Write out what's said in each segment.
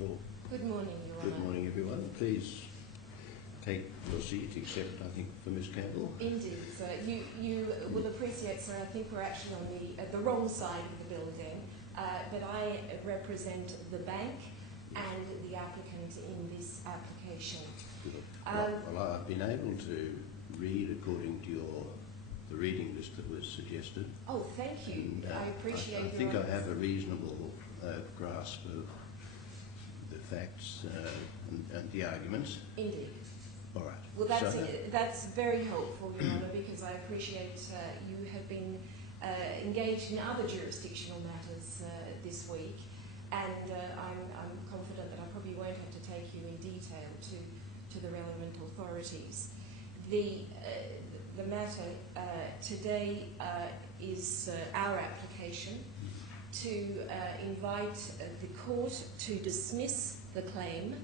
floor. Good morning, Your Honour. Good morning, everyone. Please take your seat, except, I think, for Ms Campbell. Indeed, sir. You will appreciate, sir, I think we're actually on the wrong side of the building, but I represent the bank and the applicant in this application. Well, I've been able to read according to the reading list that was suggested. Oh, thank you. And, I appreciate I think I have a reasonable grasp of the facts and the arguments. Indeed. All right. Well, that's very helpful, Your Honour, because I appreciate you have been engaged in other jurisdictional matters this week, and I'm confident that I probably won't have to take you in detail to the relevant authorities. The matter today is our application to invite the court to dismiss the claim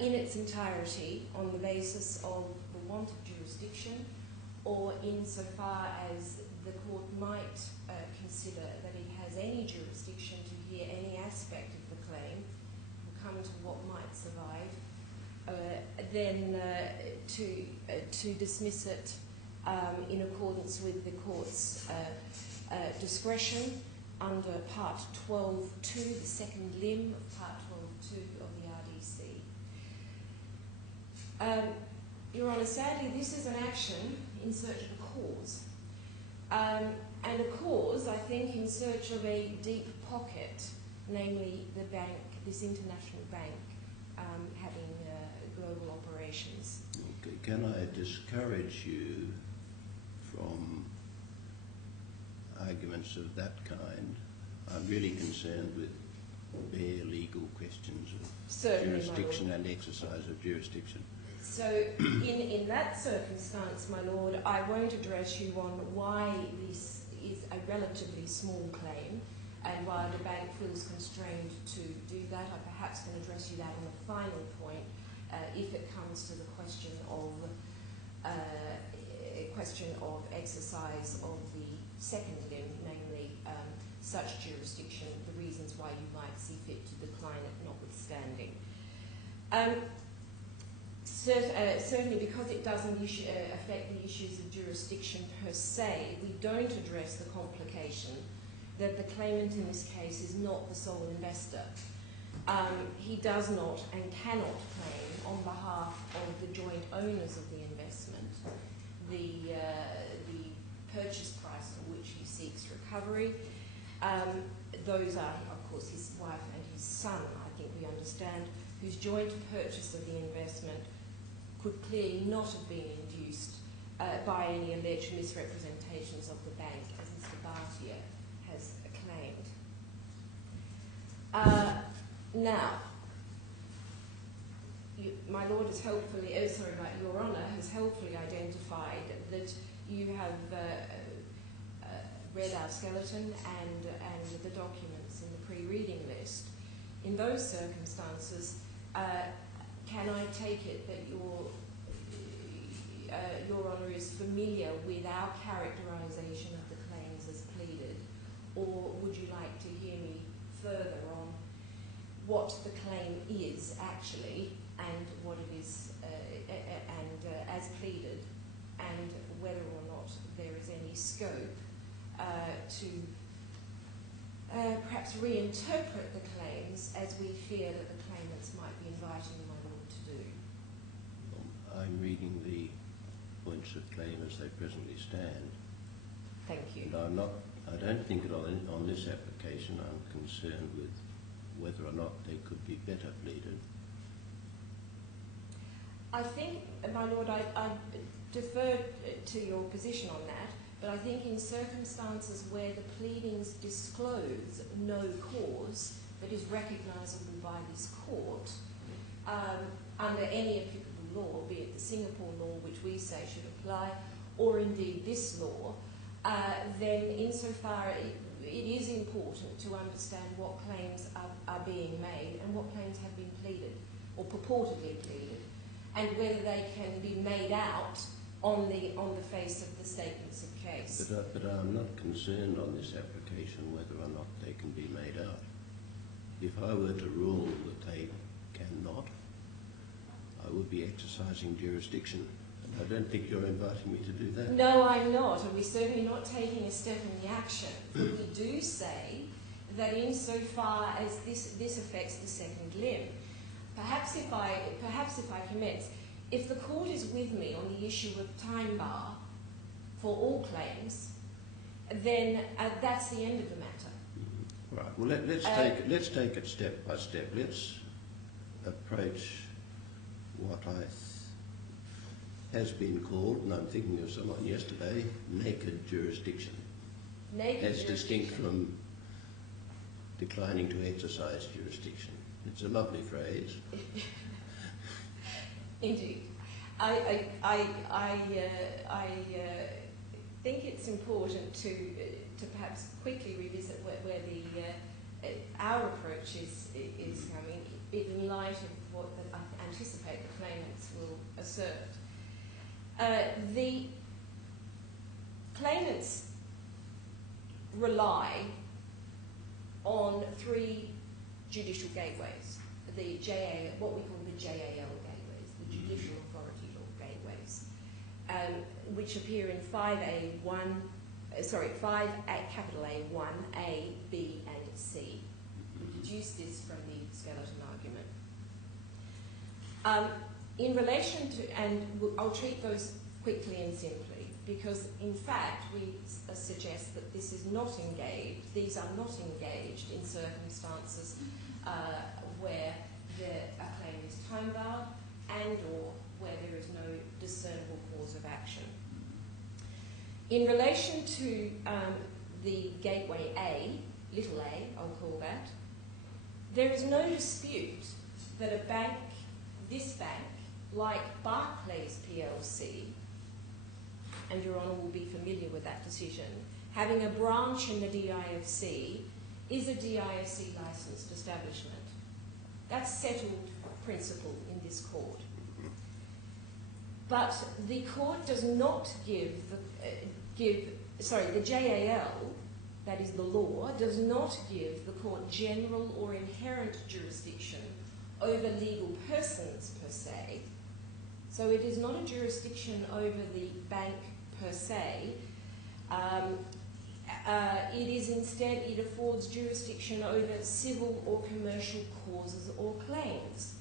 in its entirety on the basis of the want of jurisdiction, or insofar as the court might consider that it has any jurisdiction to hear any aspect of the claim, we'll come to what might survive, then to dismiss it in accordance with the court's discretion under Part 12.2, the second limb of Part 12.2 of the RDC. Your Honour, sadly, this is an action in search of a cause. And a cause, I think, in search of a deep pocket, namely the bank, this international bank, having global operations. Okay. Can I discourage you from arguments of that kind? I'm really concerned with bare legal questions of Certainly, jurisdiction and exercise of jurisdiction. So, in that circumstance, my Lord, I won't address you on why this is a relatively small claim and why the bank feels constrained to do that. I perhaps can address you that on the final point if it comes to the question of exercise of the second limb, namely such jurisdiction, the reasons why you might see fit to decline it notwithstanding. Certainly, because it doesn't affect the issues of jurisdiction per se, we don't address the complication that the claimant in this case is not the sole investor. He does not and cannot claim on behalf of the joint owners of the investment the purchase price for which he seeks recovery. Those are, of course, his wife and his son, I think we understand, whose joint purchase of the investment could clearly not have been induced by any alleged misrepresentations of the bank, as Mr. Bhatia has claimed. Now, my Lord has helpfully, Your Honour has helpfully identified that you have read our skeleton and the documents in the pre-reading list. In those circumstances, can I take it that Your Honour is familiar with our characterisation of the claims as pleaded, or would you like to hear me further on what the claim is actually and what it is as pleaded, and whether or not there is any scope to perhaps reinterpret the claims as we fear that the claimants might be inviting my Lord to do? I'm reading the points of claim as they presently stand. Thank you. And I don't think that on this application I'm concerned with whether or not they could be better pleaded. I think, my Lord, I defer to your position on that, but I think in circumstances where the pleadings disclose no cause that is recognisable by this court, under any applicable law, be it the Singapore law, which we say should apply, or indeed this law, then insofar it is important to understand what claims are being made and what claims have been pleaded, or purportedly pleaded, and whether they can be made out on the face of the statements of case. But I'm not concerned on this application whether or not they can be made out. if I were to rule that they cannot, I would be exercising jurisdiction. And I don't think you're inviting me to do that. No, I'm not, and we're certainly not taking a step in the action. But we do say that insofar as this affects the second limb, perhaps if I commence, if the court is with me on the issue of time bar for all claims, then that's the end of the matter. Right. Well, let's take it step by step. Let's approach what has been called, and I'm thinking of someone yesterday, naked jurisdiction. As distinct from declining to exercise jurisdiction. It's a lovely phrase. Indeed. I think it's important to perhaps quickly revisit where our approach is coming in light of what I anticipate the claimants will assert. The claimants rely on three judicial gateways, what we call the JAL gateways, the Judicial Authority Law gateways, which appear in 5A1, capital A1, A, B and C. We deduce this from the skeleton argument. In relation to, and I'll treat those quickly and simply, because in fact we suggest that this is not engaged, these are not engaged in circumstances where a claim is time barred and or where there is no discernible cause of action. In relation to the gateway A, little a, I'll call that, there is no dispute that a bank, this bank, like Barclays PLC, and Your Honour will be familiar with that decision, having a branch in the DIFC is a DIFC licensed establishment. That's settled principle in this court. But the court does not the JAL, that is the law, does not give the court general or inherent jurisdiction over legal persons per se. So it is not a jurisdiction over the bank per se. It is instead, it affords jurisdiction over civil or commercial causes or claims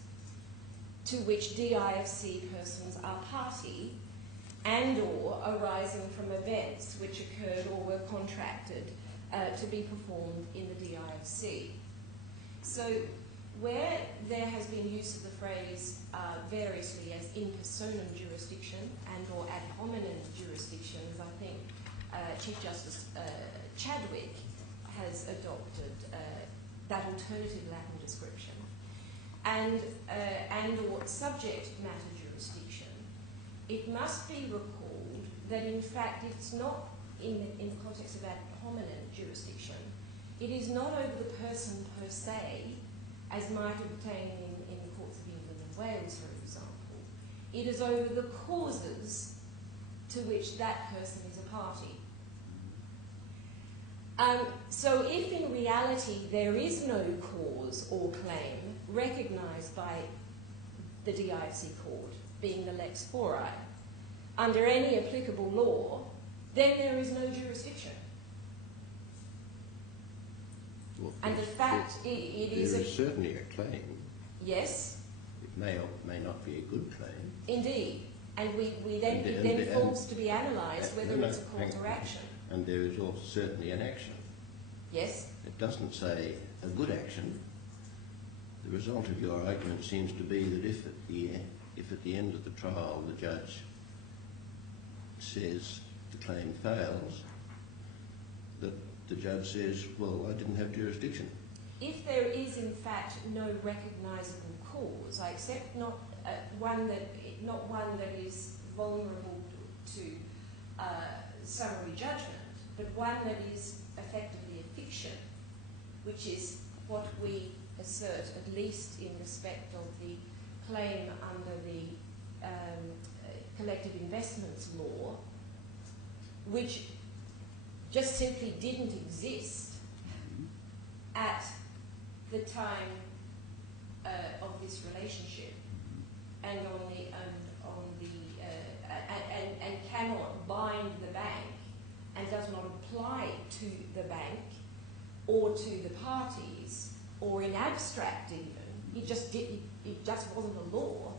to which DIFC persons are party and or arising from events which occurred or were contracted to be performed in the DIFC. So where there has been use of the phrase variously as in personam jurisdiction and or ad hominem jurisdictions, I think Chief Justice Chadwick has adopted that alternative Latin description. And or subject matter jurisdiction, it must be recalled that in fact it's not in the context of ad hominem jurisdiction, it is not over the person per se, as might obtain in the courts of England and Wales, for example. It is over the causes to which that person is a party. So if in reality there is no cause or claim recognised by the DIFC court, being the lex fori, under any applicable law, then there is no jurisdiction. Well, and in fact, it is... There is certainly a claim. Yes. It may or may not be a good claim. Indeed. And it then falls to be analysed whether it's a cause or action. And there is also certainly an action. Yes. It doesn't say a good action. The result of your argument seems to be that if at the end of the trial the judge says the claim fails, that the judge says, well, I didn't have jurisdiction. If there is in fact no recognisable cause, I accept not one that is vulnerable to summary judgment, but one that is effectively a fiction, which is what we assert, at least in respect of the claim under the collective investments law, which just simply didn't exist at the the time of this relationship, and and cannot bind the bank, and does not apply to the bank or to the parties, or in abstract even. It just wasn't a law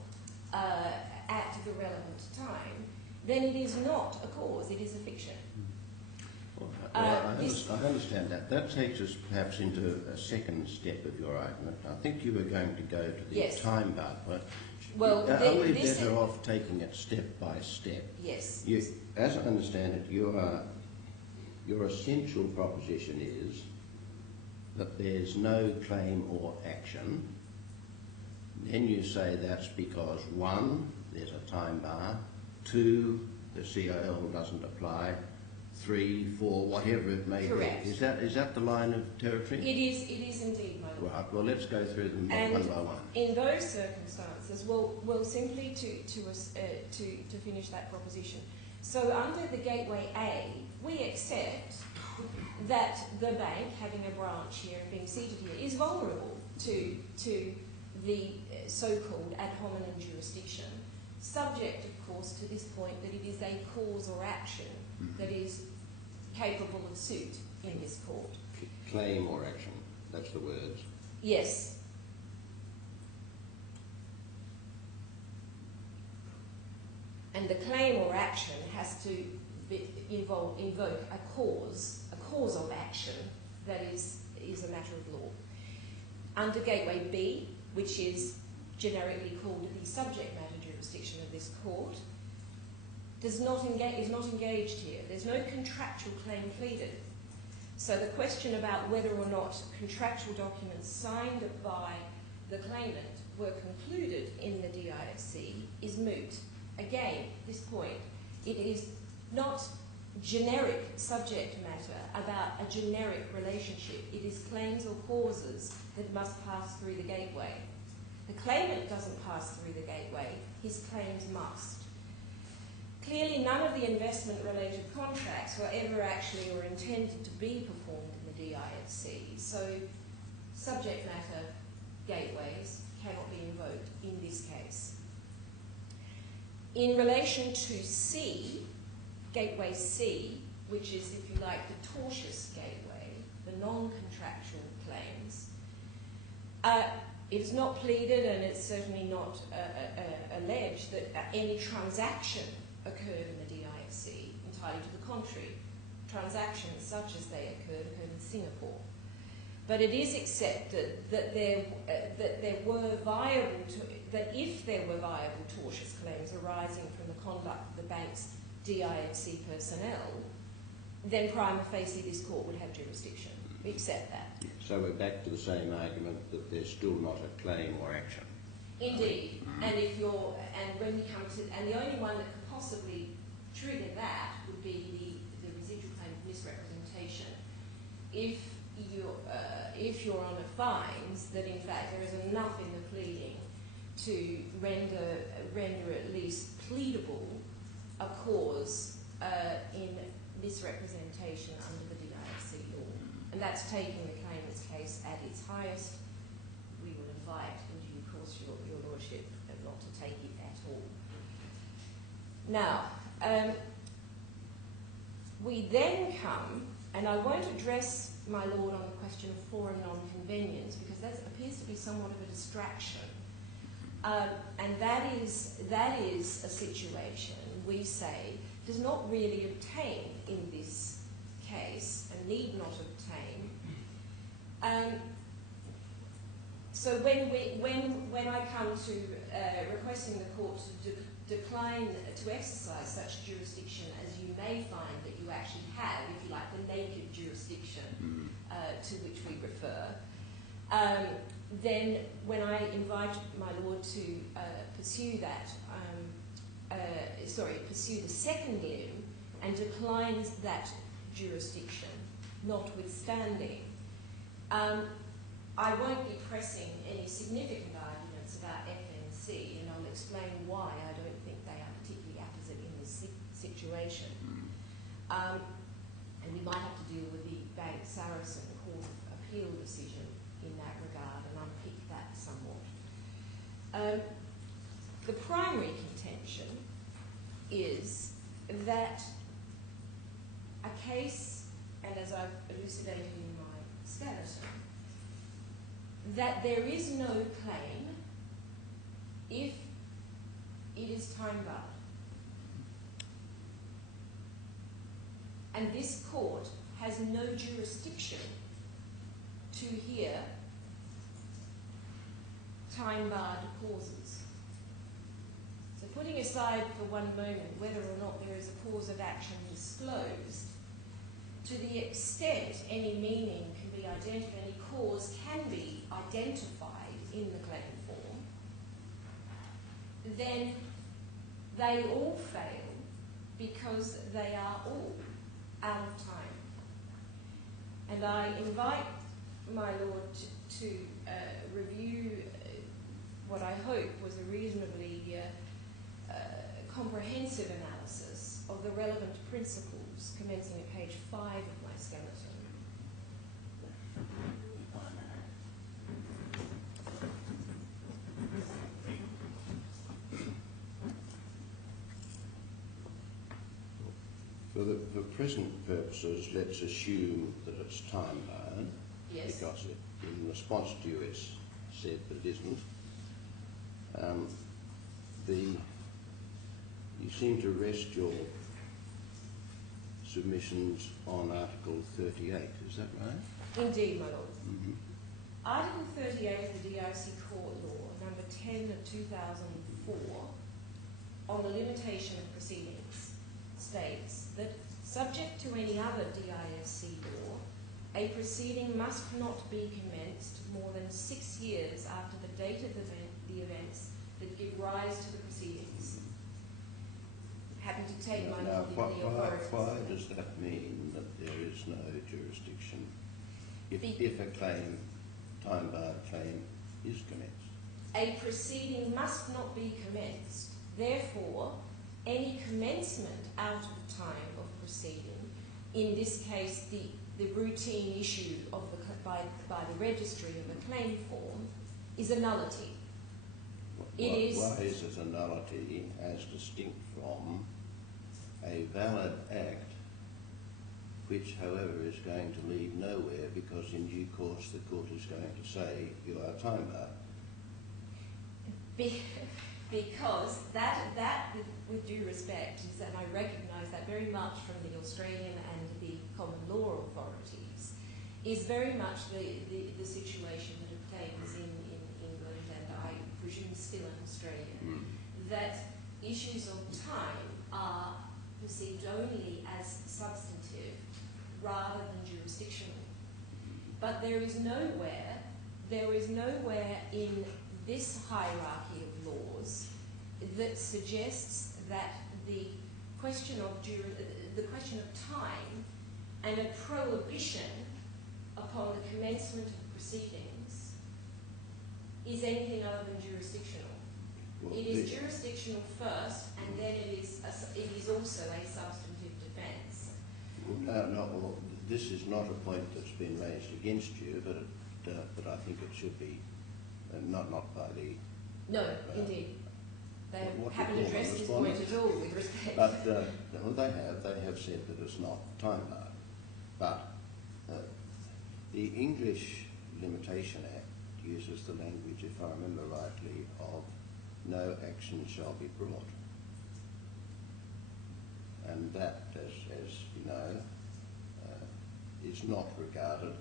at the relevant time. Then it is not a cause; it is a fiction. I understand that. That takes us perhaps into a second step of your argument. I think you were going to go to the time bar. Well, are we better off taking it step by step? Yes. As I understand it, your essential proposition is that there's no claim or action. Then you say that's because 1, there's a time bar, 2, the CIL doesn't apply, 3, 4, whatever it may Correct. be. Is that the line of territory? It is indeed, my lord. Right. Well, let's go through them one by one. In those circumstances, well, simply to finish that proposition. So under the Gateway A, we accept that the bank, having a branch here and being seated here, is vulnerable to the so-called ad hominem jurisdiction, subject, of course, to this point that it is a cause or action that is capable of suit in this court. Claim or action, that's the words. Yes. And the claim or action has to invoke a cause of action that is a matter of law. Under Gateway B, which is generically called the subject matter jurisdiction of this court, is not engaged here. There's no contractual claim pleaded. So the question about whether or not contractual documents signed by the claimant were concluded in the DIFC is moot. Again, this point, it is not generic subject matter about a generic relationship. It is claims or causes that must pass through the gateway. The claimant doesn't pass through the gateway, his claims must. Clearly, none of the investment-related contracts were ever actually or intended to be performed in the DIFC, so subject matter gateways cannot be invoked in this case. In relation to C, Gateway C, which is, if you like, the tortious gateway, the non-contractual claims, it's not pleaded and it's certainly not alleged that any transaction occurred in the DIFC, entirely to the contrary. Transactions such as they occurred in Singapore. But it is accepted that if there were viable tortious claims arising from the conduct of the bank's DIFC personnel, then prima facie this court would have jurisdiction. We accept that. So we're back to the same argument that there's still not a claim or action. Indeed. And when you come to, and the only one that could possibly trigger that would be the residual claim of misrepresentation. If Your Honour finds that in fact there is enough in the pleading to render at least pleadable a cause in misrepresentation under the DIFC law, and that's taking the claimant's case at its highest, we will invite in due course your Lordship not to take it at all. Now, we then come, and I won't address, my Lord, on the question of forum non-convenience, because that appears to be somewhat of a distraction. And that is a situation, we say, does not really obtain in this case, and need not obtain. So when I come to requesting the court to decline to exercise such jurisdiction as you may find that you actually have, if you like, the naked jurisdiction to which we refer, then when I invite my Lord to pursue the second limb and declines that jurisdiction, notwithstanding, I won't be pressing any significant arguments about FNC, and I'll explain why I don't think they are particularly apposite in this situation. And we might have to deal with the Bank Saracen Court of Appeal decision in that regard and unpick that somewhat. The primary contention is that a case, and as I've elucidated in my skeleton, that there is no claim if it is time barred. And this court has no jurisdiction to hear time-barred causes. So putting aside for one moment whether or not there is a cause of action disclosed, to the extent any meaning can be identified, any cause can be identified in the claim form, then they all fail because they are all out of time. And I invite my Lord to review what I hope was a reasonably comprehensive analysis of the relevant principles commencing at page 5 of my skeleton. For present purposes, let's assume that it's time-barred, Yes. because it, in response to you, it's said that it isn't. You seem to rest your submissions on Article 38, is that right? Indeed, my Lord. Mm-hmm. Article 38 of the DIC Court Law, number 10 of 2004, on the limitation of proceedings, states that, subject to any other DISC law, a proceeding must not be commenced more than 6 years after the date of the events that give rise to the proceedings. Happy to take my Now, authority. why does that mean that there is no jurisdiction if a claim, time-barred claim, is commenced? A proceeding must not be commenced. Therefore, any commencement out of the time of proceeding, in this case the routine issue of by the registry of a claim form, is a nullity. Why is it a nullity as distinct from a valid act which, however, is going to lead nowhere because in due course the court is going to say you are time-barred? Because that with due respect, is that I recognise that very much from the Australian and the common law authorities, is very much the situation that obtains in England and I presume still in Australia, that issues of time are perceived only as substantive rather than jurisdictional. But there is nowhere in this hierarchy of laws that suggests that the question of time and a prohibition upon the commencement of proceedings is anything other than jurisdictional. Well, it is jurisdictional first, and then it is also a substantive defence. Well, this is not a point that's been raised against you, but I think it should be not by the. No, indeed. They haven't addressed this point at all with respect. But well, they have said that it's not time-barred. But the English Limitation Act uses the language, if I remember rightly, of no action shall be brought. And that, as you know, is not regarded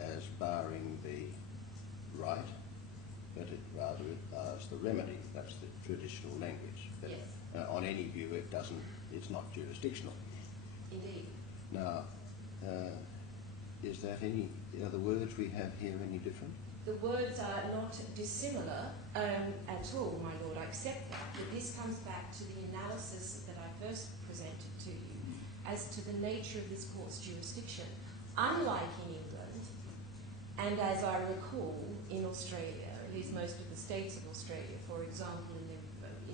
as barring the right, but rather it bars the remedy. That's the traditional language. But yes. On any view, it's not jurisdictional. Indeed. Now, is that are the words we have here any different? The words are not dissimilar at all, my Lord. I accept that. But this comes back to the analysis that I first presented to you as to the nature of this court's jurisdiction. Unlike in England, and as I recall in Australia, at least most of the states of Australia, for example, in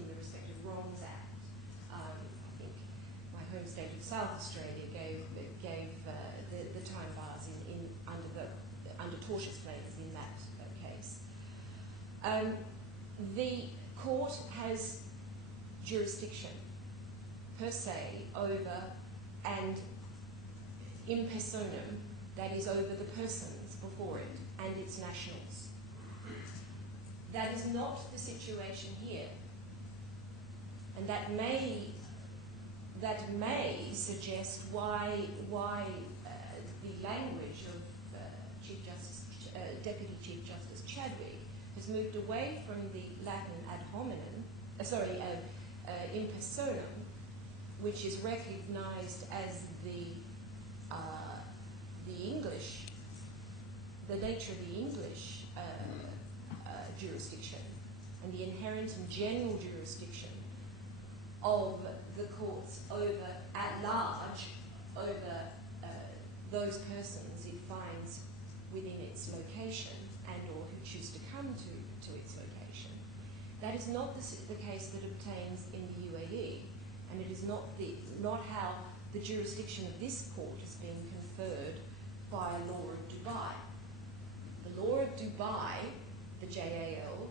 the Respect of Wrongs Act, I think my home state of South Australia gave the time bars under tortious claims in that case. The court has jurisdiction per se over and in personam, that is over the persons before it and its nationals. That is not the situation here, and that may suggest why the language of Deputy Chief Justice Chadwick has moved away from the Latin ad hominem, in personam, which is recognised as the English, the nature of the English jurisdiction and the inherent and general jurisdiction of the courts over, at large, over those persons it finds within its location and or who choose to come to its location. That is not the case that obtains in the UAE, and it is not how the jurisdiction of this court has been conferred by law of Dubai. The law of Dubai, the JAL,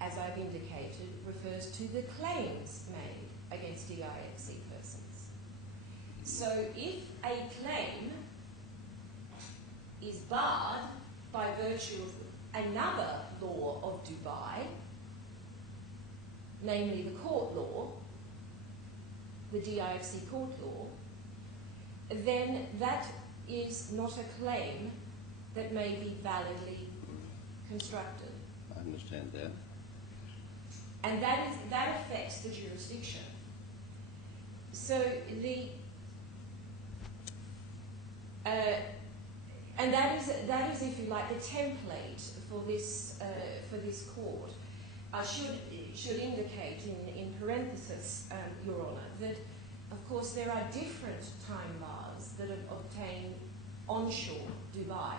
as I've indicated, refers to the claims made against DIFC persons. So if a claim is barred by virtue of another law of Dubai, namely the court law, the DIFC court law, then that is not a claim that may be validly constructed. I understand that. And that affects the jurisdiction. So and that is, if you like, the template for this court. I should indicate in parenthesis, Your Honour, that of course there are different time bars that are obtained onshore Dubai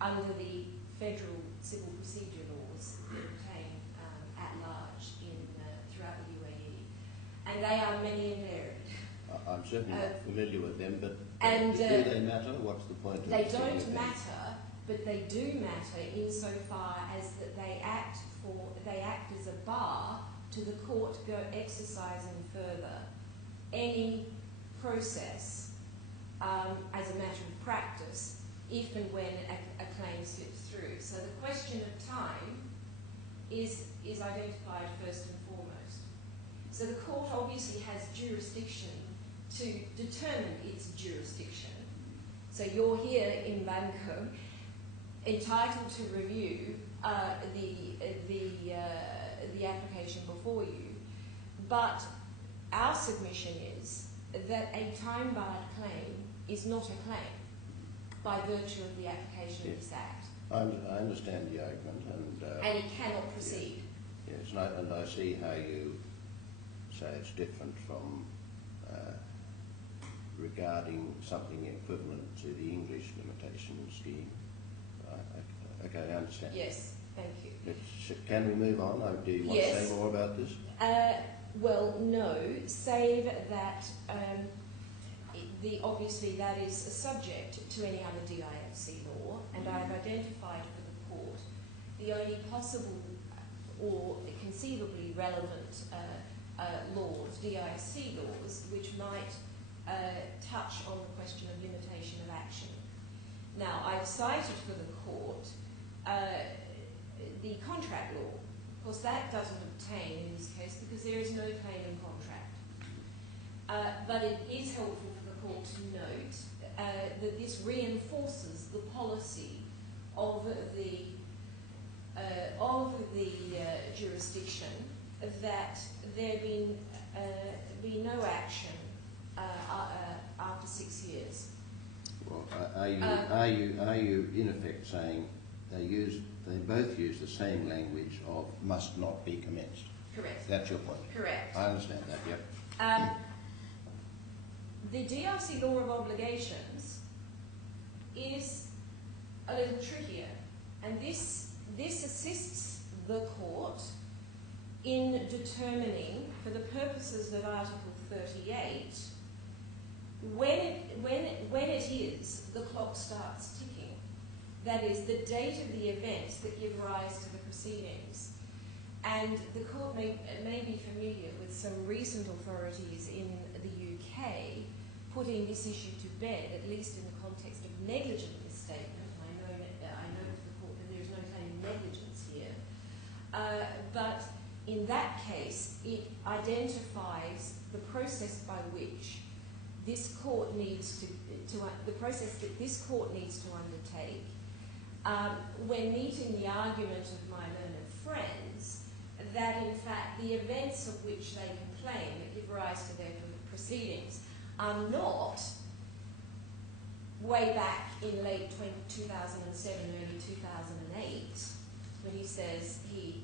under the federal civil procedure laws that obtain at large throughout the UAE, and they are many and varied. I'm certainly not familiar with them, but do they matter? What's the point of They don't matter, but they do matter insofar as that they act as a bar to the court exercising further any process as a matter of practice, if and when a claim slips through. So the question of time is identified first and foremost. So the court obviously has jurisdiction to determine its jurisdiction. So you're here in Bangkok, entitled to review the application before you, but our submission is that a time-barred claim is not a claim by virtue of the application of this Act. I understand the argument, and it cannot proceed. Yes, and I see how you say it's different from regarding something equivalent to the English limitation scheme. Okay, I understand. Yes, thank you. Can we move on? Do you want to say more about this? Well, no, save that obviously that is subject to any other DIFC law, and I've identified for the court the only possible or conceivably relevant laws, DIFC laws, which might touch on the question of limitation of action. Now, I've cited for the court the contract law. Of course, that doesn't obtain in this case because there is no claim in contract. But it is helpful for the court to note that this reinforces the policy of the jurisdiction that there be no action after 6 years. Well, are you in effect saying they both use the same language of must not be commenced? Correct. That's your point? Correct. I understand that, yep. The DRC law of obligations is a little trickier, and this assists the court in determining, for the purposes of Article 38, when it is the clock starts ticking. that is, the date of the events that give rise to the proceedings. And the court may be familiar with some recent authorities in the UK putting this issue to bed, at least in the context of negligent misstatement. I know to the court that there is no claim of negligence here. But in that case, it identifies the process by which this court needs the process that this court needs to undertake when meeting the argument of my learned friends that in fact the events of which they complain that give rise to their proceedings are not way back in late 2007, early 2008, when he says he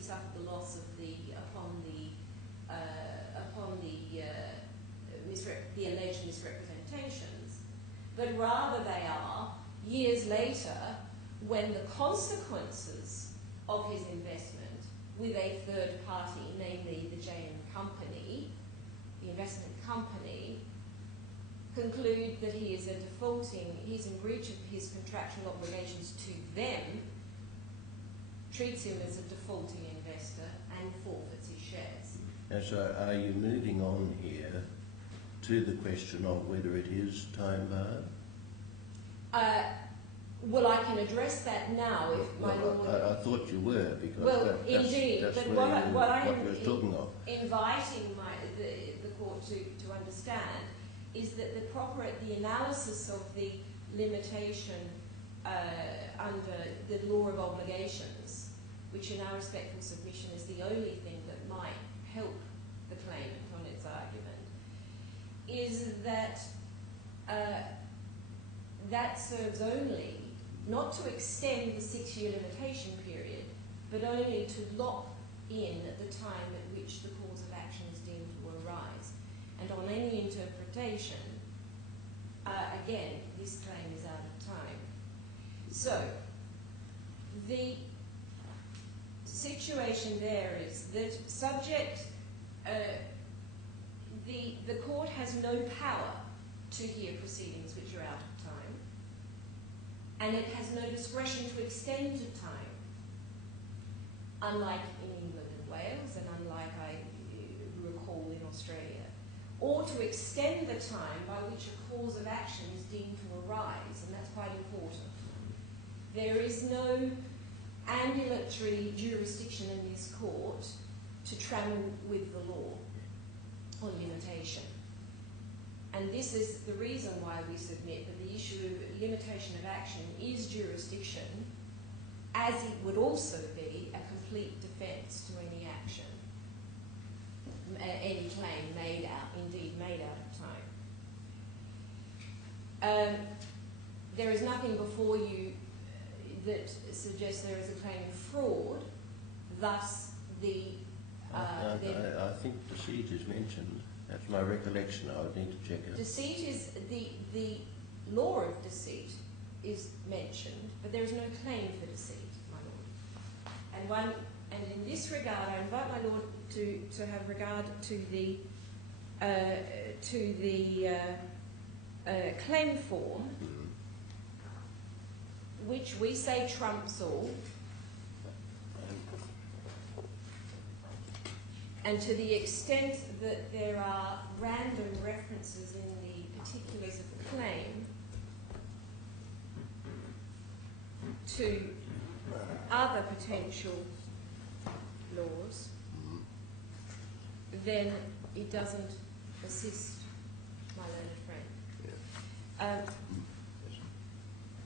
suffered the loss of the alleged misrepresentations, but rather they are years later when the consequences of his investment with a third party, namely the JM Company, the investment company, conclude that he's in breach of his contractual obligations to them, treats him as a defaulting investor and forfeits his shares. And so are you moving on here to the question of whether it is time barred? Well, I can address that now if my lord... I thought you were, because that's but what I am talking of. Inviting the court to understand is that the analysis of the limitation under the law of obligations, which in our respectful submission is the only thing that might help the claimant on its argument, is that that serves only not to extend the 6-year limitation period, but only to lock in the time at which the cause of action is deemed to arise. And on any interpretation, again, this claim is out of time. So, the situation there is that the court has no power to hear proceedings which are out of time, and it has no discretion to extend the time, unlike in England and Wales, and unlike I recall in Australia, or to extend the time by which a cause of action is deemed to arise, and that's quite important. There is no ambulatory jurisdiction in this court to trammel with the law or limitation. And this is the reason why we submit that the issue of limitation of action is jurisdiction, as it would also be a complete defence to any action, any claim made out of time. There is nothing before you that suggests there is a claim of fraud, thus I think deceit is mentioned. That's my recollection. I would need to check it. Deceit is the law of deceit is mentioned, but there is no claim for deceit, my lord. And in this regard, I invite my lord to have regard to the claim form, which we say trumps all. And to the extent that there are random references in the particulars of the claim to other potential laws, then it doesn't assist my learned friend.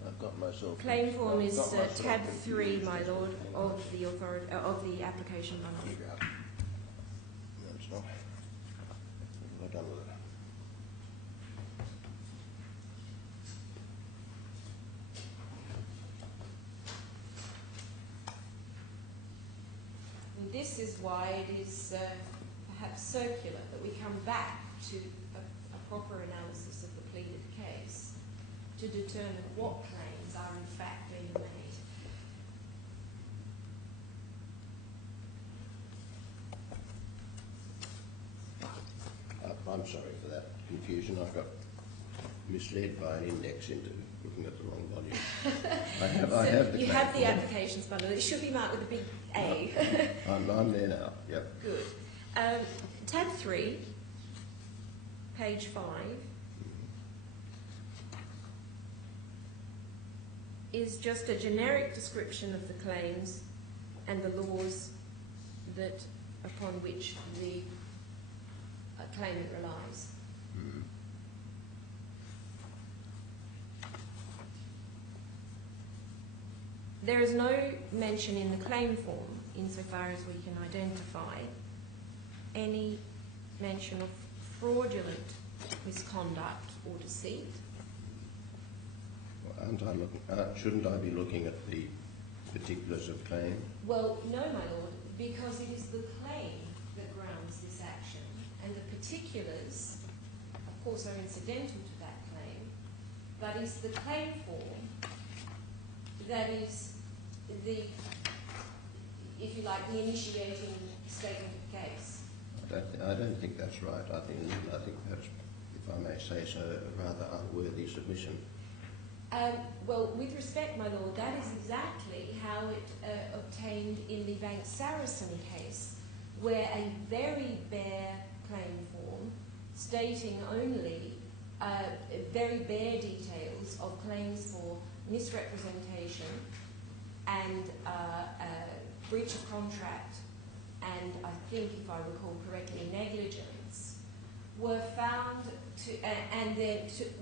I've got myself. Claim form is tab 3, my lord, of the application bundle. What have I done with it? And this is why it is perhaps circular that we come back to a proper analysis of the pleaded case to determine what claims are in fact being made. I'm sorry for that confusion. I've got misled by an index into looking at the wrong volume. I have the You claim have the form. applications bundle. It should be marked with a big A. I'm there now, yep. Good. Tab 3, page 5, is just a generic description of the claims and the laws that upon which the claimant relies. Mm. There is no mention in the claim form, insofar as we can identify, any mention of fraudulent misconduct or deceit. Well, shouldn't I be looking at the particulars of claim? Well, no, my lord, because it is the claim that grounds this action, and the particulars, of course, are incidental to that claim, but it's the claim form that is the, if you like, the initiating statement of the case. I don't think that's right. I think that's, if I may say so, a rather unworthy submission. Well, with respect, my lord, that is exactly how it obtained in the Bank Saracen case, where a very bare claim form, stating only very bare details of claims for misrepresentation and breach of contract, and I think, if I recall correctly, negligence, were found to,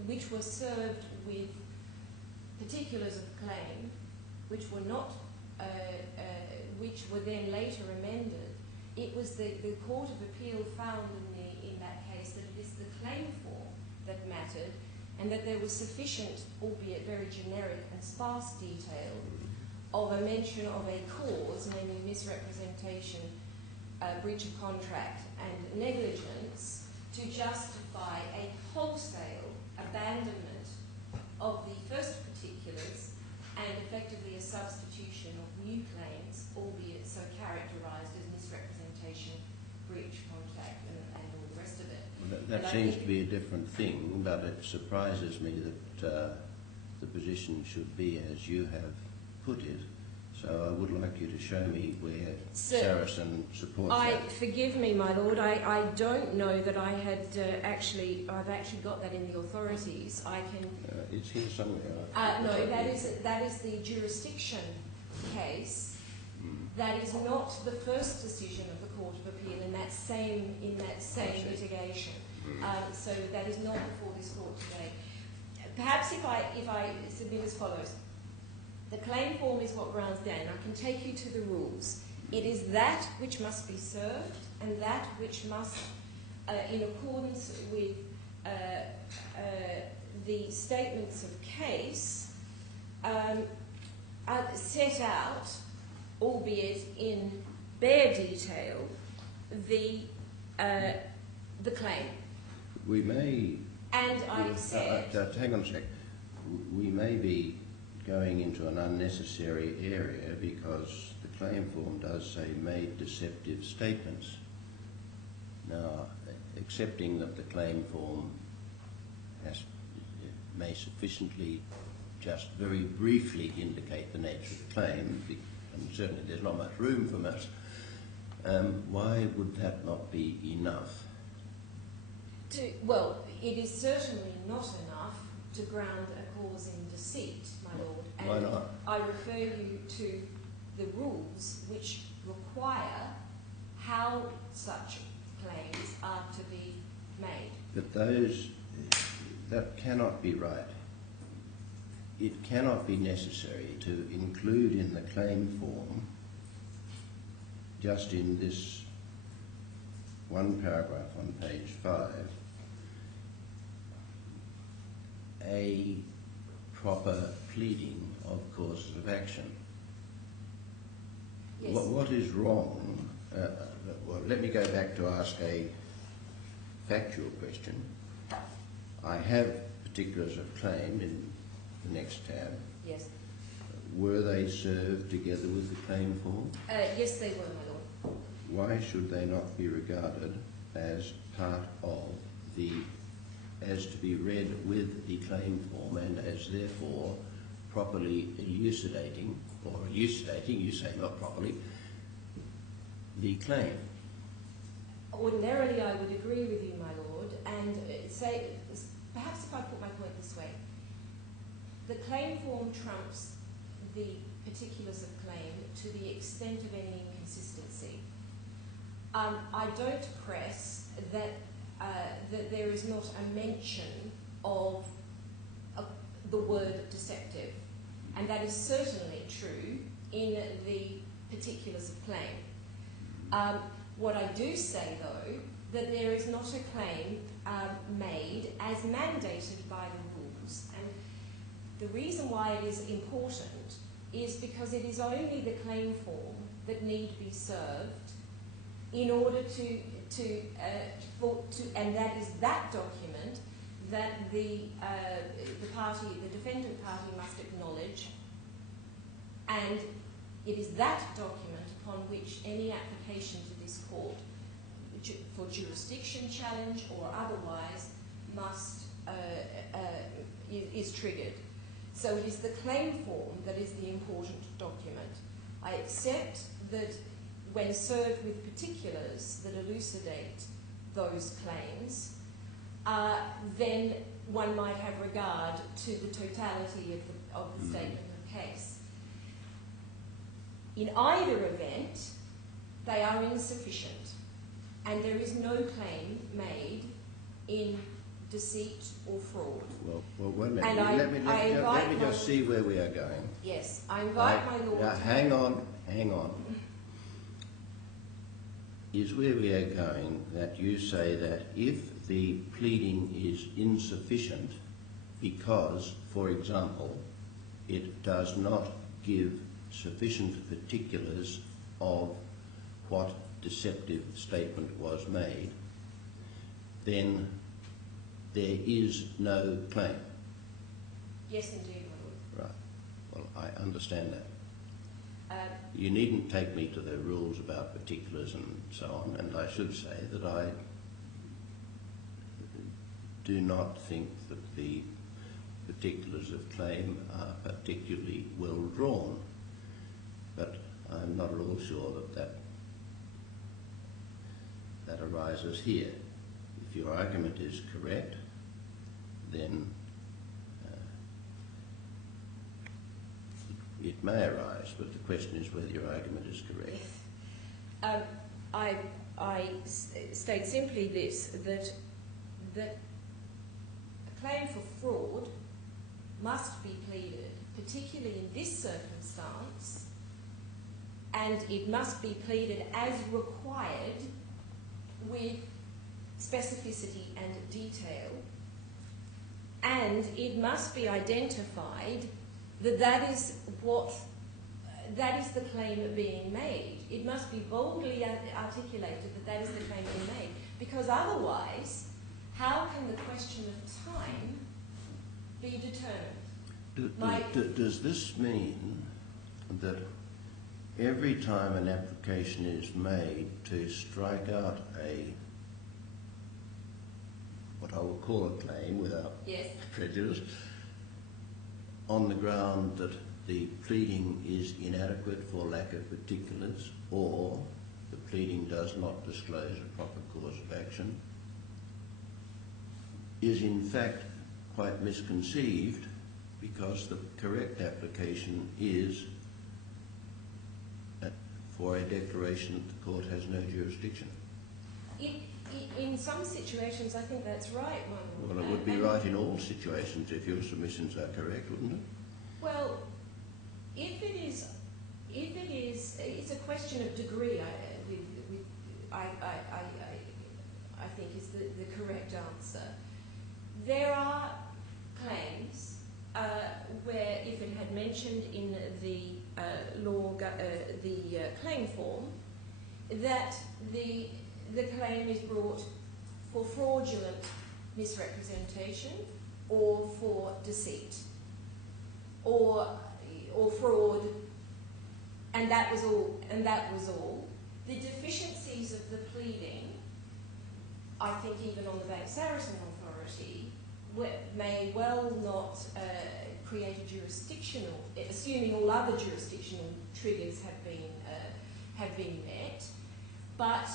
which were served with particulars of the claim, which were not, which were then later amended. It was the Court of Appeal found in that case that it is the claim form that mattered, and that there was sufficient, albeit very generic and sparse detail, of a mention of a cause, namely misrepresentation, breach of contract, and negligence, to justify a wholesale abandonment of the first particulars and effectively a substitution of new claims, albeit so characterised as misrepresentation, breach, contact, and all the rest of it. That seems to be a different thing, but it surprises me that the position should be as you have put it. So I would like you to show me where Saracen supports that. Forgive me, my lord. I don't know that I had I've actually got that in the authorities. I can. It's here somewhere. No, that is the jurisdiction case. That is not the first decision of the Court of Appeal in that same litigation. So that is not before this court today. Perhaps if I submit as follows. The claim form is what grounds down. I can take you to the rules. It is that which must be served, and that which must, in accordance with the statements of case, set out, albeit in bare detail, the claim. We may. And I said. Hang on a sec. We may be going into an unnecessary area because the claim form does say made deceptive statements. Now, accepting that the claim form may sufficiently just very briefly indicate the nature of the claim, and certainly there's not much room for much, why would that not be enough? Well, it is certainly not enough to ground a cause in deceit, my lord. And why not? I refer you to the rules which require how such claims are to be made. But that cannot be right. It cannot be necessary to include in the claim form, just in this one paragraph on page 5, a proper pleading of causes of action. Yes. What is wrong? Well, let me go back to ask a factual question. I have particulars of claim in the next tab. Yes. Were they served together with the claim form? Yes, they were, my lord. Why should they not be regarded as part of the as to be read with the claim form and as therefore properly elucidating, you say not properly, the claim. Ordinarily, I would agree with you, my lord, and say, perhaps if I put my point this way, the claim form trumps the particulars of claim to the extent of any inconsistency. I don't press that that there is not a mention of the word deceptive, and that is certainly true in the particulars of claim. What I do say, though, that there is not a claim made as mandated by the rules, and the reason why it is important is because it is only the claim form that need be served in order and that is that document that the defendant party must acknowledge, and it is that document upon which any application to this court for jurisdiction challenge or otherwise is triggered. So it is the claim form that is the important document. I accept that when served with particulars that elucidate those claims, then one might have regard to the totality of the statement of case. In either event, they are insufficient, and there is no claim made in deceit or fraud. Well, wait a minute. And Let me just see where we are going. Yes, I invite my lord. Now, hang on. Is where we are going that you say that if the pleading is insufficient because, for example, it does not give sufficient particulars of what deceptive statement was made, then there is no claim. Yes, indeed, my lord. Right. Well, I understand that. You needn't take me to the rules about particulars and so on, and I should say that I do not think that the particulars of claim are particularly well drawn, but I'm not at all sure that arises here. If your argument is correct, then it may arise, but the question is whether your argument is correct. I state simply this, that a claim for fraud must be pleaded, particularly in this circumstance, and it must be pleaded as required with specificity and detail, and it must be identified that is the claim being made. It must be boldly articulated that is the claim being made, because otherwise, how can the question of time be determined? Does this mean that every time an application is made to strike out what I will call a claim without prejudice, on the ground that the pleading is inadequate for lack of particulars, or the pleading does not disclose a proper cause of action, is in fact quite misconceived, because the correct application is for a declaration that the court has no jurisdiction? In some situations, I think that's right, my lord. Well, it would be right in all situations if your submissions are correct, wouldn't it? Well, if it is, it's a question of degree. I think is the correct answer. There are claims where, if it had mentioned in the claim form that the claim is brought for fraudulent misrepresentation or for deceit or fraud, and that was all. The deficiencies of the pleading, I think even on the Bank Saracen Authority, authority may well not create a jurisdictional, assuming all other jurisdictional triggers have been met, but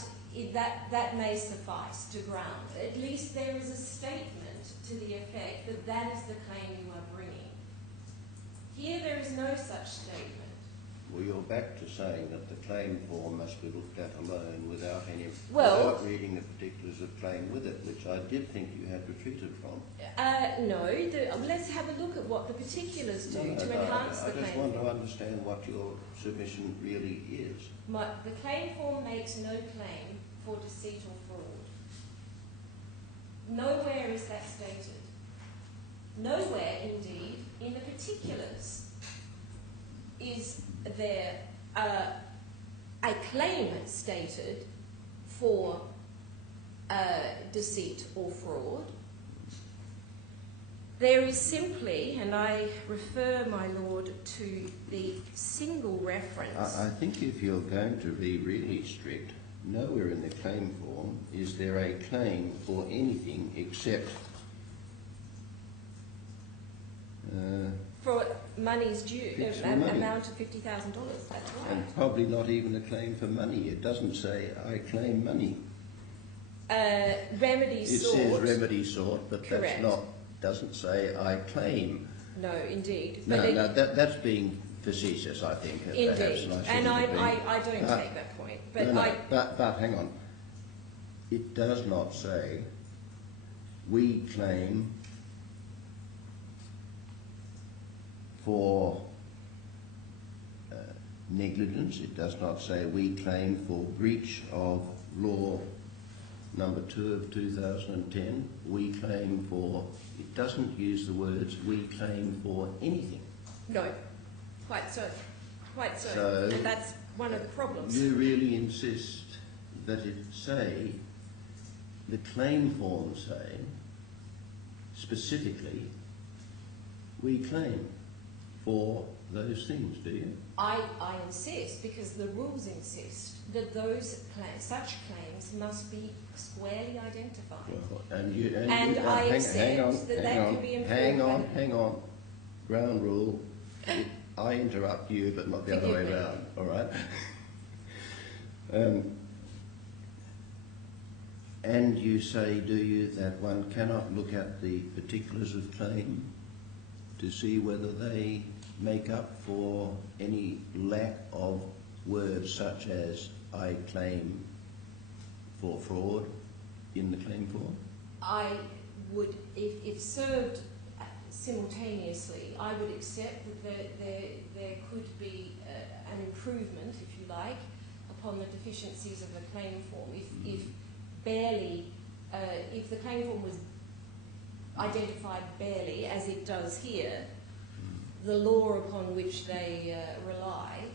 that may suffice to ground. At least there is a statement to the effect that that is the claim you are bringing. Here there is no such statement. Well, you're back to saying that the claim form must be looked at alone without without reading the particulars of claim with it, which I did think you had retreated from. No, let's have a look at what the particulars do to enhance the claim form. I just want to understand what your submission really is. The claim form makes no claim for deceit or fraud. Nowhere is that stated. Nowhere, indeed, in the particulars is there a claim stated for deceit or fraud. There is simply, and I refer, my Lord, to the single reference. I think if you're going to be really strict, nowhere in the claim form is there a claim for anything except for money's due, money. amount of $50,000, that's right. And probably not even a claim for money. It doesn't say, I claim money. Remedy sought. It says remedy sought, but correct. Doesn't say, I claim. No, indeed. No, that's being facetious, I think. Indeed. Perhaps, and I don't take that point. But but hang on. It does not say, we claim for negligence. It does not say we claim for breach of law number 2 of 2010. We claim for, it doesn't use the words we claim for anything. No, quite so. Quite so. And that's one of the problems. You really insist that it say, the claim form say, specifically, we claim for those things, do you? I insist, because the rules insist, that such claims must be squarely identified. Well, I accept that can be improved. Hang on. Ground rule. I interrupt you, but not the other way around, all right? And you say, do you, that one cannot look at the particulars of claim to see whether they make up for any lack of words such as I claim for fraud in the claim form? I would, if served simultaneously, I would accept that there could be an improvement, if you like, upon the deficiencies of the claim form. If the claim form was identified barely, as it does here, the law upon which they rely,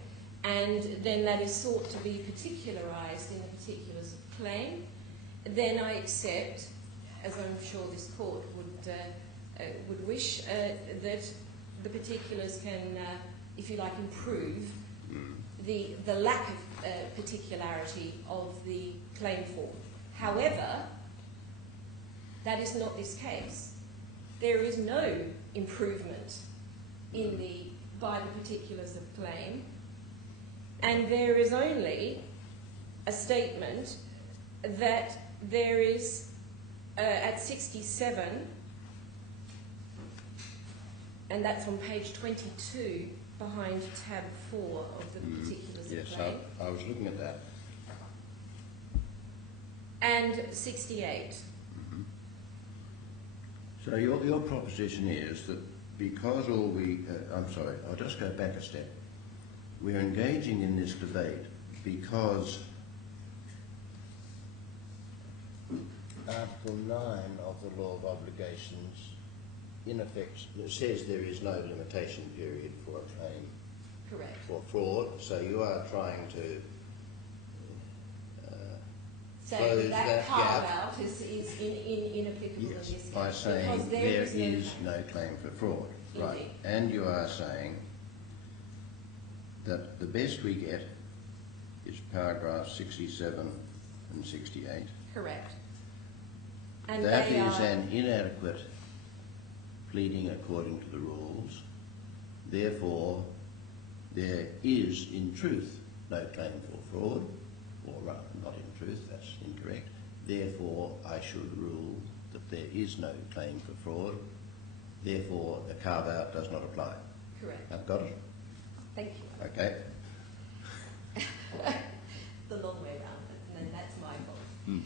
and then that is sought to be particularised in the particulars of claim, then I accept, as I'm sure this court would wish, that the particulars can, if you like, improve the lack of particularity of the claim form. However, that is not this case. There is no improvement by the particulars of claim, and there is only a statement that there is at 67, and that's on page 22 behind tab 4 of the particulars of claim. Yes, I was looking at that. And 68. Mm-hmm. So your proposition is that because I'm sorry, I'll just go back a step. We're engaging in this debate because Article 9 of the Law of Obligations in effect says there is no limitation period for a claim. Correct. For fraud, so you are trying to saying that carve-out is inapplicable in this case. By saying there is no claim for fraud. Indeed. Right. And you are saying that the best we get is paragraphs 67 and 68. Correct. And that they is are, an inadequate pleading according to the rules. Therefore, there is, in truth, no claim for fraud, or rather, not in truth, that's incorrect. Therefore, I should rule that there is no claim for fraud. Therefore, the carve-out does not apply. correct. I've got it? Thank you. Okay. The long way round, and then that's my fault. Mm.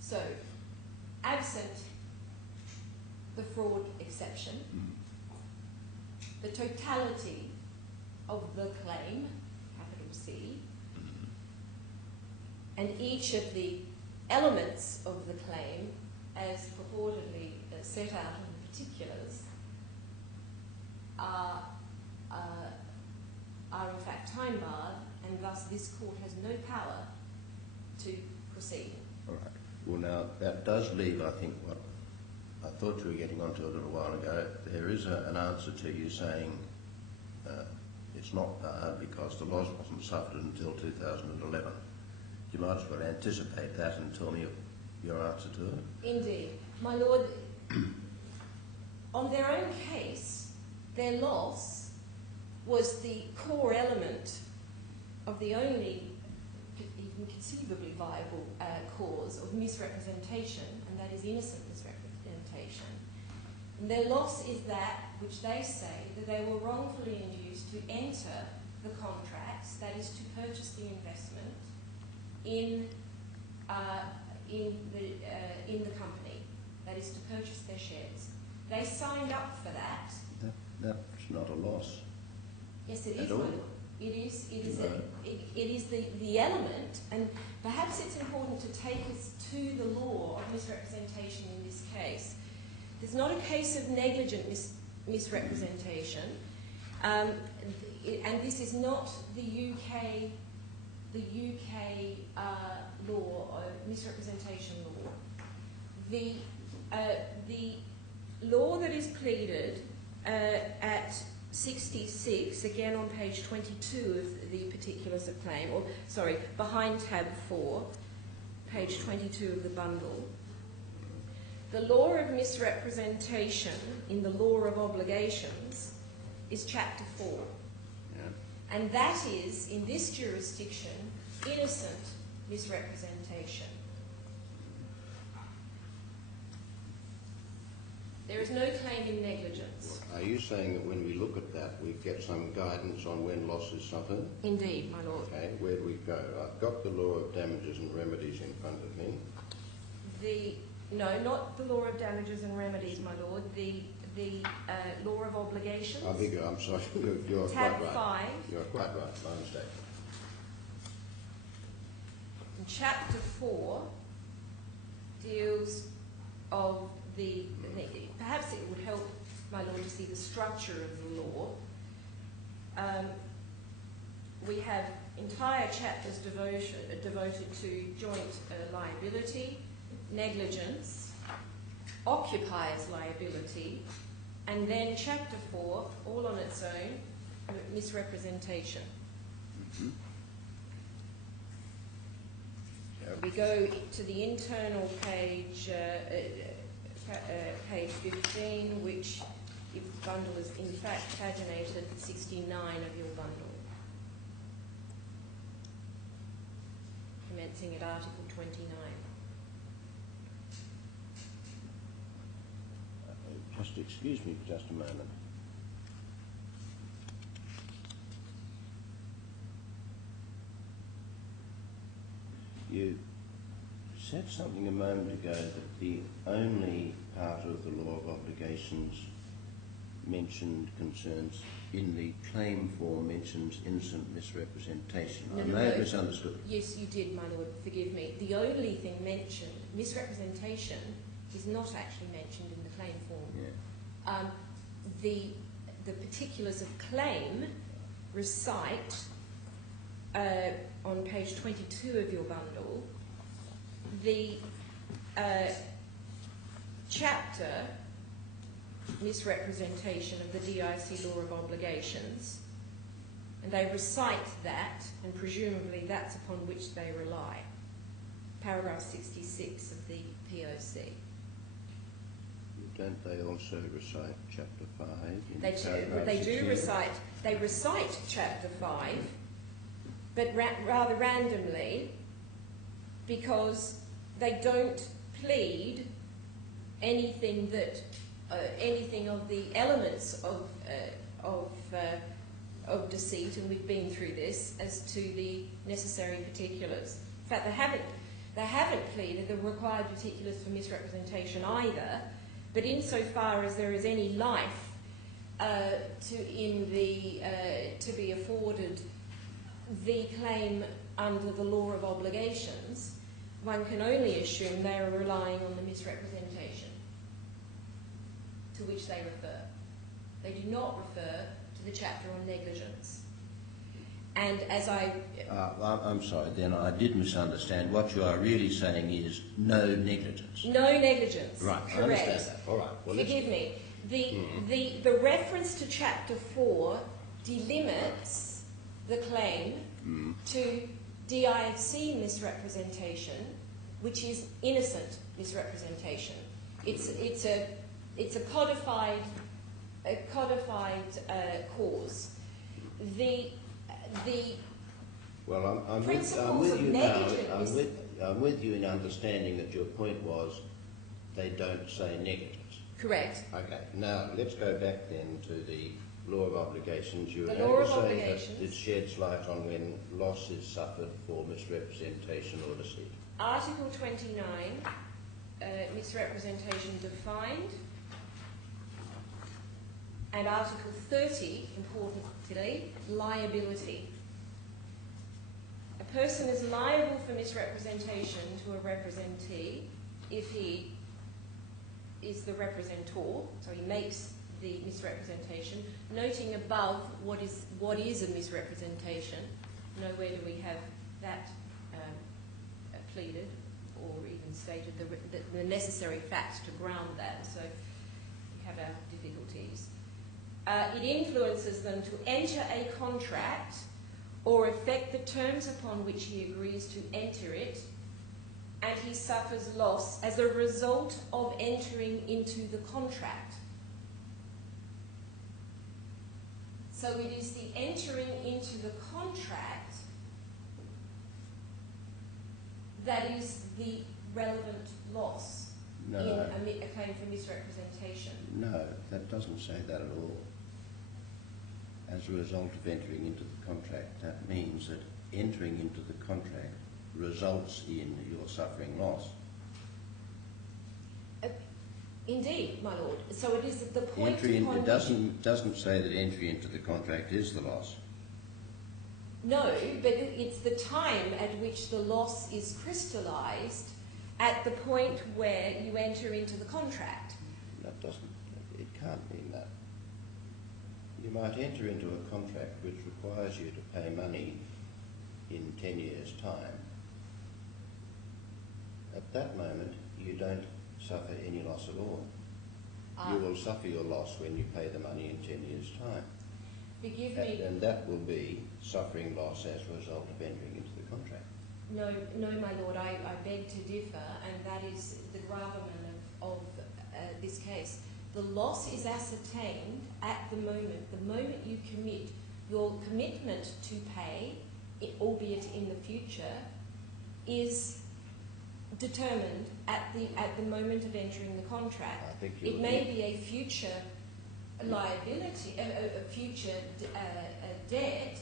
So, absent the fraud exception, the totality of the claim, capital C, and each of the elements of the claim as purportedly set out in the particulars are in fact time barred, and thus this court has no power to proceed. All right. Well, now, that does leave, I think, what I thought you were getting onto a little while ago. There is an answer to you saying it's not barred because the loss wasn't suffered until 2011. You might as well anticipate that and tell me your answer to it. Indeed. My Lord, on their own case, their loss was the core element of the only even conceivably viable cause of misrepresentation, and that is innocent misrepresentation. And their loss is that which they say that they were wrongfully induced to enter the contracts, that is to purchase the investment in the company, that is to purchase their shares. They signed up for that. That's not a loss. Yes, it is, At my all? Lord. It is. It is. No. It is the element, and perhaps it's important to take us to the law of misrepresentation in this case. There's not a case of negligent misrepresentation, and this is not the UK law, misrepresentation law. The law that is pleaded at 66, again on page 22 of the particulars of claim, or sorry, behind tab 4, page 22 of the bundle. The law of misrepresentation in the law of obligations is chapter 4. Yeah. And that is, in this jurisdiction, innocent misrepresentation. There is no claim in negligence. Are you saying that when we look at that, we get some guidance on when loss is suffered? Indeed, my Lord. Okay, where do we go? I've got the law of damages and remedies in front of me. No, not the law of damages and remedies, my Lord. The law of obligations. I beg you, I'm sorry, you're Tab quite right. 5. You're quite right, my mistake. And chapter 4 deals of the perhaps it would help, my Lord, to see the structure of the law. We have entire chapters devoted to joint liability, negligence, occupiers liability, and then chapter 4, all on its own, misrepresentation. Mm-hmm. Yep. We go to the internal page, page 15, which the bundle is in fact paginated 69 of your bundle, commencing at Article 29. Just excuse me for just a moment. You said something a moment ago that the only part of the law of obligations mentioned concerns in the claim form mentions innocent misrepresentation. I may have misunderstood. Yes, you did, my Lord, forgive me. The only thing mentioned, misrepresentation, is not actually mentioned in the claim form. Yeah. The particulars of claim recite on page 22 of your bundle the chapter misrepresentation of the DIC law of obligations, and they recite that, and presumably that's upon which they rely. paragraph 66 of the POC. Don't they also recite Chapter 5? They do recite. They recite Chapter 5, but rather randomly, because they don't plead anything that anything of the elements of deceit, and we've been through this, as to the necessary particulars. In fact, they haven't pleaded the required particulars for misrepresentation either. But insofar as there is any life to be afforded the claim under the law of obligations, one can only assume they are relying on the misrepresentation to which they refer. They do not refer to the chapter on negligence. And as I'm sorry, then I did misunderstand. What you are really saying is no negligence. No negligence. Right, correct. I understand that. All right. Well, forgive me. The reference to Chapter 4 delimits the claim to DIFC misrepresentation, which is innocent misrepresentation. It's a codified cause. Well, I'm principles with of you now. negligence. I'm with you in understanding that your point was they don't say negligence. Correct. Okay. Now let's go back then to the law of obligations. You were The law going of to say obligations. that it sheds light on when loss is suffered for misrepresentation or deceit. Article 29, misrepresentation defined, and Article 30, importantly, liability. A person is liable for misrepresentation to a representee if he is the representor, so he makes the misrepresentation, noting above what is a misrepresentation. Nowhere do we have that pleaded or even stated the necessary facts to ground that, so we have our difficulties. It influences them to enter a contract or effect the terms upon which he agrees to enter it, and he suffers loss as a result of entering into the contract. So it is the entering into the contract that is the relevant loss in a claim for misrepresentation. No, that doesn't say that at all. As a result of entering into the contract, that means that entering into the contract results in your suffering loss. Indeed, my lord. So it is at the point It doesn't say that entry into the contract is the loss. No, but it's the time at which the loss is crystallised at the point where you enter into the contract. It can't mean that. You might enter into a contract which requires you to pay money in 10 years' time. At that moment, you don't suffer any loss at all. You will suffer your loss when you pay the money in 10 years' time. Forgive me. And that will be suffering loss as a result of entering into the contract. No, my lord, I beg to differ, and that is the gravamen of this case. The loss is ascertained at the moment you commit. Your commitment to pay, albeit in the future, is determined at the moment of entering the contract. It may be a future liability, a future debt,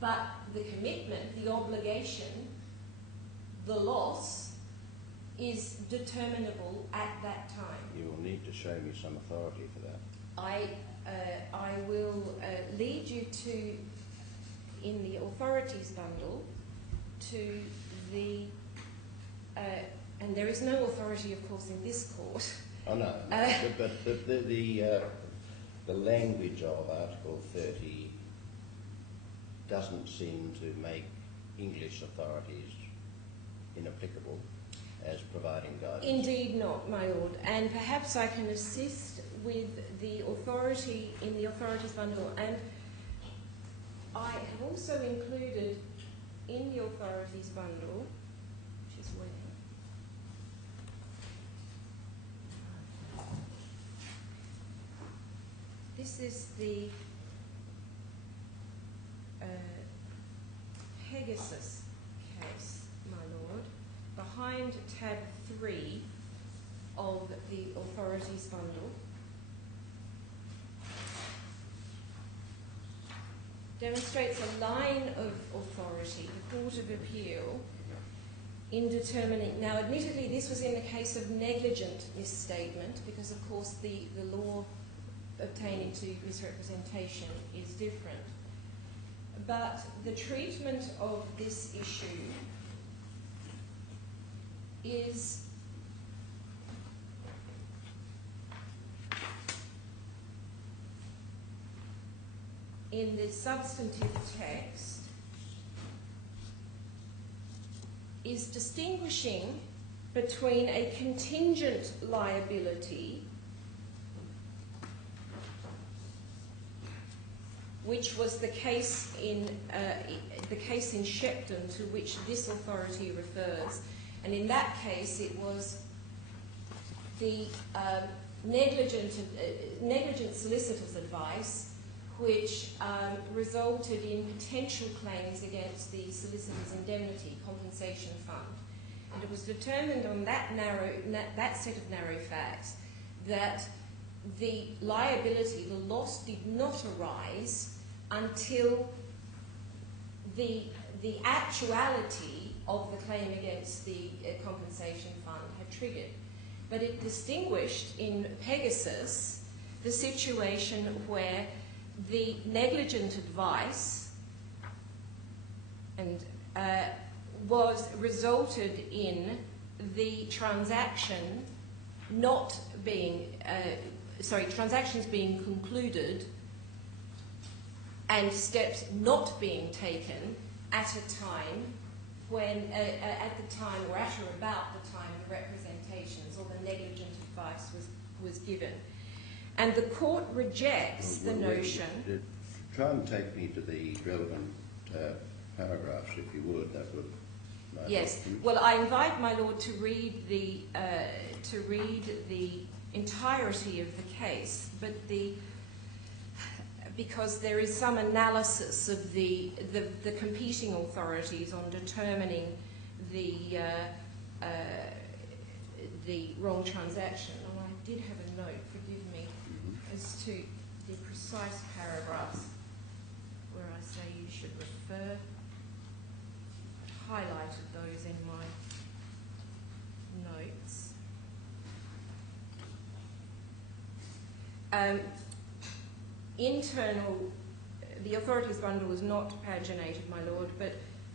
but the commitment, the obligation, the loss is determinable at that time. You will need to show me some authority for that. I will lead you to, in the authorities bundle, to the, and there is no authority, of course, in this court. Oh no, but the language of Article 30 doesn't seem to make English authorities inapplicable as providing guidance. Indeed not, my lord. And perhaps I can assist with the authority in the authorities bundle. And I have also included in the authorities bundle, which is where, this is the Pegasus case, my lord, behind tab 3 of the authorities bundle. Demonstrates a line of authority, the Court of Appeal, in determining, now admittedly this was in the case of negligent misstatement, because of course the law obtaining to misrepresentation is different. But the treatment of this issue is in the substantive text is distinguishing between a contingent liability, which was the case in Shepton to which this authority refers, and in that case it was the negligent solicitor's advice which resulted in potential claims against the solicitor's indemnity compensation fund. And it was determined on that set of narrow facts that the liability, the loss, did not arise until the actuality of the claim against the compensation fund had triggered. But it distinguished in Pegasus the situation where the negligent advice and resulted in the transaction transactions being concluded and steps not being taken at a time when, at the time or at or about the time the representations or the negligent advice was given. And the court rejects the notion... Try and take me to the relevant paragraphs, if you would. That would... Yes. Well, I invite my lord to read the entirety of the case, but because there is some analysis of the competing authorities on determining the wrong transaction. And I did have a note, forgive me, as to the precise paragraphs where I say you should refer. I highlighted those in my notes. The authorities bundle was not paginated, my lord, but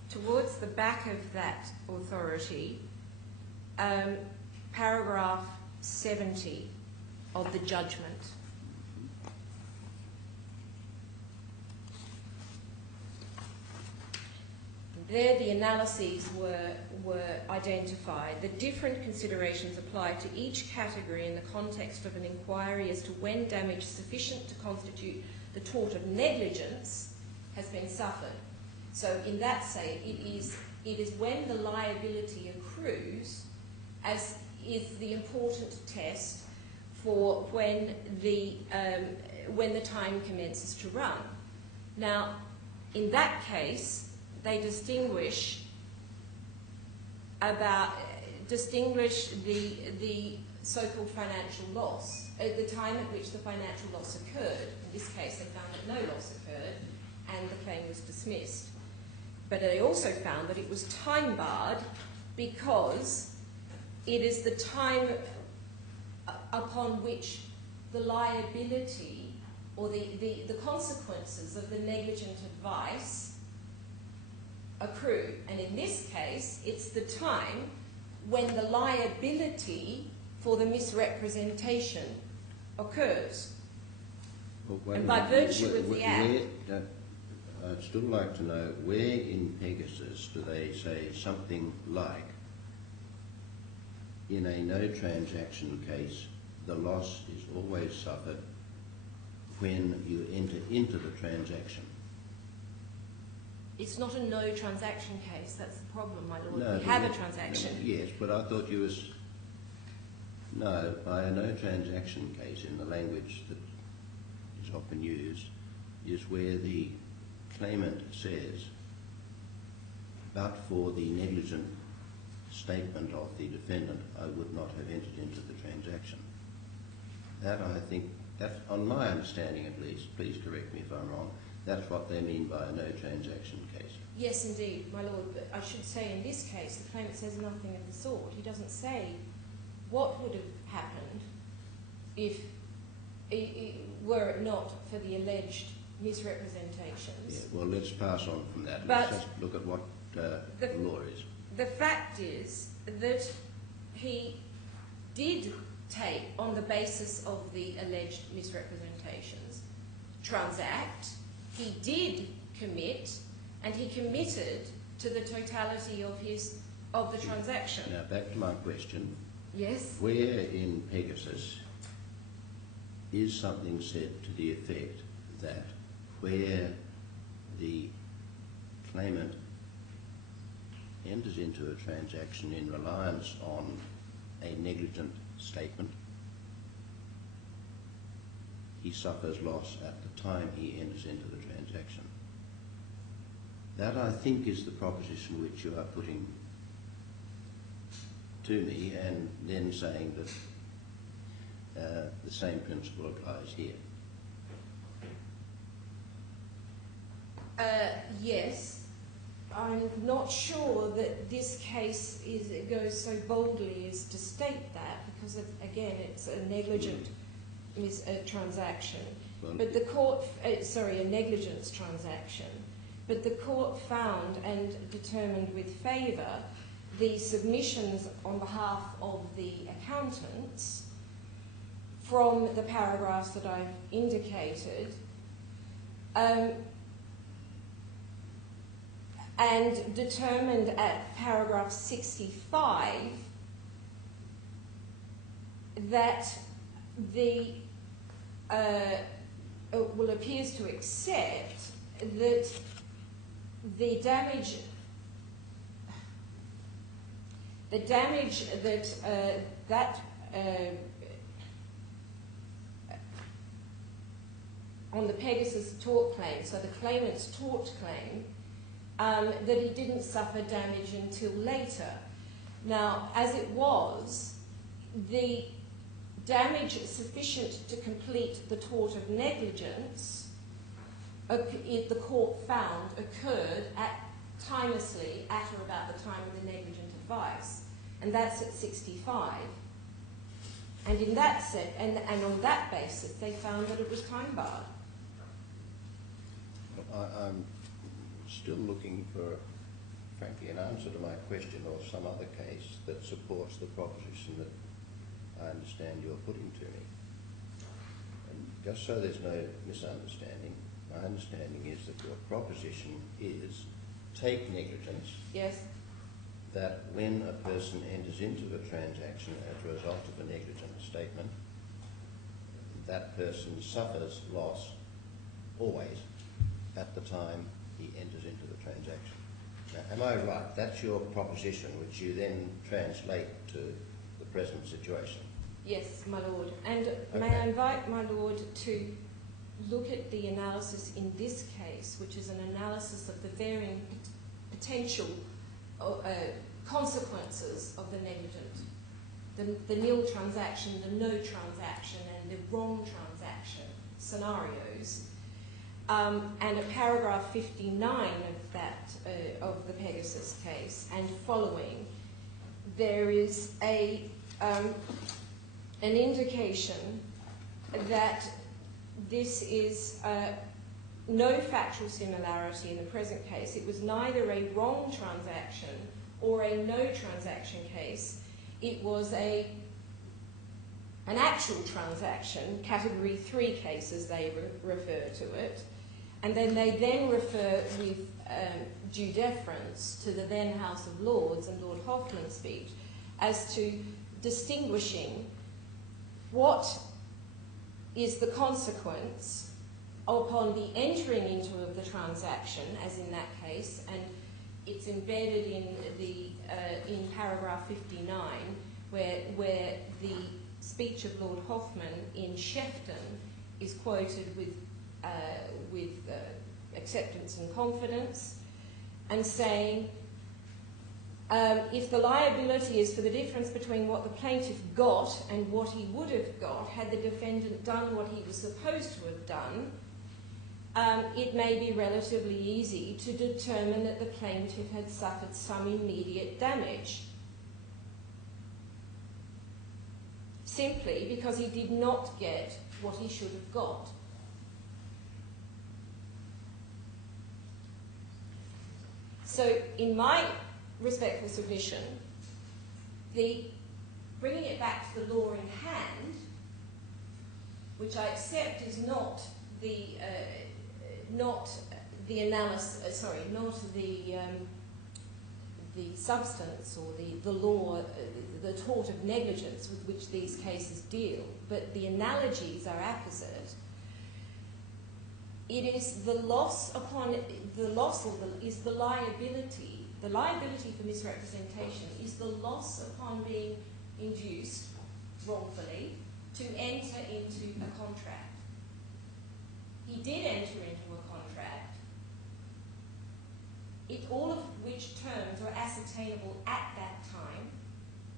towards the back of that authority, paragraph 70 of the judgment. There the analyses were identified. The different considerations apply to each category in the context of an inquiry as to when damage sufficient to constitute the tort of negligence has been suffered. So in that say, it is when the liability accrues as is the important test for when the time commences to run. Now, in that case, they distinguish the so-called financial loss at the time at which the financial loss occurred. In this case, they found that no loss occurred and the claim was dismissed. But they also found that it was time-barred because it is the time upon which the liability or the consequences of the negligent advice accrue. And in this case, it's the time when the liability for the misrepresentation occurs. Well, and by virtue of the act... I'd still like to know where in Pegasus do they say something like, in a no transaction case, the loss is always suffered when you enter into the transaction. It's not a no transaction case, that's the problem, my lord. No, we have a transaction. Yes, but I thought you was... No, by a no transaction case in the language that is often used is where the claimant says, but for the negligent statement of the defendant, I would not have entered into the transaction. That, I think, that's, on my understanding at least, please correct me if I'm wrong, that's what they mean by a no transaction case. Yes, indeed, my lord, but I should say in this case the claimant says nothing of the sort. He doesn't say what would have happened if were it not for the alleged misrepresentations. Yeah, well, let's pass on from that. But let's just look at what the law is. The fact is that he did take, on the basis of the alleged misrepresentations, transact. He did commit, and he committed to the totality of the transaction. Now, back to my question. Yes. Where in Pegasus is something said to the effect that where the claimant enters into a transaction in reliance on a negligent statement, he suffers loss at the time he enters into the transaction? That, I think, is the proposition which you are putting to me, and then saying that the same principle applies here. Yes. I'm not sure that this case goes so boldly as to state that, because again it's a negligent transaction. Well, but the court, a negligence transaction. But the court found and determined with favour the submissions on behalf of the accountants from the paragraphs that I've indicated, and determined at paragraph 65 that the appears to accept that the damage that on the Pegasus tort claim, so the claimant's tort claim, that he didn't suffer damage until later. Now, as it was, the damage sufficient to complete the tort of negligence, the court found, occurred timelessly at or about the time of the negligent advice, and that's at 65. And in that set, and on that basis, they found that it was time barred. I'm still looking for, frankly, an answer to my question, or some other case that supports the proposition that I understand you're putting to me. And just so there's no misunderstanding, my understanding is that your proposition is, take negligence. Yes. That when a person enters into a transaction as a result of a negligent statement, that person suffers loss always at the time he enters into the transaction. Now, am I right? That's your proposition, which you then translate to the present situation. Yes, my lord. And okay. May I invite my lord to look at the analysis in this case, which is an analysis of the varying potential consequences of the negligent, the nil transaction, the no transaction, and the wrong transaction scenarios. And at paragraph 59 of that of the Pegasus case and following, there is an indication that this is no factual similarity in the present case. It was neither a wrong transaction or a no transaction case. It was an actual transaction, category 3 case as they refer to it. And then they refer with due deference to the then House of Lords and Lord Hoffman's speech as to distinguishing what is the consequence upon the entering into of the transaction, as in that case, and it's embedded in the in paragraph 59, where the speech of Lord Hoffman in Shefton is quoted with acceptance and confidence, and saying, if the liability is for the difference between what the plaintiff got and what he would have got had the defendant done what he was supposed to have done, it may be relatively easy to determine that the plaintiff had suffered some immediate damage, simply because he did not get what he should have got. So, in my respectful submission, bringing it back to the law in hand, which I accept is not the analysis, the substance or the law, the tort of negligence with which these cases deal, but the analogies are apposite. It is the loss is the liability. The liability for misrepresentation is the loss upon being induced wrongfully to enter into a contract. He did enter into a contract, all of which terms were ascertainable at that time,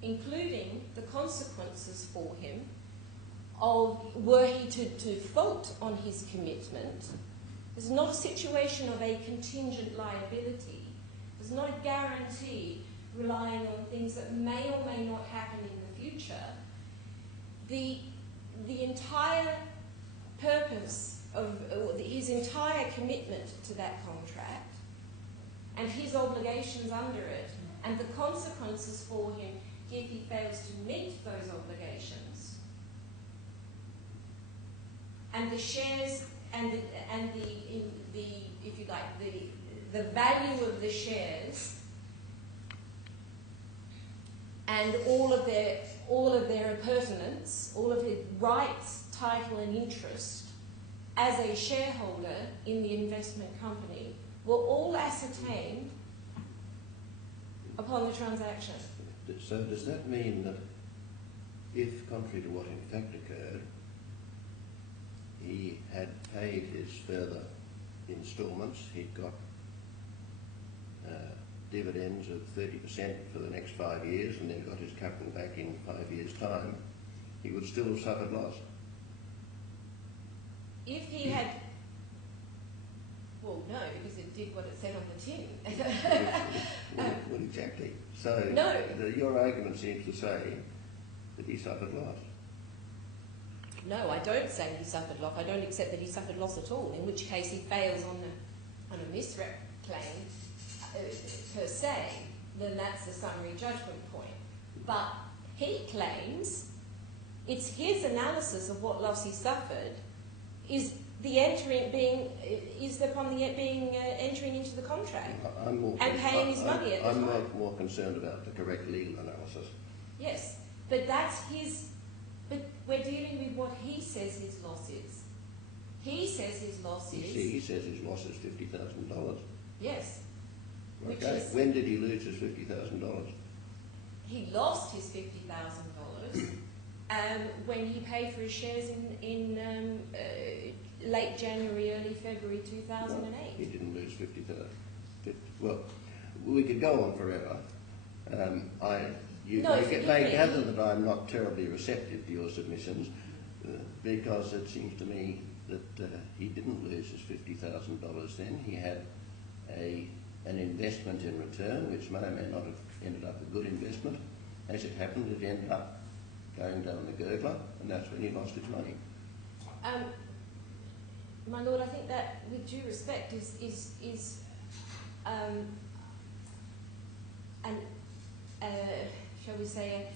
including the consequences for him of, were he to default on his commitment. There's not a situation of a contingent liability. There's not a guarantee relying on things that may or may not happen in the future. The entire purpose of his entire commitment to that contract and his obligations under it and the consequences for him if he fails to meet those obligations, and the shares and the if you like the value of the shares and all of their appurtenance, all of his rights, title and interest as a shareholder in the investment company were all ascertained upon the transaction. So does that mean that if, contrary to what in fact occurred, he had paid his further instalments, he'd got dividends of 30% for the next 5 years and then got his capital back in 5 years' time, he would still have suffered loss? If he had... Well, no, because it did what it said on the tin. Well, exactly. So no. Your argument seems to say that he suffered loss. No, I don't say he suffered loss. I don't accept that he suffered loss at all, in which case he fails on a misrep claim per se, then that's the summary judgment point. But he claims it's his analysis of what loss he suffered is entering into the contract and paying his money at the time. I'm more concerned about the correct legal analysis. Yes, but that's his... But we're dealing with what he says his loss is. He says his loss is... He says his loss is $50,000. Yes. Okay. When did he lose his $50,000? He lost his $50,000 when he paid for his shares in late January, early February 2008. No, he didn't lose 50,000. Well, we could go on forever. You may gather that I'm not terribly receptive to your submissions because it seems to me that he didn't lose his $50,000 then. He had an investment in return, which may or may not have ended up a good investment. As it happened, it ended up going down the gurgler, and that's when he lost his money. My Lord, I think that, with due respect, is shall we say,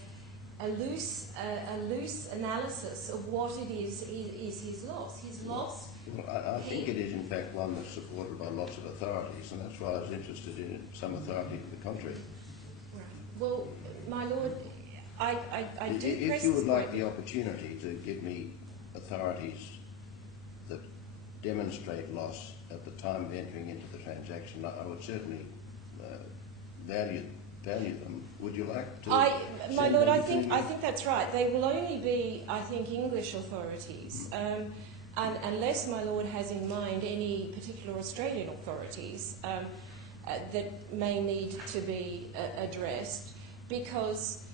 a loose analysis of what it is his loss. His loss... Well, I think it is, in fact, one that's supported by lots of authorities, and that's why I was interested in some authority to the contrary. Right. Well, my Lord, I do If you would like the opportunity to give me authorities that demonstrate loss at the time of entering into the transaction, I would certainly value them. Would you like to? My Lord, I think that's right. They will only be, I think, English authorities. unless my Lord has in mind any particular Australian authorities that may need to be addressed, because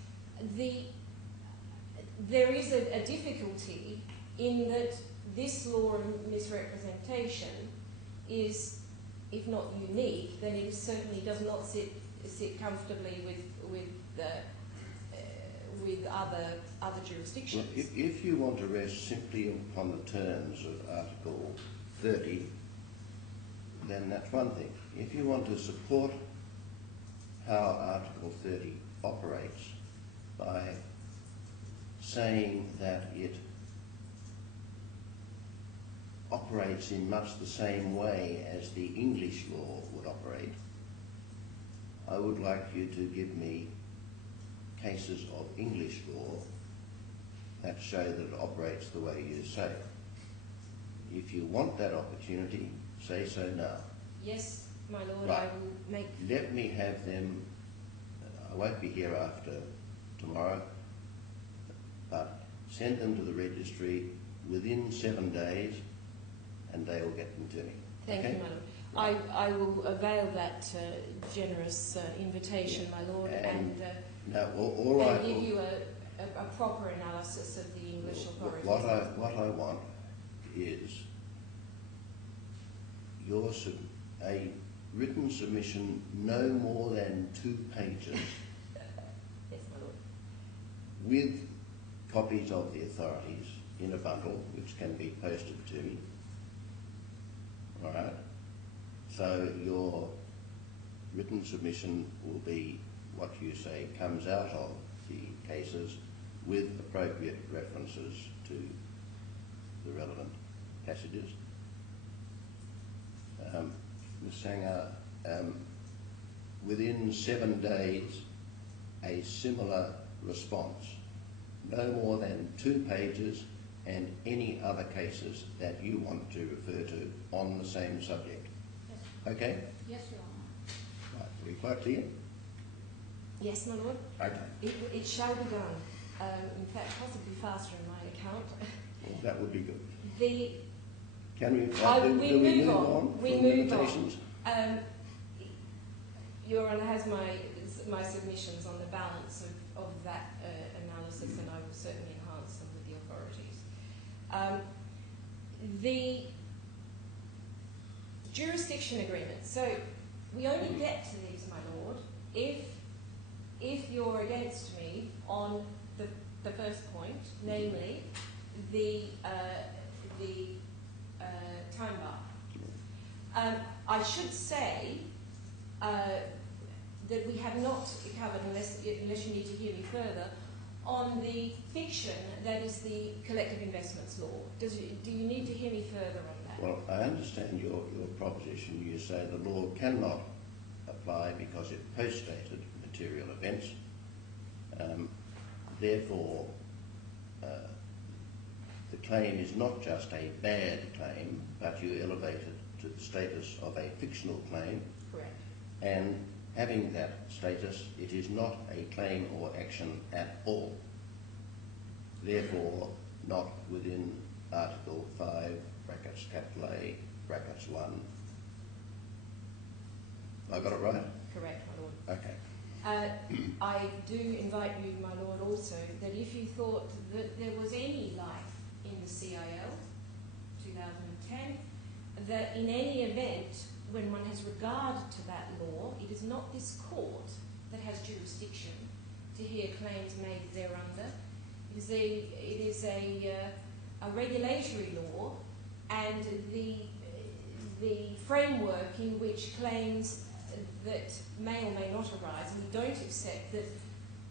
there is a difficulty in that this law of misrepresentation is, if not unique, then it certainly does not sit comfortably with other jurisdictions. Well, if you want to rest simply upon the terms of Article 30, then that's one thing. If you want to support how Article 30 operates by saying that it operates in much the same way as the English law would operate, I would like you to give me cases of English law that show that it operates the way you say. If you want that opportunity, say so now. Yes, my Lord, Right. I will make... Let me have them. I won't be here after tomorrow, but send them to the registry within 7 days and they will get them to me. Thank okay? you, Madam. I will avail that generous invitation, my Lord, and give you a proper analysis of the English authorities. What I want is a written submission no more than 2 pages Yes, my Lord. with copies of the authorities in a bundle which can be posted to me. All right? So your written submission will be what you say comes out of the cases with appropriate references to the relevant passages. Ms. Sanger, within 7 days, a similar response, no more than 2 pages, and any other cases that you want to refer to on the same subject. Yes. Okay? Yes, Your Honour. Right, are we quite clear? Yes, my Lord. Okay. It shall be done. In fact, possibly faster in my account. Well, that would be good. We move on We from move limitations? on. Your Honour has my submissions on the balance of that analysis, and I will certainly enhance them with the authorities. The jurisdiction agreement. So we only get to these, my Lord, if you're against me on the first point, namely the time bar. I should say that we have not covered, unless you need to hear me further, on the fiction that is the collective investments law. Do you need to hear me further on that? Well, I understand your proposition. You say the law cannot apply because it post-stated material events. Therefore, the claim is not just a bad claim, but you elevate it to the status of a fictional claim. Correct. And having that status, it is not a claim or action at all. Therefore, not within Article 5, brackets capital A, brackets 1. I got it right? Correct, my Lord. Okay. I do invite you, my Lord, also, that if you thought that there was any life in the CIL 2010, that in any event, when one has regard to that law, it is not this court that has jurisdiction to hear claims made thereunder. It is a regulatory law, and the framework in which claims that may or may not arise, and we don't accept that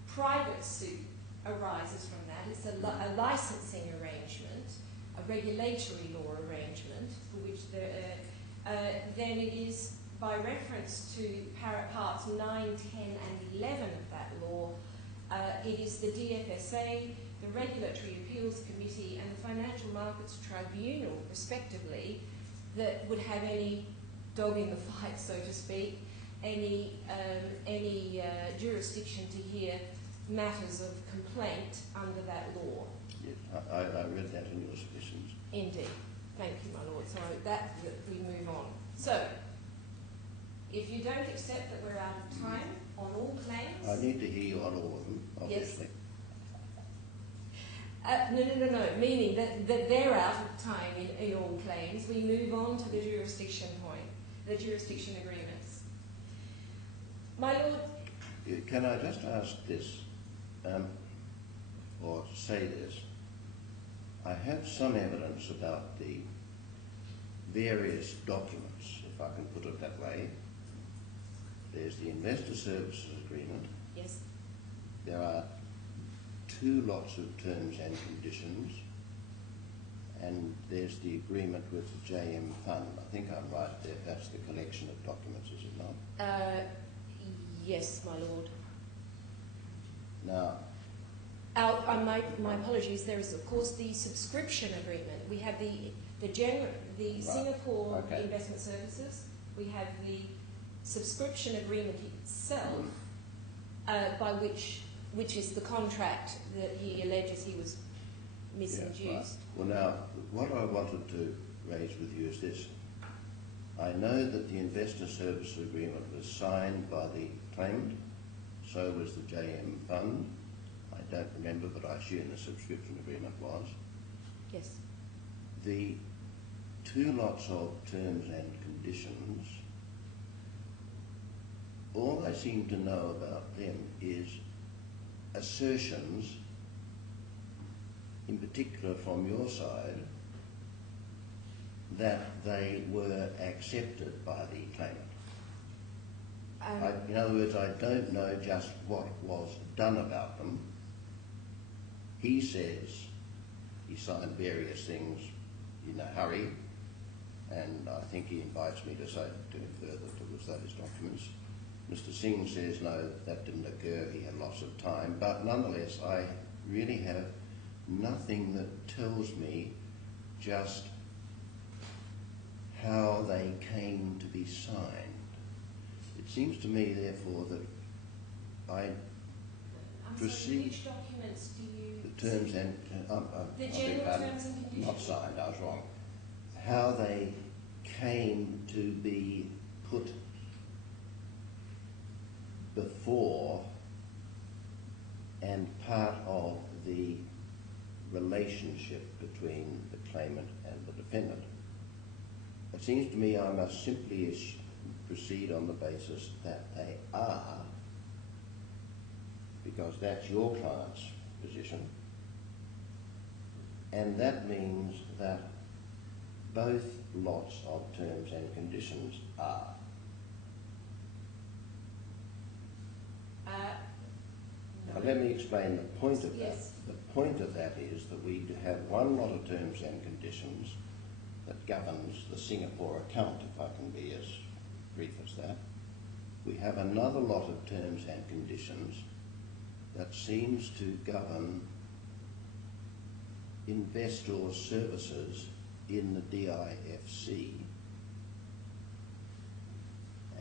private suit arises from that. It's a licensing arrangement, a regulatory law arrangement, for which then it is by reference to parts 9, 10 and 11 of that law. It is the DFSA, the Regulatory Appeals Committee and the Financial Markets Tribunal, respectively, that would have any dog in the fight, so to speak, any jurisdiction to hear matters of complaint under that law. Yes, I read that in your submissions. Indeed. Thank you, my lord. So that we move on. So, if you don't accept that we're out of time on all claims... I need to hear you on all of them, obviously. Yes. No. Meaning that they're out of time in all claims. We move on to the jurisdiction point, the jurisdiction agreements. My lord... Can I just ask this, or say this? I have some evidence about the various documents, if I can put it that way. There's the Investor Services Agreement. Yes. There are 2 lots of terms and conditions, and there's the agreement with the JM Fund. I think I'm right there. That's the collection of documents, is it not? Yes, my lord. Now, my apologies. There is, of course, the subscription agreement. We have the right. Singapore Okay. Investment Services. We have the subscription agreement itself, by which is the contract that he alleges he was misinduced. Yeah, right. Well, now, what I wanted to raise with you is this. I know that the Investor Services Agreement was signed by the claimant, so was the JM Fund. I don't remember, but I assume the subscription agreement was. Yes. The 2 lots of terms and conditions, all I seem to know about them is assertions, in particular from your side, that they were accepted by the claimant. In other words, I don't know just what was done about them. He says he signed various things in a hurry, and I think he invites me to say to him further that it was those documents. Mr. Singh says no, that didn't occur, he had lots of time, but nonetheless I really have nothing that tells me just how they came to be signed. It seems to me, therefore, that I proceed... Which documents do you... The terms and... the general terms and conditions? Not signed, I was wrong. How they came to be put before and part of the relationship between the claimant and the defendant. It seems to me I must simply proceed on the basis that they are, because that's your client's position, and that means that both lots of terms and conditions are. No. Now let me explain the point of Yes. that. The point of that is that we have one lot of terms and conditions that governs the Singapore account, if I can be as brief as that. We have another lot of terms and conditions that seems to govern investor services in the DIFC,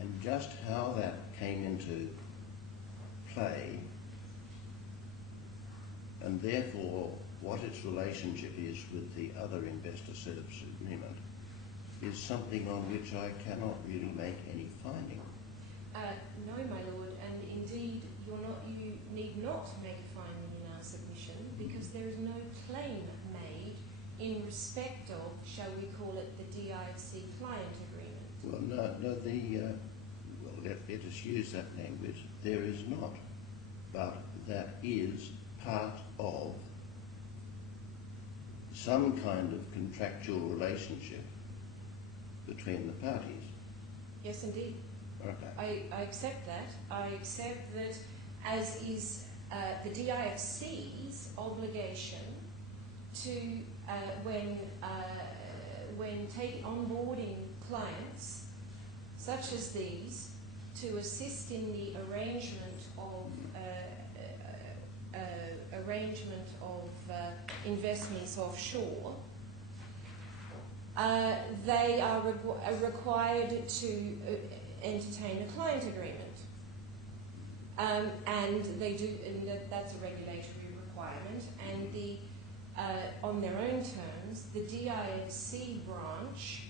and just how that came into play, and therefore what its relationship is with the other investor services agreement, is something on which I cannot really make any finding. No, my lord, and indeed you need not make a finding in our submission, because there is no claim made in respect of, shall we call it, the DIFC client agreement. Well, let us use that language. There is not, but that is part of some kind of contractual relationship between the parties. Yes, indeed. Okay. I accept that. I accept that, as is the DIFC's obligation to, when onboarding clients such as these, to assist in the arrangement of investments offshore, they are required to entertain a client agreement, and they do, and that's a regulatory requirement. And on their own terms, the DIFC branch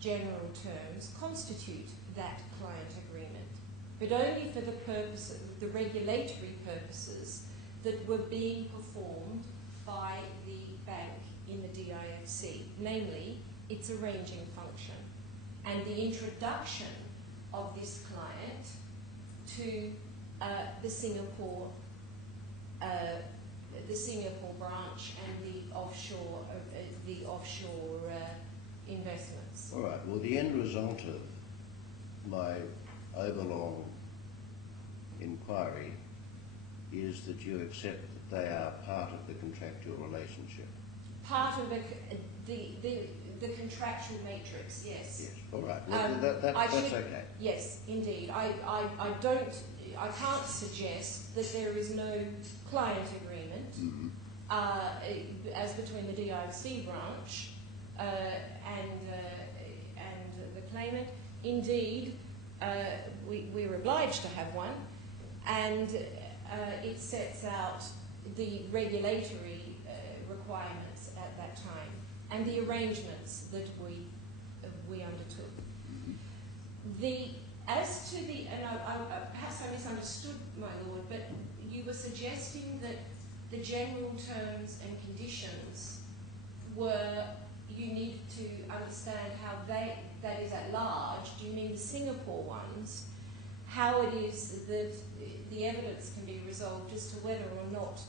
general terms constitute that client agreement, but only for the purpose, the regulatory purposes that were being performed by the bank in the DIFC, namely its arranging function and the introduction of this client to the Singapore branch and the offshore investments. All right. Well, the end result of my overlong inquiry is that you accept that they are part of the contractual relationship. Part of the contractual matrix, yes. Yes. All right. Well, that's okay. Yes, indeed. I can't suggest that there is no client agreement as between the DIFC branch and the claimant. Indeed, we're obliged to have one, and it sets out the regulatory requirements at that time and the arrangements that we undertook. Perhaps I misunderstood, my Lord, but you were suggesting that the general terms and conditions were, you need to understand how that is at large. Do you mean the Singapore ones? How it is that the evidence can be resolved as to whether or not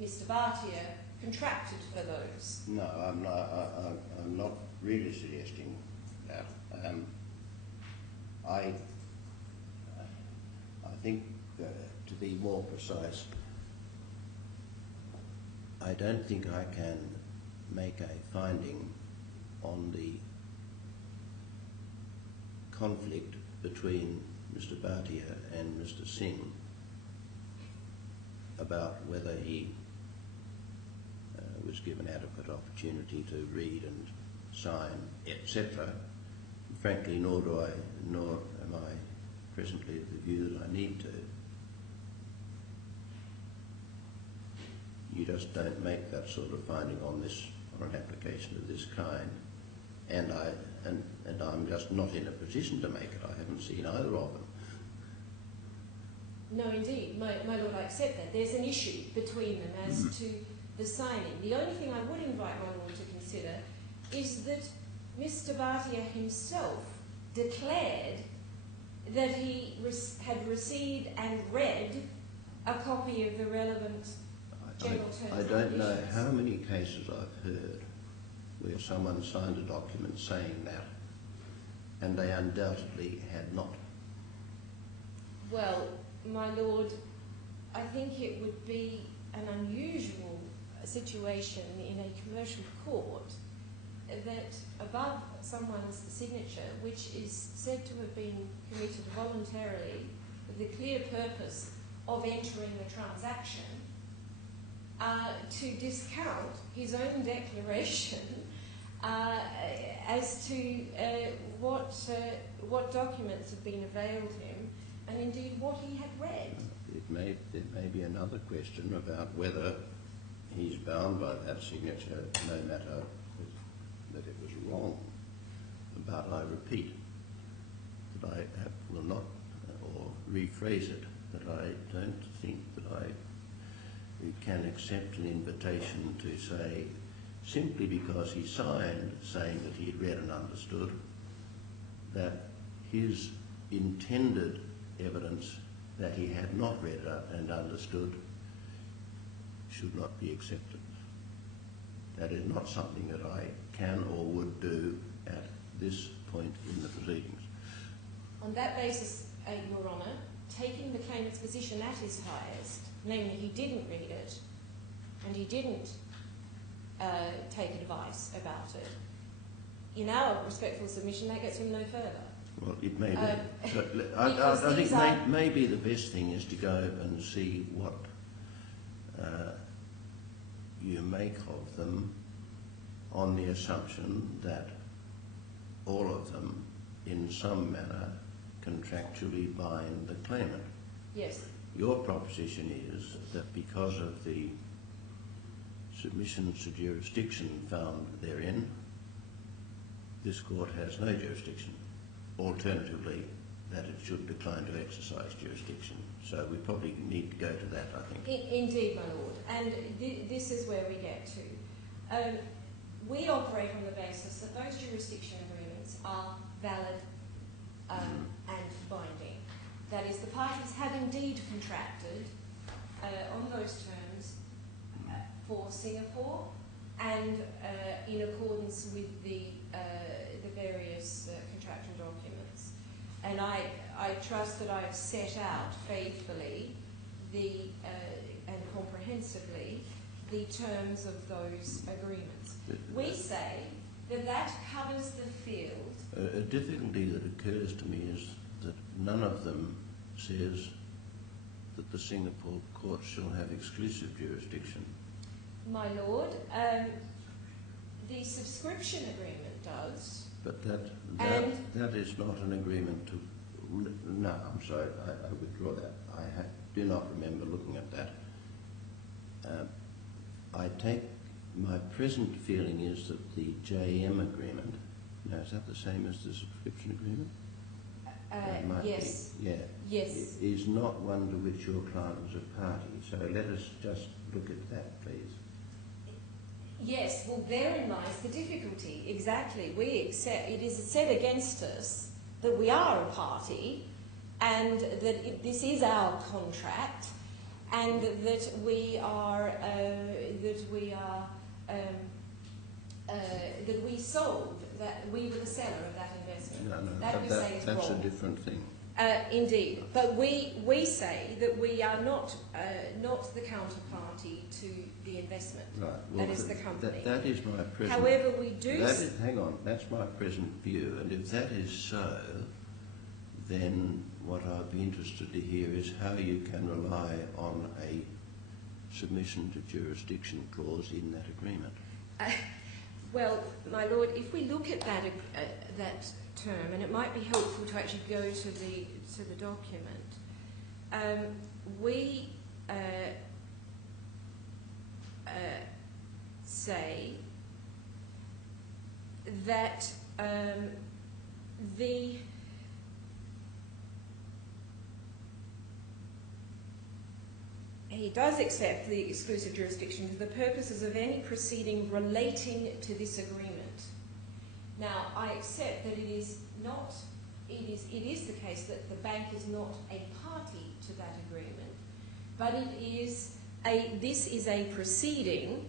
Mr. Bhatia contracted for those? No, I'm not really suggesting that. I think, to be more precise, I don't think I can make a finding on the conflict between Mr. Bhatia and Mr. Singh about whether he was given adequate opportunity to read and sign, etc. Frankly, nor am I presently of the view that I need to. You just don't make that sort of finding on an application of this kind, and I'm just not in a position to make it. I haven't seen either of them. No, indeed, my Lord, I accept that. There's an issue between them as to the signing. The only thing I would invite my Lord to consider is that Mr. Bhatia himself declared that he had received and read a copy of the relevant general terms. I don't know how many cases I've heard where someone signed a document saying that, and they undoubtedly had not. Well, my Lord, I think it would be an unusual situation in a commercial court that above someone's signature, which is said to have been committed voluntarily with the clear purpose of entering the transaction, to discount his own declaration as to what documents have been availed him and indeed what he had read. There may be another question about whether he's bound by that signature, no matter that it was wrong. But I repeat that I will not, or rephrase it, that I don't think that we can accept an invitation to say, simply because he signed saying that he had read and understood, that his intended evidence that he had not read and understood should not be accepted. That is not something that I can or would do at this point in the proceedings. On that basis, Your Honour, taking the claimant's position at his highest, namely he didn't read it and he didn't take advice about it, in our respectful submission, that gets him no further. Well, it may be. So, I think maybe the best thing is to go and see what you make of them on the assumption that all of them, in some manner, contractually bind the claimant. Yes. Your proposition is that because of the submissions to jurisdiction found therein, this court has no jurisdiction. Alternatively, that it should decline to exercise jurisdiction. So we probably need to go to that, I think. Indeed, my lord. And this is where we get to. We operate on the basis that those jurisdiction agreements are valid and binding. That is, the parties have indeed contracted on those terms for Singapore and in accordance with the various contractual documents. And I trust that I've set out faithfully and comprehensively the terms of those agreements. We say that that covers the field. A difficulty that occurs to me is that none of them says that the Singapore court shall have exclusive jurisdiction. My lord, the subscription agreement does. But that is not an agreement to... No, I'm sorry, I withdraw that. I do not remember looking at that. I take... My present feeling is that the JM agreement... Now, is that the same as the subscription agreement? Yes. Yeah. Yes. Is not one to which your client was a party. So let us just look at that, please. Yes, well, therein lies the difficulty. Exactly. We accept it is said against us that we are a party, and that this is our contract, and that we are that we sold, that we were the seller of that investment. No, that we say is that's wrong. A different thing. Indeed, but we say that we are not the counterparty to the investment. Right. Well, that is the company. That is my present. However, we do. Hang on. That's my present view, and if that is so, then what I'd be interested to hear is how you can rely on a submission to jurisdiction clause in that agreement. Well, my lord, if we look at that term, and it might be helpful to actually go to the document, we say that he does accept the exclusive jurisdiction for the purposes of any proceeding relating to this agreement. Now, I accept that it is the case that the bank is not a party to that agreement, but this is a proceeding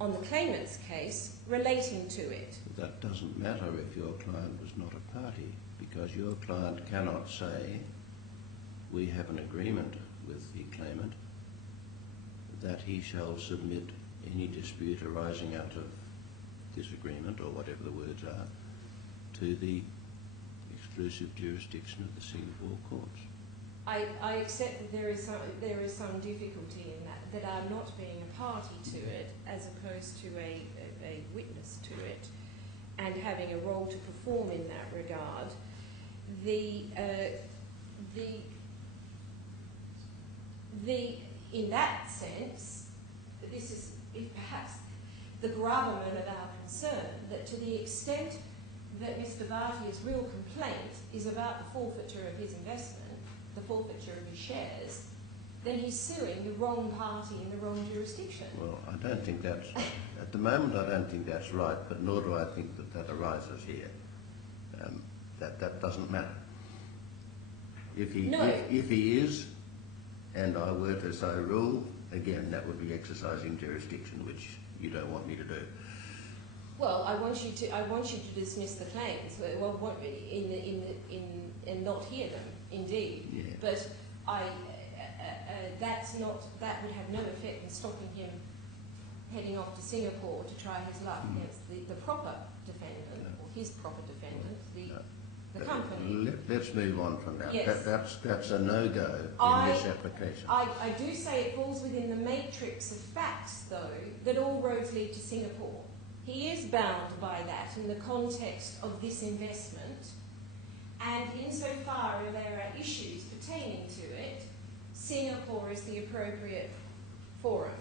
on the claimant's case relating to it. That doesn't matter if your client was not a party, because your client cannot say, we have an agreement with the claimant that he shall submit any dispute arising out of this agreement, or whatever the words are, to the exclusive jurisdiction of the Singapore courts. I accept that there is some difficulty in that I'm not being a party to it as opposed to a witness to it, and having a role to perform in that regard. In that sense, this is perhaps the gravamen of our concern, that to the extent that Mr. Bhatia's real complaint is about the forfeiture of his investment, the forfeiture of his shares, then he's suing the wrong party in the wrong jurisdiction. Well, I don't think that's... At the moment, I don't think that's right, but nor do I think that arises here. That doesn't matter. If he is, and I were to so rule, again, that would be exercising jurisdiction, which you don't want me to do. Well, I want you to dismiss the claims, and not hear them, indeed. Yeah. But that would have no effect in stopping him heading off to Singapore to try his luck against the proper defendant, or his proper defendant, the company. Let's move on from that. Yes. That's a no-go in this application. I do say it falls within the matrix of facts, though, that all roads lead to Singapore. He is bound by that in the context of this investment, and insofar as there are issues pertaining to it, Singapore is the appropriate forum.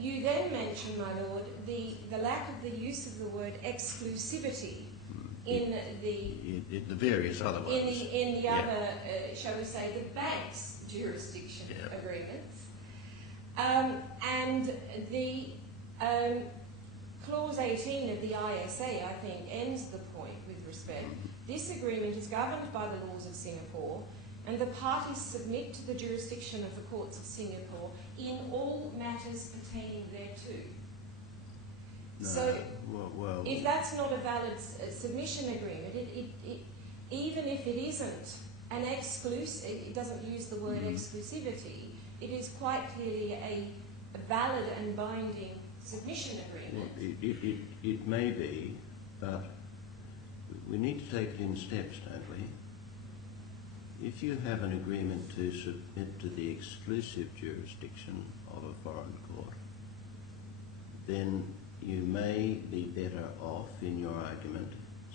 You then mention, my Lord, the lack of the use of the word exclusivity in the various other ones. In the other, shall we say, the bank's jurisdiction agreements. And the Clause 18 of the ISA, I think, ends the point with respect. This agreement is governed by the laws of Singapore, and the parties submit to the jurisdiction of the courts of Singapore in all matters pertaining thereto. No, so, well, if that's not a valid submission agreement, even if it isn't an exclusive, it doesn't use the word exclusivity, it is quite clearly a valid and binding submission agreement. Well, it may be, but we need to take it in steps, don't we? If you have an agreement to submit to the exclusive jurisdiction of a foreign court, then you may be better off in your argument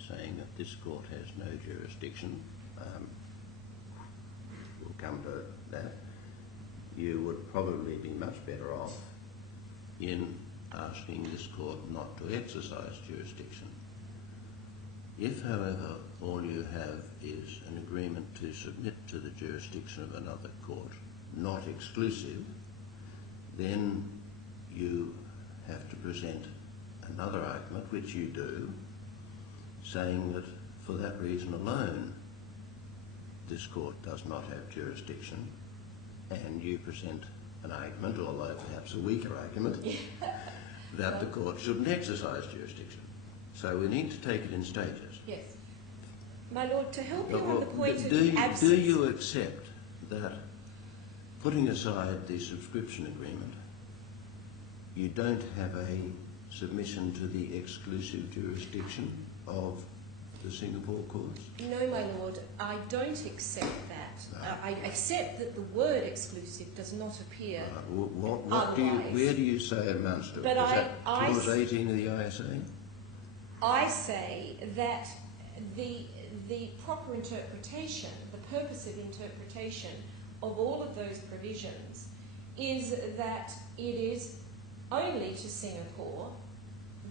saying that this court has no jurisdiction. We'll come to that. You would probably be much better off in asking this court not to exercise jurisdiction. If, however, all you have is an agreement to submit to the jurisdiction of another court, not exclusive, then you have to present another argument, which you do, saying that for that reason alone this court does not have jurisdiction, and you present an argument, although perhaps a weaker argument, that the court shouldn't exercise jurisdiction. So we need to take it in stages. Yes. My Lord, to help you on the point of absence... Do you accept that, putting aside the subscription agreement, you don't have a submission to the exclusive jurisdiction of the Singapore courts? No, my Lord, I don't accept that. No. I accept that the word exclusive does not appear where do you say it amounts to? But Is that Clause 18 of the ISA? I say that the proper interpretation, the purposive interpretation of all of those provisions is that it is only to Singapore,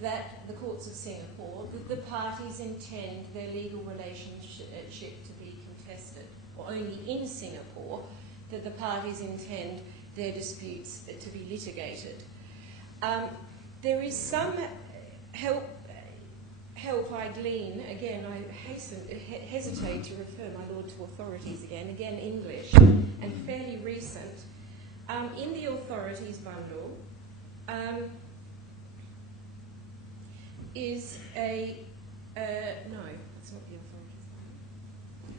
that the courts of Singapore, that the parties intend their legal relationship to be contested, or only in Singapore that the parties intend their disputes to be litigated. There is some help I glean, again, I hesitate to refer, my Lord, to authorities again English, and fairly recent. In the authorities bundle is a, no, it's not the authorities bundle.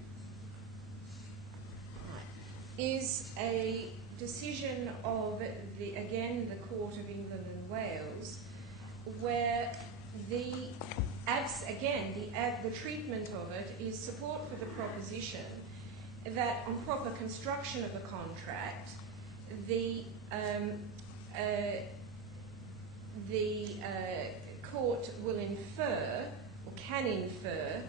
Is a decision of, the Court of England and Wales, where the treatment of it is support for the proposition that on proper construction of a contract, the court will infer, or can infer,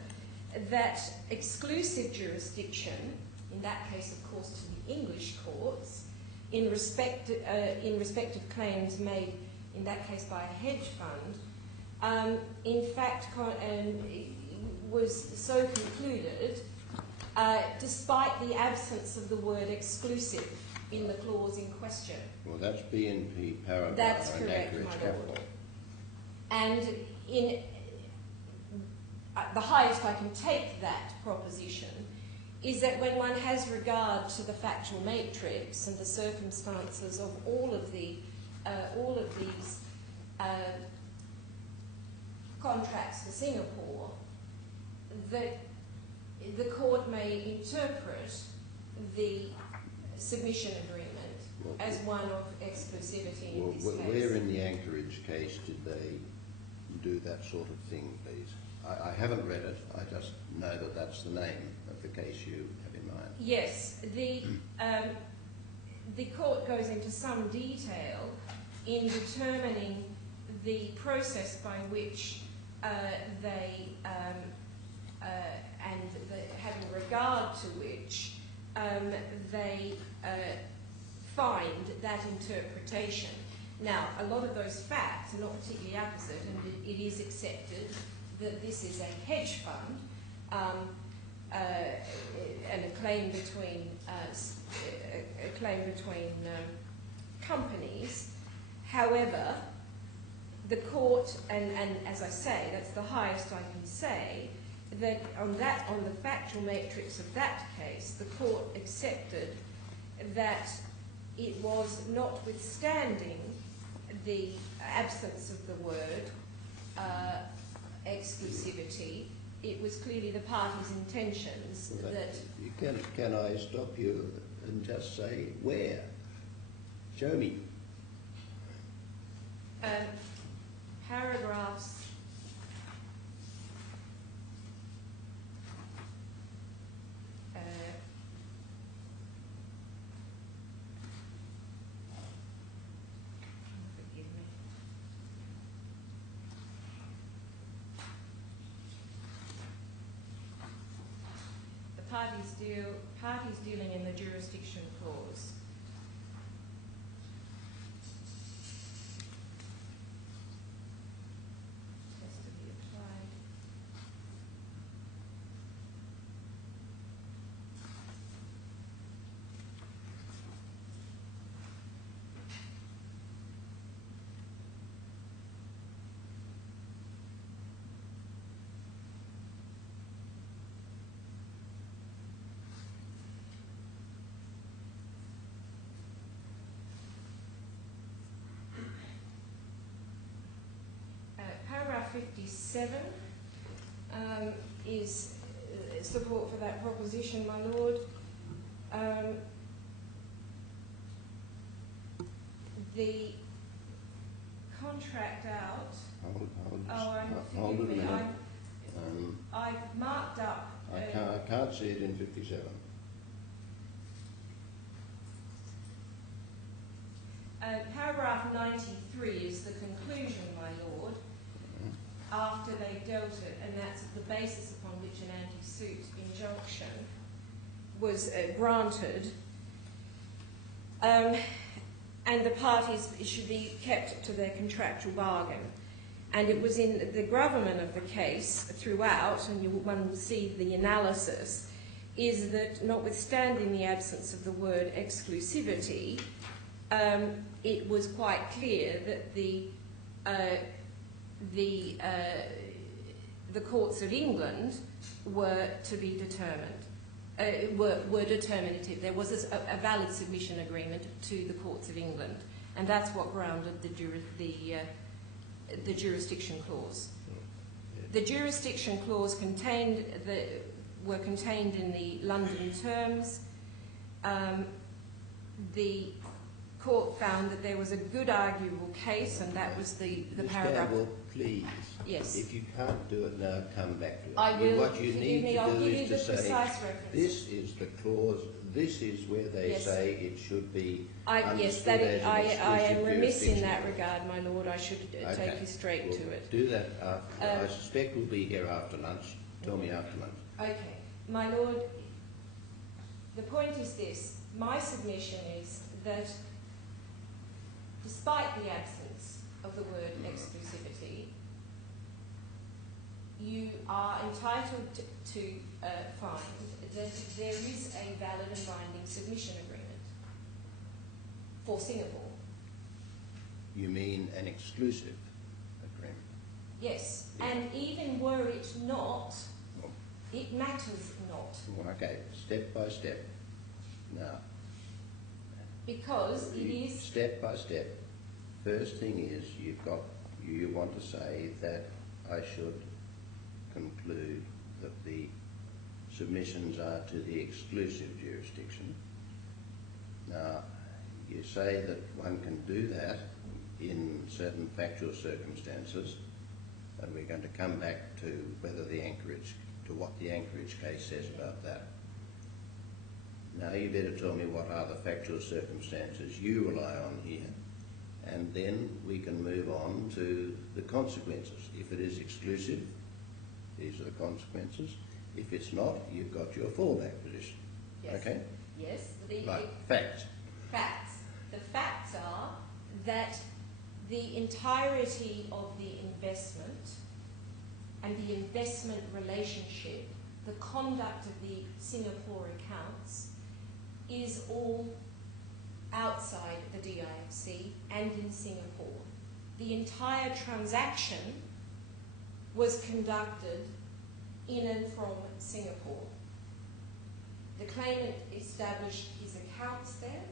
that exclusive jurisdiction, in that case, of course, to the English courts, in respect of claims made, in that case, by a hedge fund, in fact, was so concluded, despite the absence of the word exclusive in the clause in question. Well, that's BNP Paribas. That's correct, my Lord. And in the highest I can take that proposition is that when one has regard to the factual matrix and the circumstances of all of these contracts for Singapore, that the court may interpret the submission agreement as one of exclusivity in this case. Where in the Anchorage case did they do that sort of thing, please? I haven't read it, I just know that that's the name of the case you have in mind. Yes, the court goes into some detail in determining the process by which having regard to which they find that interpretation. Now, a lot of those facts are not particularly apposite, and it is accepted that this is a hedge fund and a claim between companies. However, the court, and as I say, that's the highest I can say, that on the factual matrix of that case, the court accepted that it was, notwithstanding the absence of the word exclusivity, it was clearly the parties' intentions that... Can I stop you and just say where? Show me. Paragraphs... parties dealing in the jurisdiction clause. Has to be applied. Paragraph 57 is support for that proposition, my lord. The contract out... Hold it a minute. I've marked up... I can't see it in 57. Paragraph 93 is the conclusion, my lord, after they dealt it, and that's the basis upon which an anti-suit injunction was granted, and the parties should be kept to their contractual bargain. And it was in the gravamen of the case throughout, and one will see the analysis, is that notwithstanding the absence of the word exclusivity, it was quite clear that the courts of England were to be determined, were determinative. There was a valid submission agreement to the courts of England, and that's what grounded the jurisdiction clause. The jurisdiction clause were contained in the London terms. The court found that there was a good arguable case, and that was the paragraph. Campbell, please. Yes. If you can't do it now, come back to it. I will. What you need to I'll do give is you to the say, precise reference. this is the clause, this is where they say it should be Yes, understood as an I am exclusive remiss in jurisdiction. that regard, my lord. I should take you straight We'll to it. do that after. I suspect we'll be here after lunch. Tell me after lunch. Okay. My lord, the point is this. My submission is that despite the absence of the word exclusivity, you are entitled to find that there is a valid and binding submission agreement for Singapore. You mean an exclusive agreement? Yes, Yeah. and even were it not, it matters not. Okay, step by step. Now, because it is... Step by step. First thing is you want to say that I should conclude that the submissions are to the exclusive jurisdiction. Now, you say that one can do that in certain factual circumstances, and we're going to come back to whether what the Anchorage case says about that. Now you better tell me what are the factual circumstances you rely on here, and then we can move on to the consequences. If it is exclusive, these are the consequences. If it's not, you've got your fallback position. Yes. Okay? Yes. Right. Facts. Facts. The facts are that the entirety of the investment and the investment relationship, the conduct of the Singapore accounts, is all outside the DIFC and in Singapore. The entire transaction was conducted in and from Singapore. The claimant established his accounts there.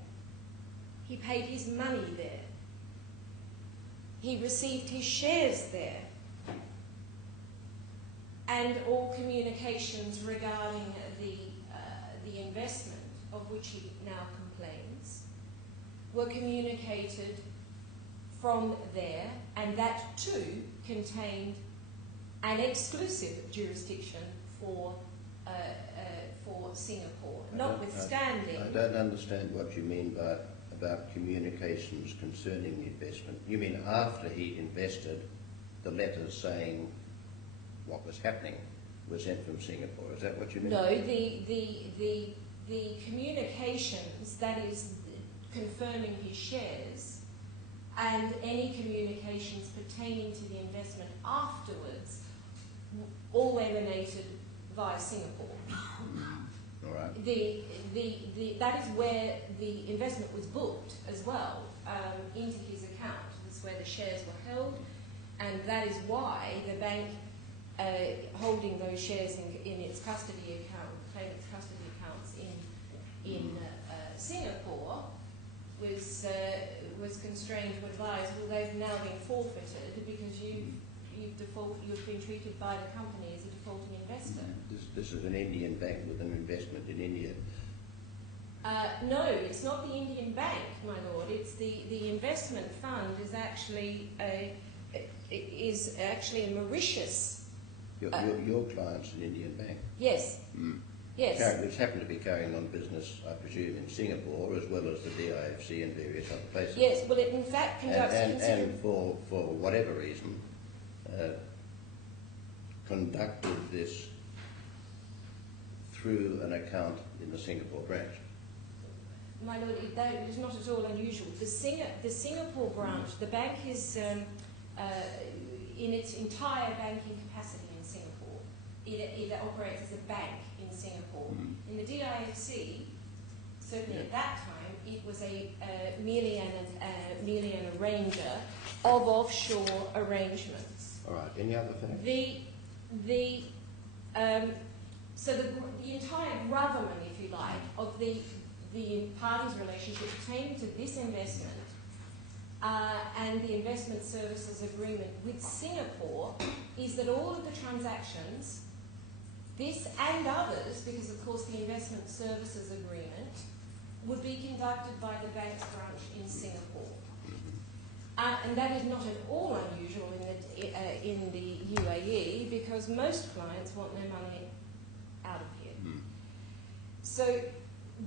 He paid his money there. He received his shares there. And all communications regarding the investment, of which he now complains, were communicated from there, and that too contained an exclusive jurisdiction for Singapore, notwithstanding... I don't understand what you mean by about communications concerning the investment. You mean after he invested, the letters saying what was happening were sent from Singapore? Is that what you mean? No, the communications, that is confirming his shares, and any communications pertaining to the investment afterwards, all emanated via Singapore. All right. That is where the investment was booked as well, into his account. That's where the shares were held, and that is why the bank holding those shares in its custody account, claimant's custody accounts in Singapore, was constrained to advise, well, they've now been forfeited because you've been treated by the company as a defaulting investor. This is an Indian bank with an investment in India. No, it's not the Indian bank, my lord. It's the investment fund is actually a Mauritius. Your client's an Indian bank. Yes. Mm. Yes. Which happen to be carrying on business, I presume, in Singapore as well as the DIFC and various other places. Yes. Well, it in fact conducts and for whatever reason conducted this through an account in the Singapore branch. My lord, that is not at all unusual. The Singapore branch, the bank is in its entire banking capacity in Singapore. It operates as a bank in Singapore. In the DIFC, certainly at that time, it was merely an arranger of offshore arrangements. All right. Any other facts? So the entire gravamen, if you like, of the parties' relationship pertaining to this investment and the investment services agreement with Singapore is that all of the transactions, this and others, because of course the investment services agreement, would be conducted by the bank's branch in Singapore. And that is not at all unusual in the UAE, because most clients want their money out of here. So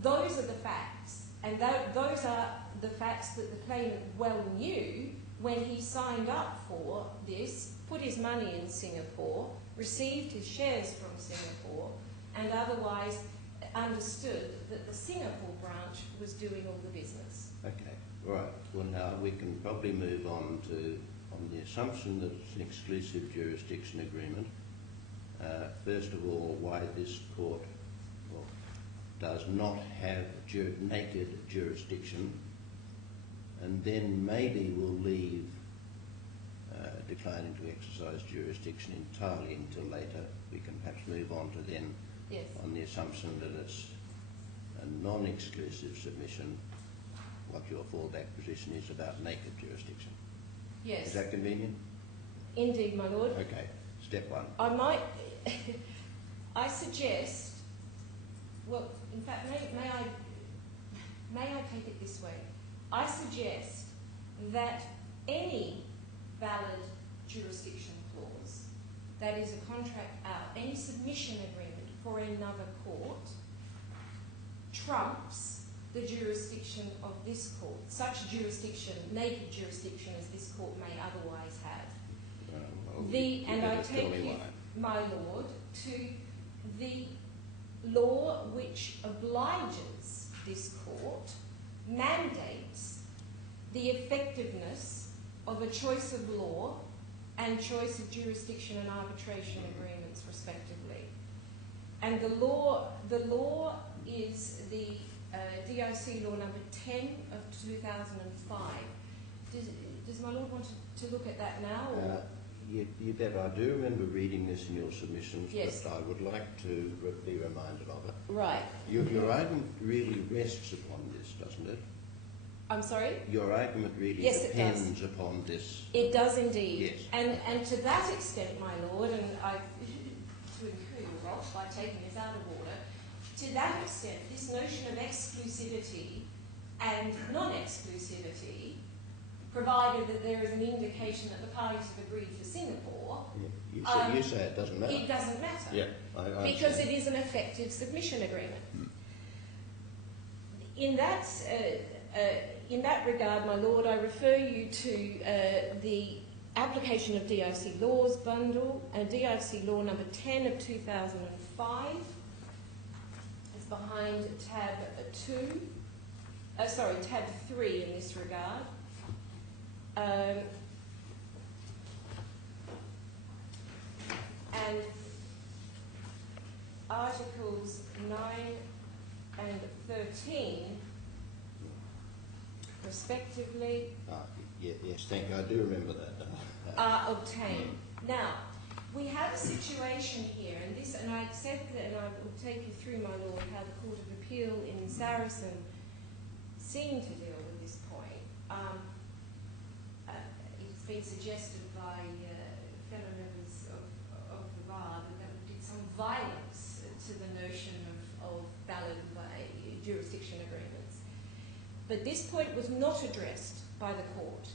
those are the facts, and those are the facts that the claimant well knew when he signed up for this, put his money in Singapore, received his shares from Singapore, and otherwise understood that the Singapore branch was doing all the business. Okay, right. Well, now we can probably move on the assumption that it's an exclusive jurisdiction agreement. First of all, why this court does not have naked jurisdiction, and then maybe will leave declining to exercise jurisdiction entirely until later. We can perhaps move on to then, yes, on the assumption that it's a non-exclusive submission, what your fallback position is about naked jurisdiction. Yes. Is that convenient? Indeed, my lord. Okay, step one. I suggest, well, in fact, may I take it this way? I suggest that any valid jurisdiction clause, that is a contract out, any submission agreement for another court, trumps the jurisdiction of this court, such jurisdiction, naked jurisdiction as this court may otherwise have. And I take you, my lord, to the law which obliges this court, mandates the effectiveness of a choice of law and choice of jurisdiction and arbitration agreements, respectively. And the law is the DIC law number 10 of 2005. Does my Lord want to look at that now? Or? You bet. I do remember reading this in your submissions, yes. but I would like to be reminded of it. Right. Your argument really rests upon this, doesn't it? I'm sorry? Your argument really depends upon this. It does indeed. Yes. And to that extent, my Lord, and I to incur your wrath by taking this out of order, to that extent, this notion of exclusivity and non-exclusivity, provided that there is an indication that the parties have agreed for Singapore. Yeah. You say it doesn't matter. It doesn't matter. Yeah, I because it is an effective submission agreement. In that regard, my Lord, I refer you to the application of DIC laws bundle, DIC law number 10 of 2005. It's behind tab 3 in this regard. And Articles 9 and 13, respectively, yes, thank you. I do remember that. are obtained. Now, we have a situation here, and I said that, and I will take you through, my Lord, how the Court of Appeal in Saracen seemed to deal with this point. It's been suggested by fellow members of the bar that did some violence to the notion of valid jurisdiction agreements. But this point was not addressed by the court.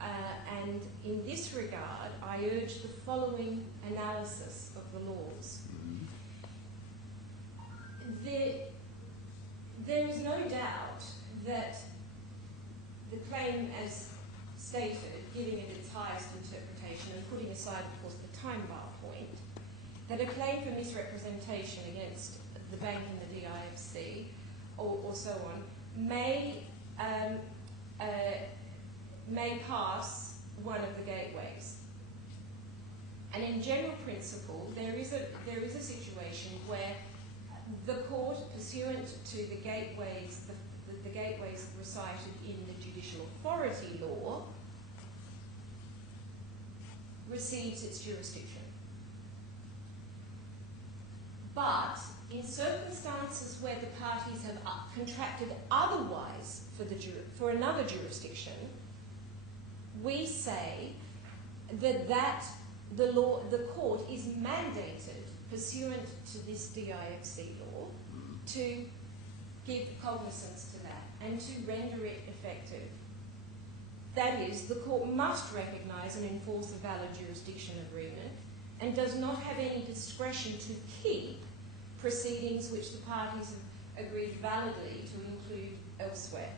And in this regard, I urge the following analysis of the laws. There is no doubt that the claim, as stated, giving it its highest interpretation and putting aside, of course, the time bar point, that a claim for misrepresentation against the bank and the DIFC or so on may pass one of the gateways. And in general principle, there is a situation where the court, pursuant to the gateways, the gateways recited in the judicial authority law, receives its jurisdiction. But in circumstances where the parties have contracted otherwise for another jurisdiction, we say that the court is mandated, pursuant to this DIFC law, to give cognizance to that and to render it effective. That is, the court must recognise and enforce a valid jurisdiction agreement and does not have any discretion to keep proceedings which the parties have agreed validly to include elsewhere,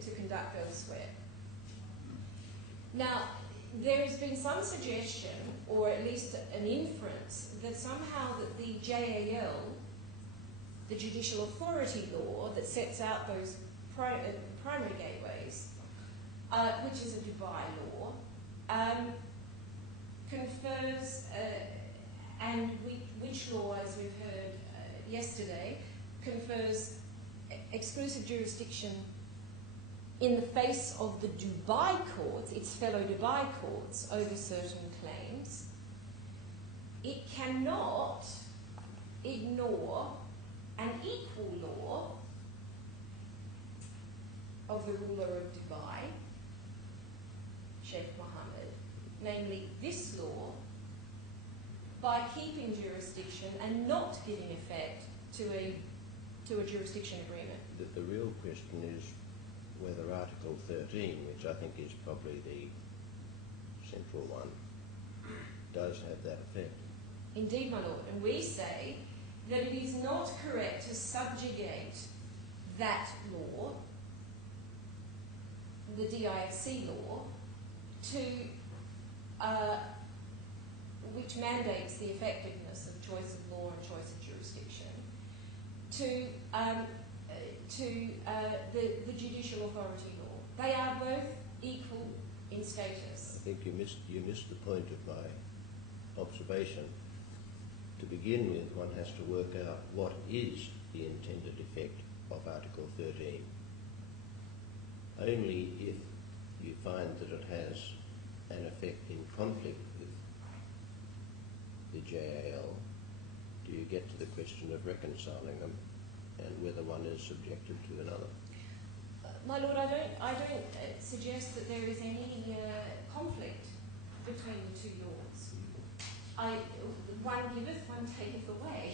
to conduct elsewhere. Now, there has been some suggestion, or at least an inference, that somehow that the JAL, the judicial authority law that sets out those primary gateways, which is a Dubai law, confers, and which law, as we've heard yesterday, confers exclusive jurisdiction in the face of the Dubai courts, its fellow Dubai courts, over certain claims. It cannot ignore an equal law of the ruler of Dubai, Sheikh Mohammed, namely this law, by keeping jurisdiction and not giving effect to a jurisdiction agreement. The real question is whether Article 13, which I think is probably the central one, does have that effect. Indeed, my Lord, and we say that it is not correct to subjugate that law, the DIFC law, to which mandates the effectiveness of choice of law and choice of jurisdiction, to the judicial authority law. They are both equal in status. I think you missed the point of my observation. To begin with, one has to work out what is the intended effect of Article 13. Only if you find that it has an effect in conflict with the JAL do you get to the question of reconciling them and whether one is subjected to another. My Lord, I don't suggest that there is any conflict between the two laws. One giveth, one taketh away.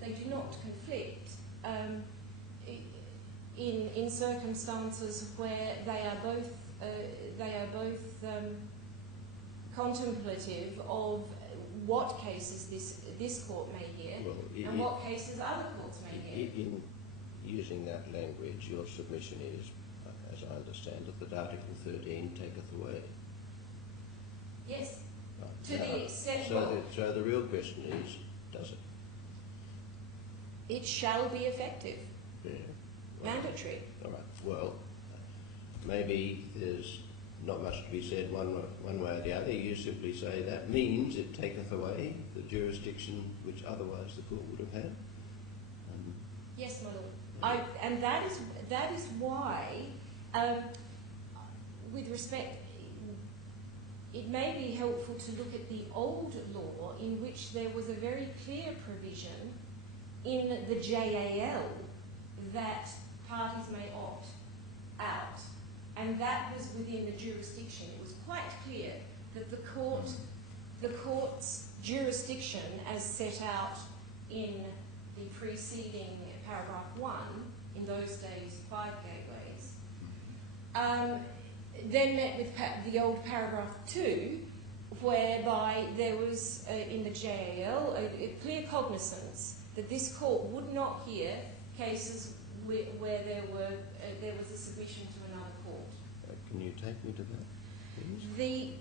They do not conflict in circumstances where they are both contemplative of what cases this court may hear and what cases other courts may hear. In using that language, your submission is, as I understand it, that Article 13 taketh away. Yes. Right. To the extent... So the real question is, does it? It shall be effective. Yeah. Well, mandatory. All right. Well, maybe there's not much to be said one way or the other. You simply say that means it taketh away the jurisdiction which otherwise the court would have had. Yes, my Lord. And that is why, with respect, it may be helpful to look at the old law in which there was a very clear provision in the JAL that parties may opt out. And that was within the jurisdiction. It was quite clear that the court's jurisdiction, as set out in the preceding paragraph 1, in those days 5 gateways, then met with the old paragraph 2, whereby there was in the JAL a clear cognizance that this court would not hear cases where there was a submission to another court. Can you take me to that, please?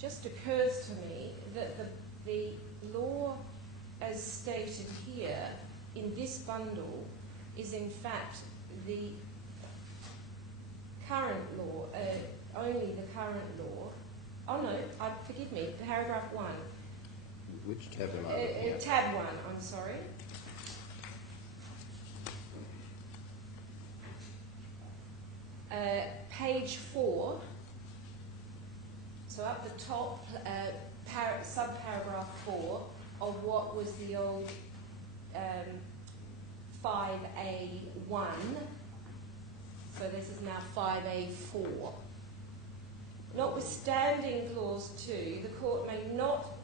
Just occurs to me that the law as stated here in this bundle is in fact the current law, only the current law. Oh no, forgive me, paragraph 1. Which tab am I looking at? Tab 1, I'm sorry. Page 4, so up the top, sub-paragraph 4 of what was the old 5A1, so this is now 5A4. Notwithstanding clause 2, the court may not,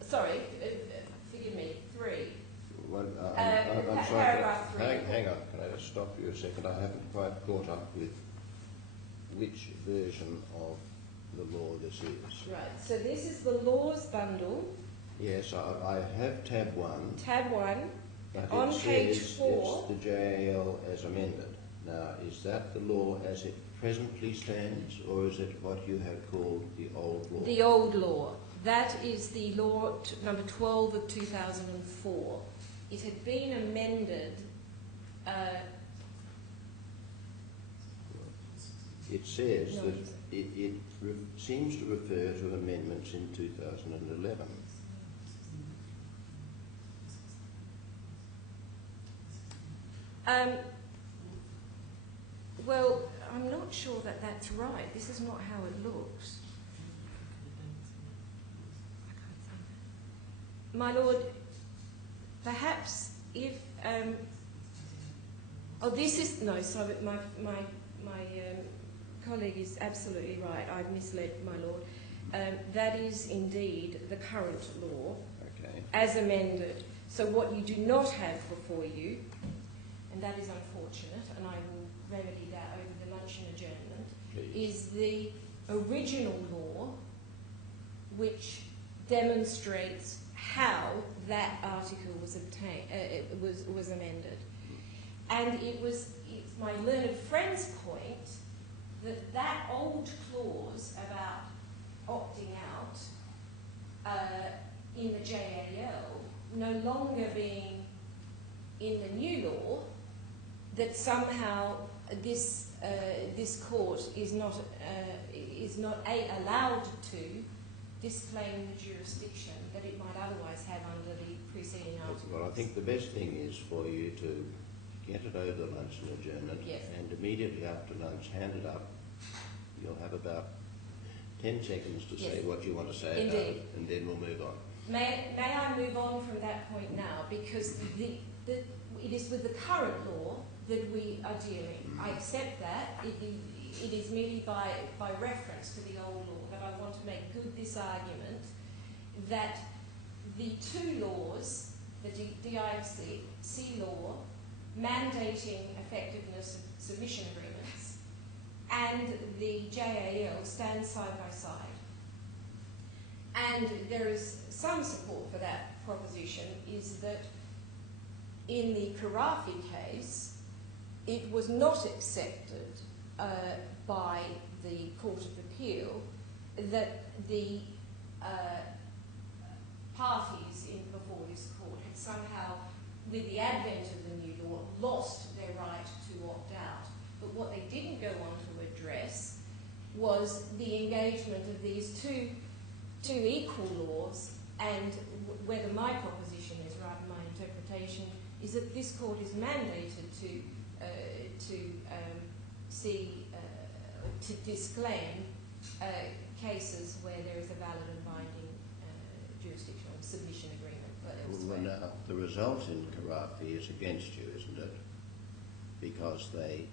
forgive me, 3. Well, I'm sorry. Paragraph 3. Hang on, can I just stop you a second? I haven't quite caught up with which version of the law this is. Right, so this is the laws bundle. Yes, I have tab 1. Tab 1. But on it page says 4. It's the JAL as amended. Now, is that the law as it presently stands, or is it what you have called the old law? The old law. That is the law number 12 of 2004. It had been amended. It says that it seems to refer to amendments in 2011. Well, I'm not sure that that's right. This is not how it looks. My Lord, perhaps if... this is... No, sorry, my colleague is absolutely right. I've misled, my Lord. That is indeed the current law, okay, as amended. So what you do not have before you, and that is unfortunate, and I will remedy that over the luncheon adjournment, please, is the original law which demonstrates how that article was obtained, was amended. And it's my learned friend's point that old clause about opting out in the JAL no longer being in the new law, that somehow this court is not allowed to disclaim the jurisdiction that it might otherwise have under the preceding articles. Well, I think the best thing is for you to get it over the lunch and adjournment, yes, and immediately after lunch hand it up. You'll have about 10 seconds to say what you want to say about it, and then we'll move on. May I move on from that point now, because it is with the current law that we are dealing. I accept that. It is merely by reference to the old law that I want to make good this argument that the two laws, the DICC law mandating effectiveness of submission agreements and the JAL stand side by side. And there is some support for that proposition, is that in the Karafi case, it was not accepted by the Court of Appeal that the parties before this court had somehow, with the advent of the new law, lost their right to opt out. But what they didn't go on to address was the engagement of these two equal laws, and whether my proposition is right and my interpretation is that this court is mandated to disclaim cases where there is a valid and binding jurisdictional submission agreement. Well, now, the result in Karafi is against you, isn't it? Because they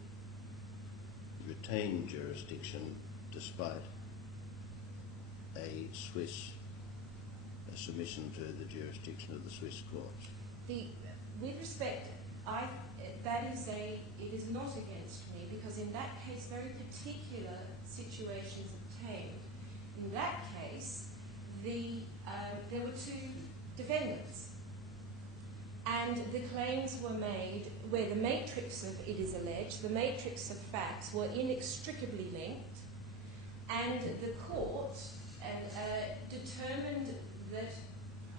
retain jurisdiction despite a submission to the jurisdiction of the Swiss courts. With respect, it is not against me, because in that case very particular situations obtained. In that case, there were two defendants, and the claims were made where the matrix of, it is alleged, the matrix of facts were inextricably linked, and the court determined that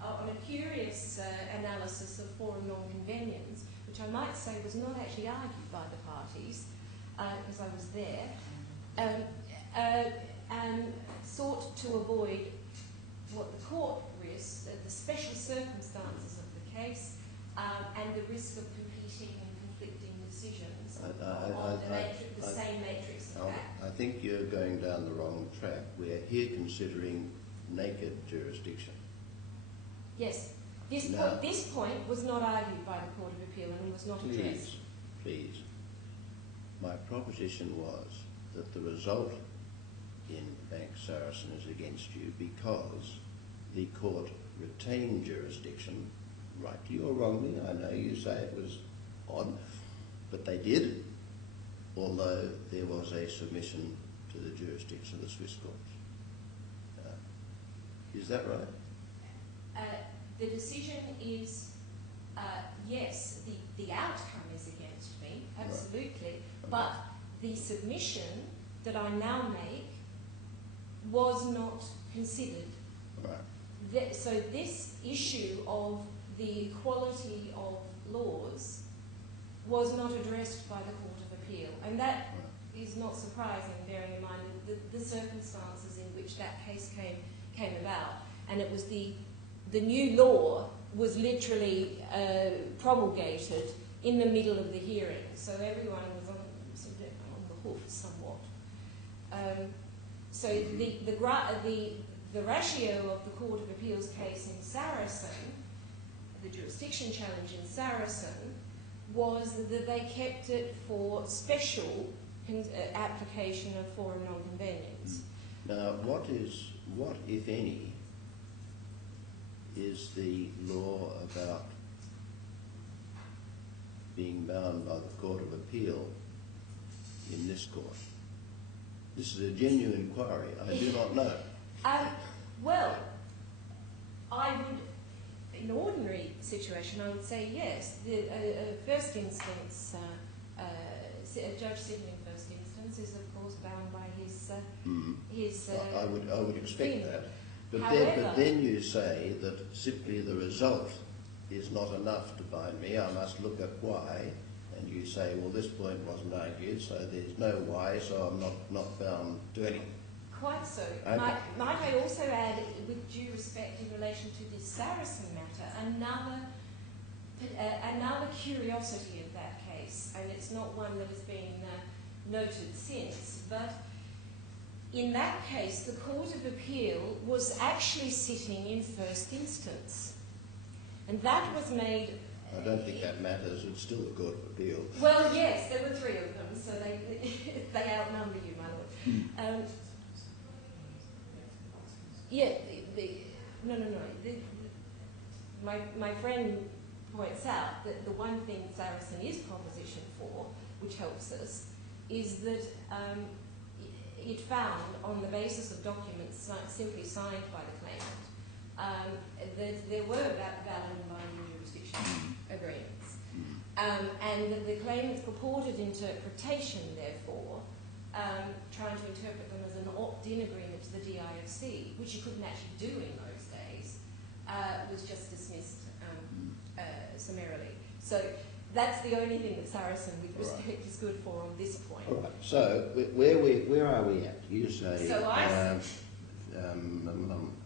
on a curious analysis of forum non-convenience, which I might say was not actually argued by the parties, because I was there, and sought to avoid what the court risked, the special circumstances of the case, and the risk of competing and conflicting decisions on the same matrix of fact. I think you're going down the wrong track. We're here considering naked jurisdiction. Yes. This point was not argued by the Court of Appeal and was not addressed. Please. My proposition was that the result in Bank Saracen is against you because the court retained jurisdiction, rightly or wrongly. I know you say it was odd, but they did, although there was a submission to the jurisdiction of the Swiss courts. Is that right? The decision is, yes, the outcome is against me, absolutely, right. But the submission that I now make was not considered. Right. So this issue of the equality of laws was not addressed by the Court of Appeal, and that is not surprising, bearing in mind the circumstances in which that case came about, and it was the new law was literally promulgated in the middle of the hearing, so everyone was on the hook somewhat. So the ratio of the Court of Appeal's case in Saracen, the jurisdiction challenge in Saracen, was that they kept it for special application of forum non-convenience. Now, what, if any, is the law about being bound by the Court of Appeal in this court? This is a genuine inquiry. I do not know. Well, I would, in ordinary situation, I would say yes. The first instance, Judge Sidney in first instance is of course bound by his. I would expect that. But However, then you say that simply the result is not enough to bind me. I must look at why. And you say, well, this point wasn't argued, so there's no why, so I'm not bound to anything. Quite so. Okay. Might I also add, with due respect in relation to this Saracen matter, another curiosity of that case, and it's not one that has been noted since, but in that case the Court of Appeal was actually sitting in first instance. And that was made... I don't think that matters. It's still a Court of Appeal. Well, yes, there were three of them, so they outnumber you, my lord. My friend points out that the one thing Saracen is proposition for, which helps us, is that it found, on the basis of documents simply signed by the claimant, that there were valid and binding jurisdiction agreements. And that the claimant's purported interpretation, therefore, trying to interpret them as an opt-in agreement to the DIFC, which you couldn't actually do in those days, was just dismissed summarily. So that's the only thing that Saracen, with respect, is good for on this point. All right. So where are we at? You say so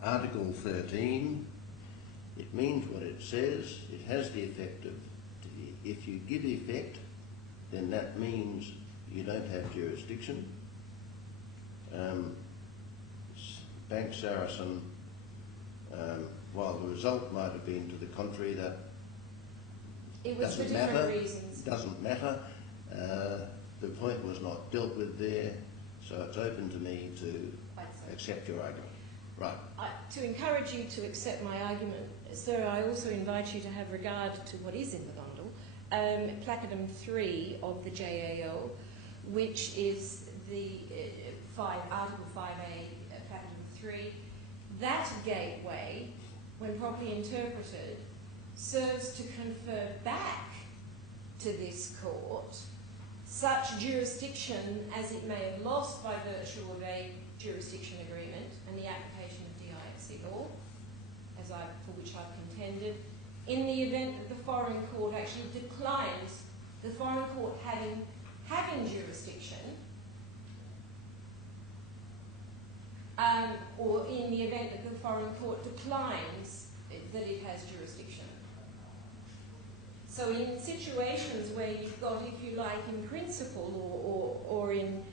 Article 13. It means what it says. It has the effect of, if you give effect, then that means you don't have jurisdiction. Bank Saracen, while the result might have been to the contrary, that it was doesn't for matter. different reasons. Doesn't matter. The point was not dealt with there, so it's open to me to accept your argument. Right. To encourage you to accept my argument, sir, I also invite you to have regard to what is in the bundle. Placardum 3 of the JAO, which is the Article 5A, Placardum 3. That gateway, when properly interpreted, serves to confer back to this court such jurisdiction as it may have lost by virtue of a jurisdiction agreement and the application of DIFC law, for which I've contended, in the event that the foreign court actually declines, the foreign court having jurisdiction, or in the event that the foreign court declines that it has jurisdiction. So in situations where you've got, if you like, in principle or in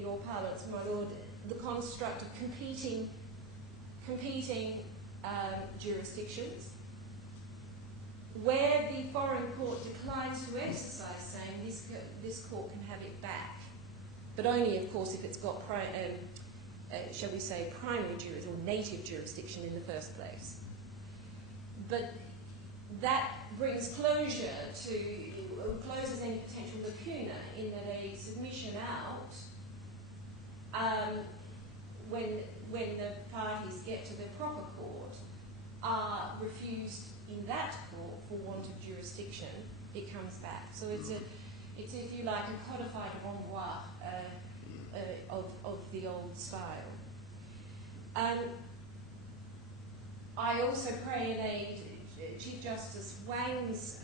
your parlance, my lord, the construct of competing jurisdictions, where the foreign court declines to exercise, saying this court can have it back, but only, of course, if it's got, shall we say, primary jurisdiction or native jurisdiction in the first place. But that brings closes any potential lacuna in that a submission out, when the parties get to the proper court, are refused in that court for want of jurisdiction, it comes back. So it's if you like, a codified renvoi of the old style. I also pray and aid Chief Justice Wang's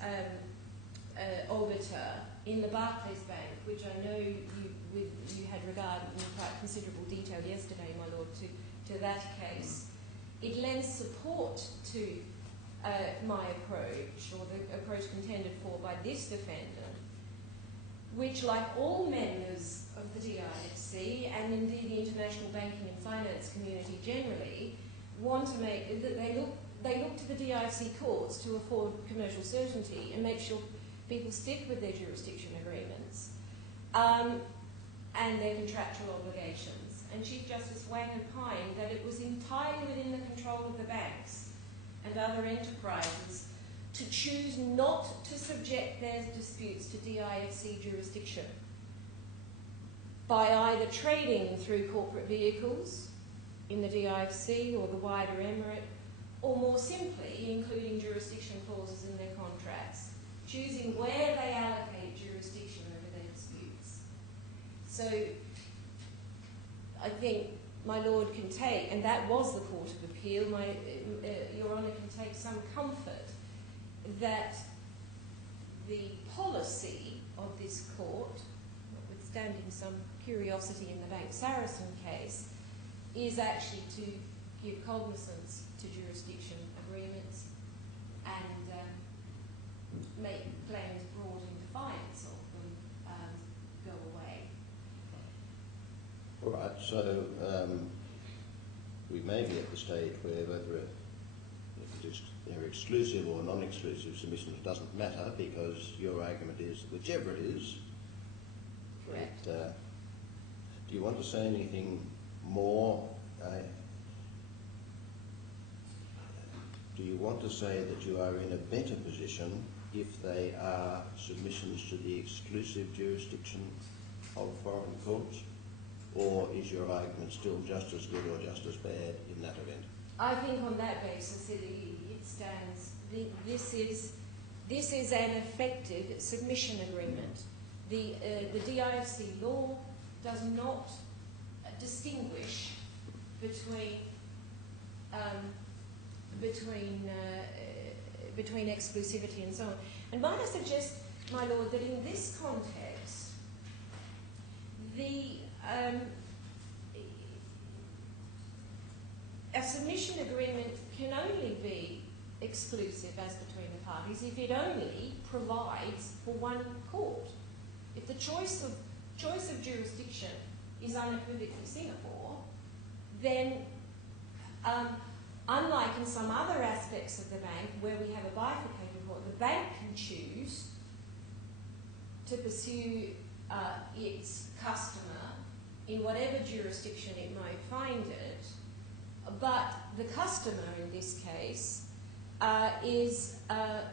obiter in the Barclays Bank, which I know you had regard in quite considerable detail yesterday, my lord, to that case. It lends support to my approach, or the approach contended for by this defendant, which, like all members of the DIFC, and indeed the international banking and finance community generally, want to make that they look to the DIFC courts to afford commercial certainty and make sure people stick with their jurisdiction agreements and their contractual obligations. And Chief Justice Wang opined that it was entirely within the control of the banks and other enterprises to choose not to subject their disputes to DIFC jurisdiction by either trading through corporate vehicles in the DIFC or the wider emirate, or more simply, including jurisdiction clauses in their contracts, choosing where they allocate jurisdiction over their disputes. So I think my Lord can take, and that was the Court of Appeal, Your Honour can take some comfort that the policy of this court, notwithstanding some curiosity in the Bank Saracen case, is actually to give cognizance to jurisdiction agreements and make claims brought in defiance of them go away. All right, so we may be at the stage where whether they're exclusive or non-exclusive submissions doesn't matter, because your argument is whichever it is. Correct. Do you want to say anything more? Do you want to say that you are in a better position if they are submissions to the exclusive jurisdiction of foreign courts? Or is your argument still just as good or just as bad in that event? I think on that basis it stands. This is an effective submission agreement. The DIFC law does not distinguish between exclusivity and so on. And might I suggest, my Lord, that in this context, a submission agreement can only be exclusive as between the parties if it only provides for one court. If the choice of jurisdiction is unequivocally Singapore, then unlike in some other aspects of the bank where we have a bifurcated court, the bank can choose to pursue its customer in whatever jurisdiction it might find it, but the customer in this case is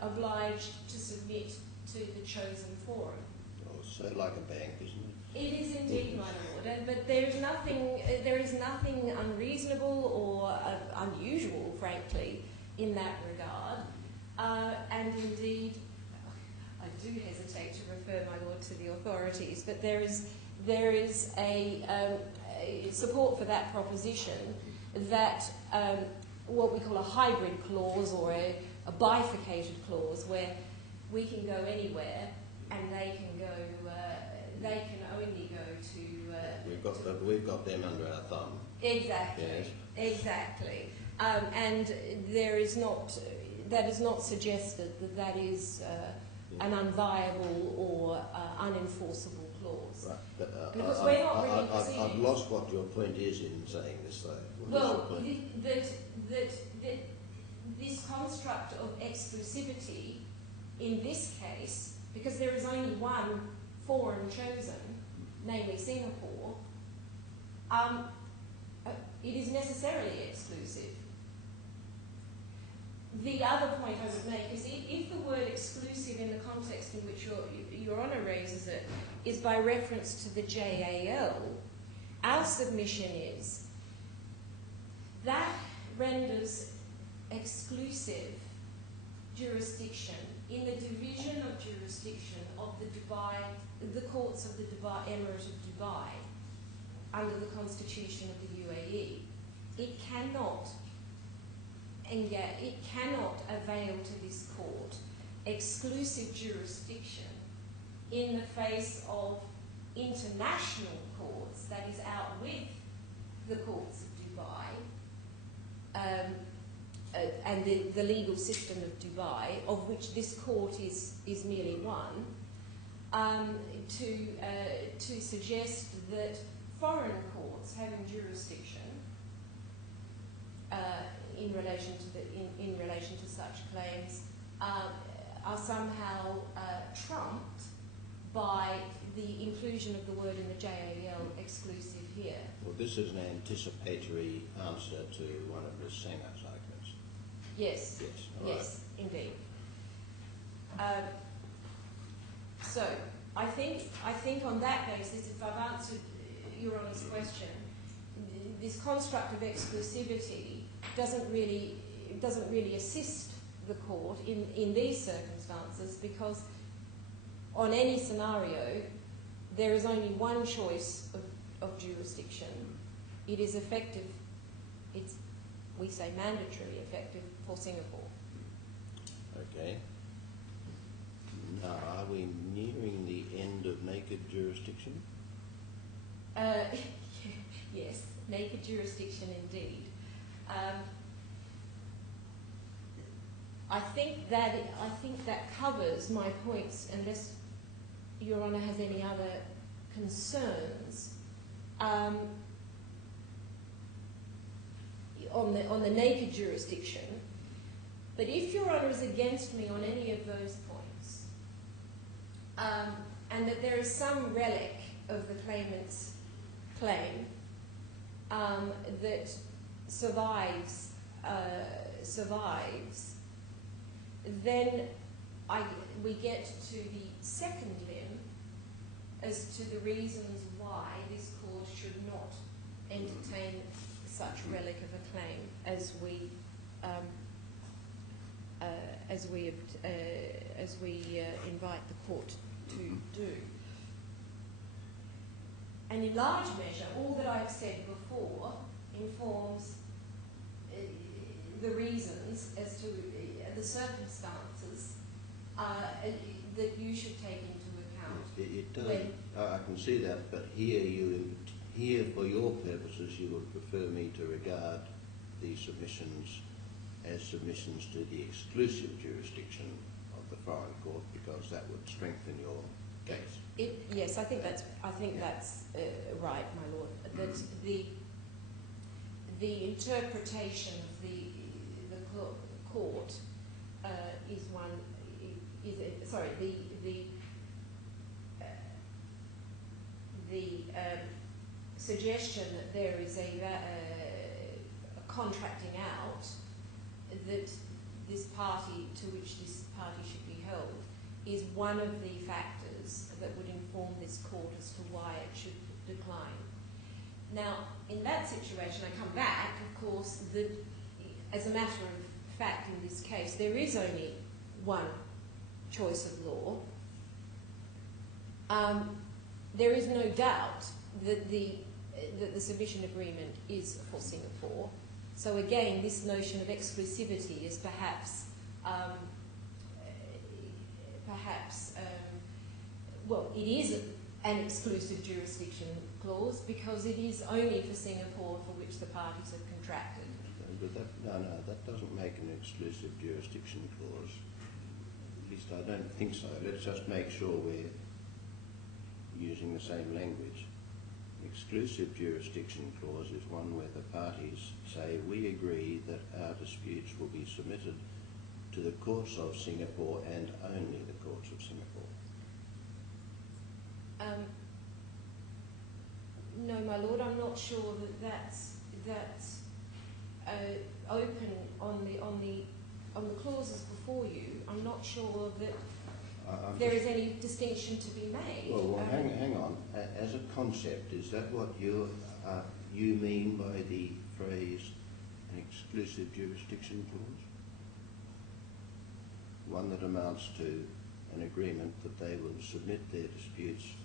obliged to submit to the chosen forum. Oh, so like a bank, isn't it? It is indeed, my Lord, but there is nothing unreasonable or unusual, frankly, in that regard. And indeed, I do hesitate to refer, my Lord, to the authorities, but there is a support for that proposition that what we call a hybrid clause or a bifurcated clause, where we can go anywhere and they can go. They can only go to. We've got them under our thumb. Exactly. Yes. Exactly. And there is not. That is not suggested that is an unviable or unenforceable clause. Right. But, because we're not really proceeding. I've lost what your point is in saying this, though. Well, that this construct of exclusivity in this case, because there is only one forum chosen, namely Singapore, it is necessarily exclusive. The other point I would make is if the word exclusive in the context in which Your Honour raises it is by reference to the JAL, our submission is that renders exclusive jurisdiction in the division of jurisdiction of the courts of the Emirate of Dubai under the Constitution of the UAE. It cannot avail to this court exclusive jurisdiction in the face of international courts, that is out with the courts of Dubai and the legal system of Dubai, of which this court is merely one, to suggest that foreign courts having jurisdiction in relation to such claims are somehow trumped by the inclusion of the word in the JAL exclusive here. Well, this is an anticipatory answer to one of Ms. Sanger's arguments. Yes. Yes. Yes, right. Indeed. So I think on that basis, if I've answered Your Honour's question, this construct of exclusivity doesn't really assist the court in these circumstances, because on any scenario there is only one choice of jurisdiction, it is effective, we say mandatory effective for Singapore. Okay. Now, are we nearing the end of naked jurisdiction? Yes, naked jurisdiction indeed. I think that covers my points, unless Your Honour has any other concerns. On the naked jurisdiction, but if Your Honour is against me on any of those points, and that there is some relic of the claimant's claim that survives, then we get to the second limb as to the reasons why this court should not entertain such relic of a claim as we invite the court to do. And in large measure, all that I've said before informs the reasons as to the circumstances that you should take into account. It does. I can see that, but here, for your purposes, you would prefer me to regard the submissions as submissions to the exclusive jurisdiction of the foreign court, because that would strengthen your case. Yes, I think that's right, my lord. That the interpretation of the court is one. The suggestion that there is a contracting out, that this party to which this party should be held, is one of the factors that would inform this court as to why it should decline. Now, in that situation, I come back, of course, that as a matter of fact in this case, there is only one choice of law. There is no doubt that the submission agreement is for Singapore. So again, this notion of exclusivity is perhaps it is an exclusive jurisdiction clause because it is only for Singapore for which the parties have contracted. But that doesn't make an exclusive jurisdiction clause. At least I don't think so. Let's just make sure we're using the same language. Exclusive jurisdiction clause is one where the parties say, we agree that our disputes will be submitted to the courts of Singapore and only the courts of Singapore. No, my lord, I'm not sure that that's open on the clauses before you. I'm not sure that there is any distinction to be made. Well, hang on. As a concept, is that what you mean by the phrase an exclusive jurisdiction clause? One that amounts to an agreement that they will submit their disputes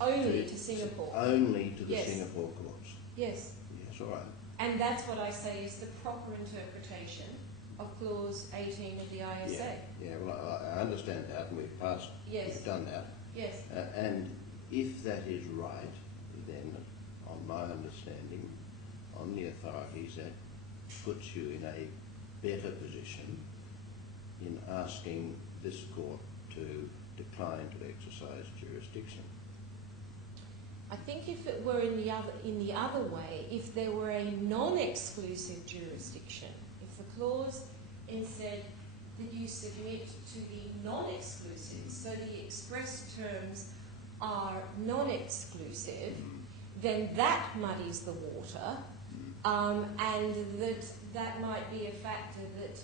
only to Singapore. Only to the Singapore courts. Yes. Yes, all right. And that's what I say is the proper interpretation of Clause 18 of the ISA. Yeah, well, I understand that, and we've done that. Yes. And if that is right, then, on my understanding, on the authorities, that puts you in a better position in asking this court to decline to exercise jurisdiction. I think if it were in the other way, if there were a non-exclusive jurisdiction, if the clause said that you submit to the non-exclusive, so the express terms are non-exclusive, then that muddies the water, and that might be a factor that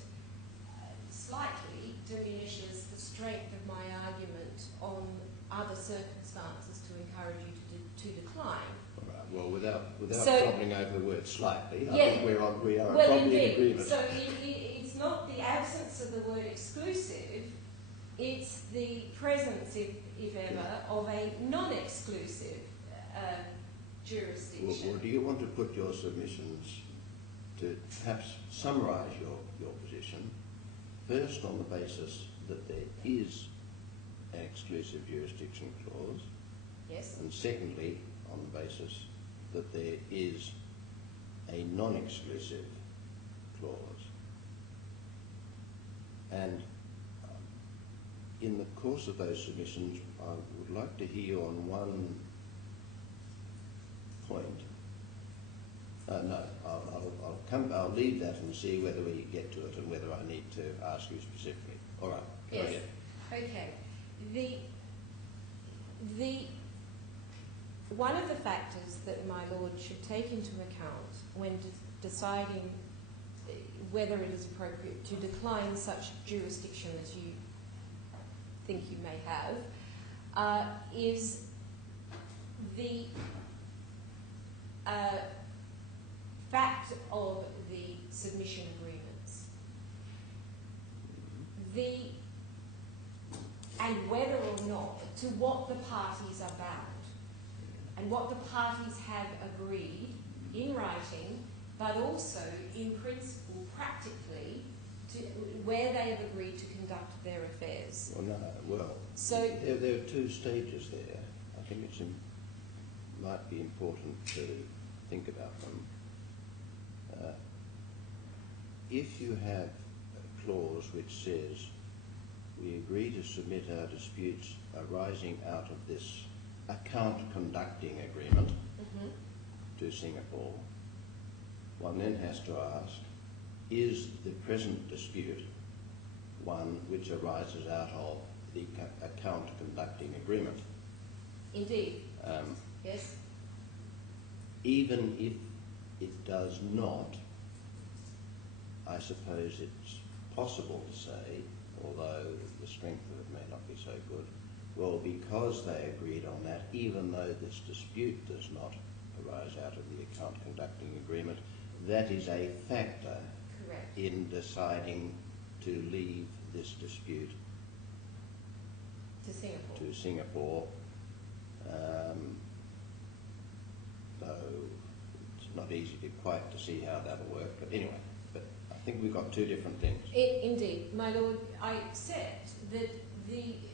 slightly diminishes the strength of my argument on other circumstances to encourage you to decline. All right. Well, without troubling over the word slightly, I think we are well, probably indeed. in agreement. So it's not the absence of the word exclusive, it's the presence, if ever, of a non-exclusive jurisdiction. Or do you want to put your submissions to perhaps summarise your position, first on the basis that there is an exclusive jurisdiction clause, Yes. and secondly on the basis that there is a non-exclusive clause. And in the course of those submissions, I would like to hear you on one point. No, I'll leave that and see whether we get to it and whether I need to ask you specifically. All right. Go Yes. ahead. Okay. The one of the factors that my Lord should take into account when deciding whether it is appropriate to decline such jurisdiction as you think you may have is the fact of the submission agreements. And whether or not, to what the parties are bound, and what the parties have agreed in writing, but also in principle, practically, to where they have agreed to conduct their affairs. So there are two stages there. I think it might be important to think about them. If you have a clause which says we agree to submit our disputes arising out of this account conducting agreement to Singapore, one then has to ask, is the present dispute one which arises out of the account conducting agreement? Indeed. Yes. Even if it does not, I suppose it's possible to say, although the strength of it may not be so good, well, because they agreed on that, even though this dispute does not arise out of the account conducting agreement, that is a factor Correct. in deciding to leave this dispute to Singapore. Though it's not easy to see how that'll work, but anyway, I think we've got two different things. Indeed, my Lord, I accept that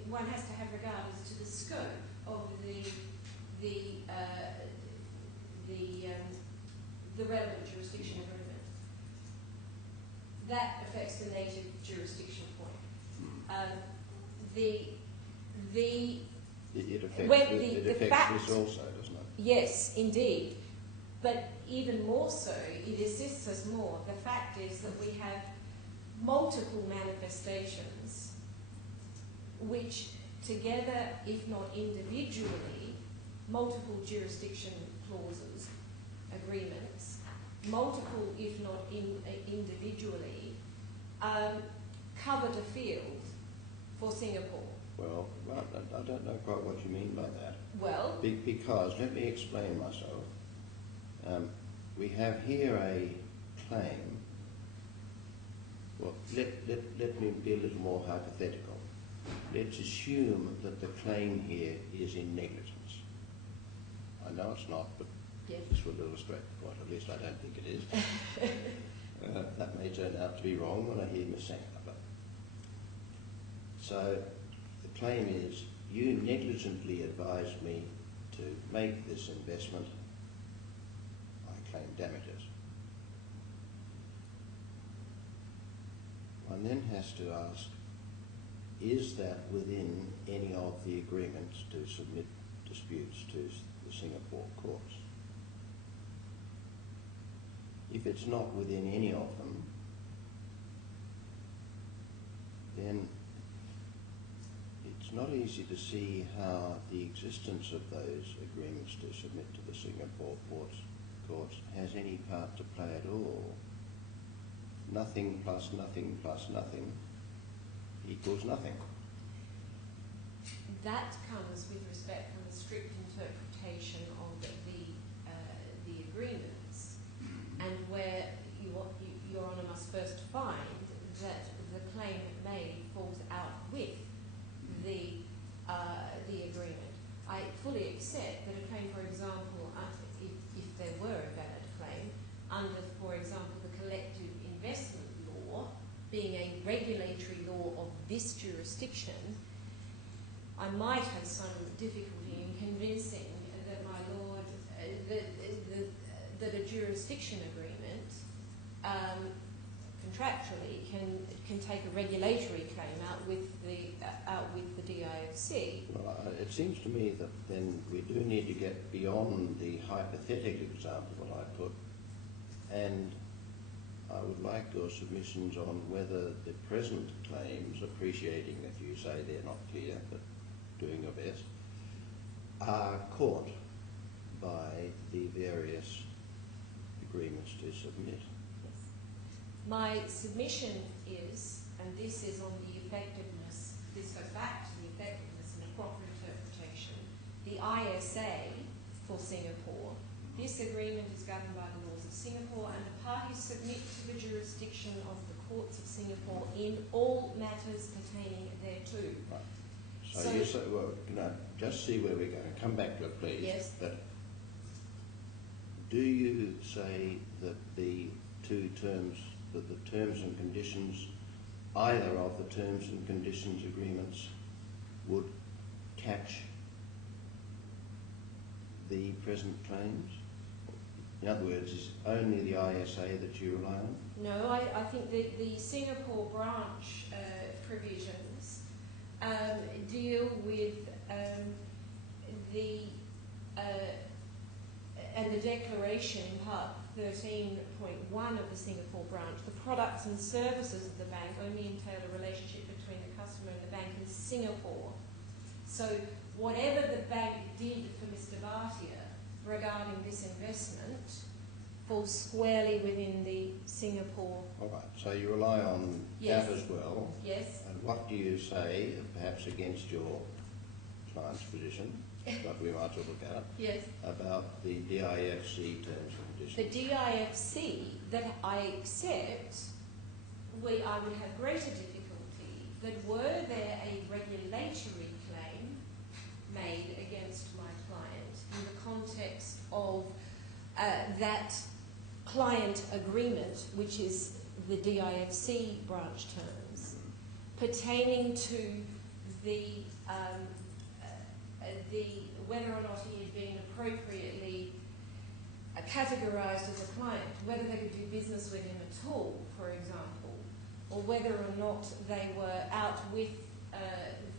one has to have regard as to the scope of the relevant jurisdiction agreement. That affects the native jurisdiction point. It affects this also, doesn't it? Yes, indeed. But even more so, it assists us more. The fact is that we have multiple manifestations which together, if not individually, multiple jurisdiction clauses, agreements, multiple, if not individually, cover the field for Singapore. Well, I don't know quite what you mean by that. Well, because, let me explain myself. We have here a claim. Well, let me be a little more hypothetical. Let's assume that the claim here is in negligence. I know it's not, but yes. This will illustrate the point. At least I don't think it is. That may turn out to be wrong when I hear Miss Sankover. So the claim is, you negligently advised me to make this investment. I claim damages. One then has to ask, is that within any of the agreements to submit disputes to the Singapore courts? If it's not within any of them, then it's not easy to see how the existence of those agreements to submit to the Singapore courts has any part to play at all. Nothing plus nothing plus nothing equals nothing. That comes with respect from the strict interpretation of the agreements, and where Your Honour must first find that the claim made falls out with the agreement. I fully accept that a claim, for example, if this jurisdiction, I might have some difficulty in convincing that my lord, that a jurisdiction agreement contractually can take a regulatory claim out with the DIFC. Well, it seems to me that then we do need to get beyond the hypothetical example that I put, and I would like your submissions on whether the present claims, appreciating that you say they're not clear, but doing your best, are caught by the various agreements to submit. Yes. My submission is, and this is on the effectiveness, this goes back to the effectiveness and the proper interpretation, the ISA for Singapore. This agreement is governed by the laws of Singapore, and the parties submit to the jurisdiction of the courts of Singapore in all matters pertaining thereto. Right. So you say, well, can I just see where we're going? Come back to it, please. Yes. But do you say that the terms and conditions, either of the terms and conditions agreements, would catch the present claims? In other words, is only the ISA that you rely on? No, I think the Singapore branch provisions deal with and the declaration in part 13.1 of the Singapore branch, the products and services of the bank only entail a relationship between the customer and the bank in Singapore. So whatever the bank did for Mr. Bhatia regarding this investment falls squarely within the Singapore. All right, so you rely on Yes. that as well. Yes. And what do you say, perhaps against your client's position, but we might look at, Yes. about the DIFC terms and conditions? The DIFC that I accept, I would have greater difficulty that were there a regulatory claim made against my client in the context of that client agreement, which is the DIFC branch terms, pertaining to the whether or not he had been appropriately categorised as a client, whether they could do business with him at all, for example, or whether or not they were out with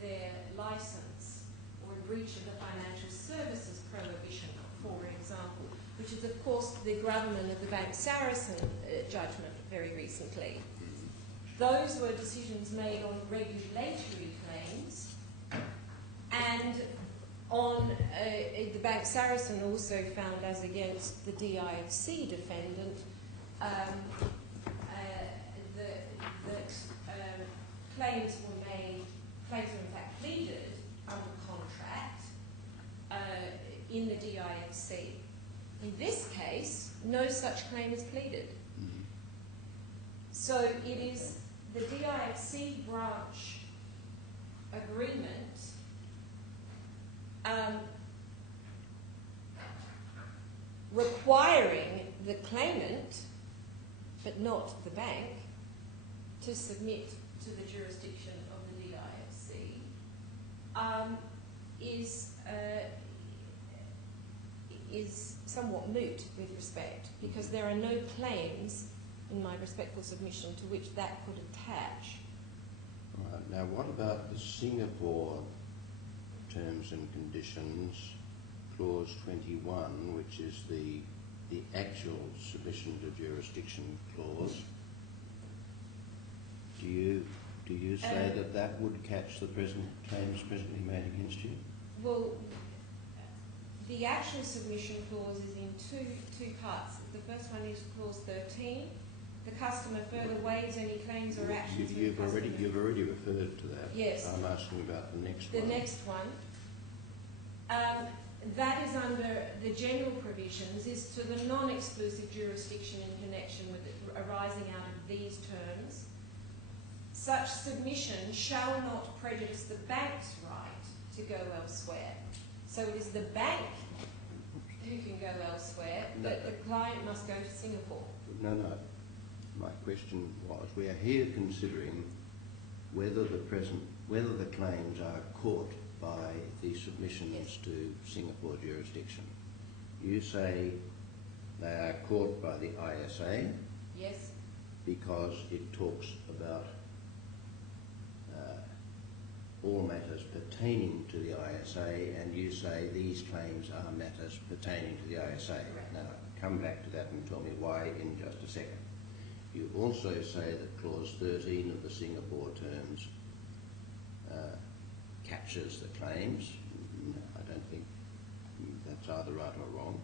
their licence or in breach of the financial services prohibition, for example, which is of course the gravamen of the Bank Saracen judgment very recently. Those were decisions made on regulatory claims, and on the Bank Saracen also found as against the DIFC defendant that claims were in fact pleaded under contract in the DIFC. In this case, no such claim is pleaded. So it is the DIFC branch agreement requiring the claimant, but not the bank, to submit to the jurisdiction of the DIFC is somewhat moot with respect, because there are no claims, in my respectful submission, to which that could attach. Right. Now, what about the Singapore terms and conditions, clause 21, which is the actual submission to jurisdiction clause? Do you say that would catch the claims presently made against you? Well, the actual submission clause is in two parts. The first one is clause 13. The customer further waives any claims or actions. You've already referred to that. Yes. I'm asking about the next one. The next one. That is under the general provisions, is to the non-exclusive jurisdiction in connection with it arising out of these terms. Such submission shall not prejudice the bank's right to go elsewhere. So it is the bank who can go elsewhere, but the client must go to Singapore. No. My question was, we are here considering whether the claims are caught by the submissions to Singapore jurisdiction. You say they are caught by the ISA. Yes. Because it talks about all matters pertaining to the ISA, and you say these claims are matters pertaining to the ISA. Correct. Now, come back to that and tell me why in just a second. You also say that Clause 13 of the Singapore terms captures the claims. No, I don't think that's either right or wrong.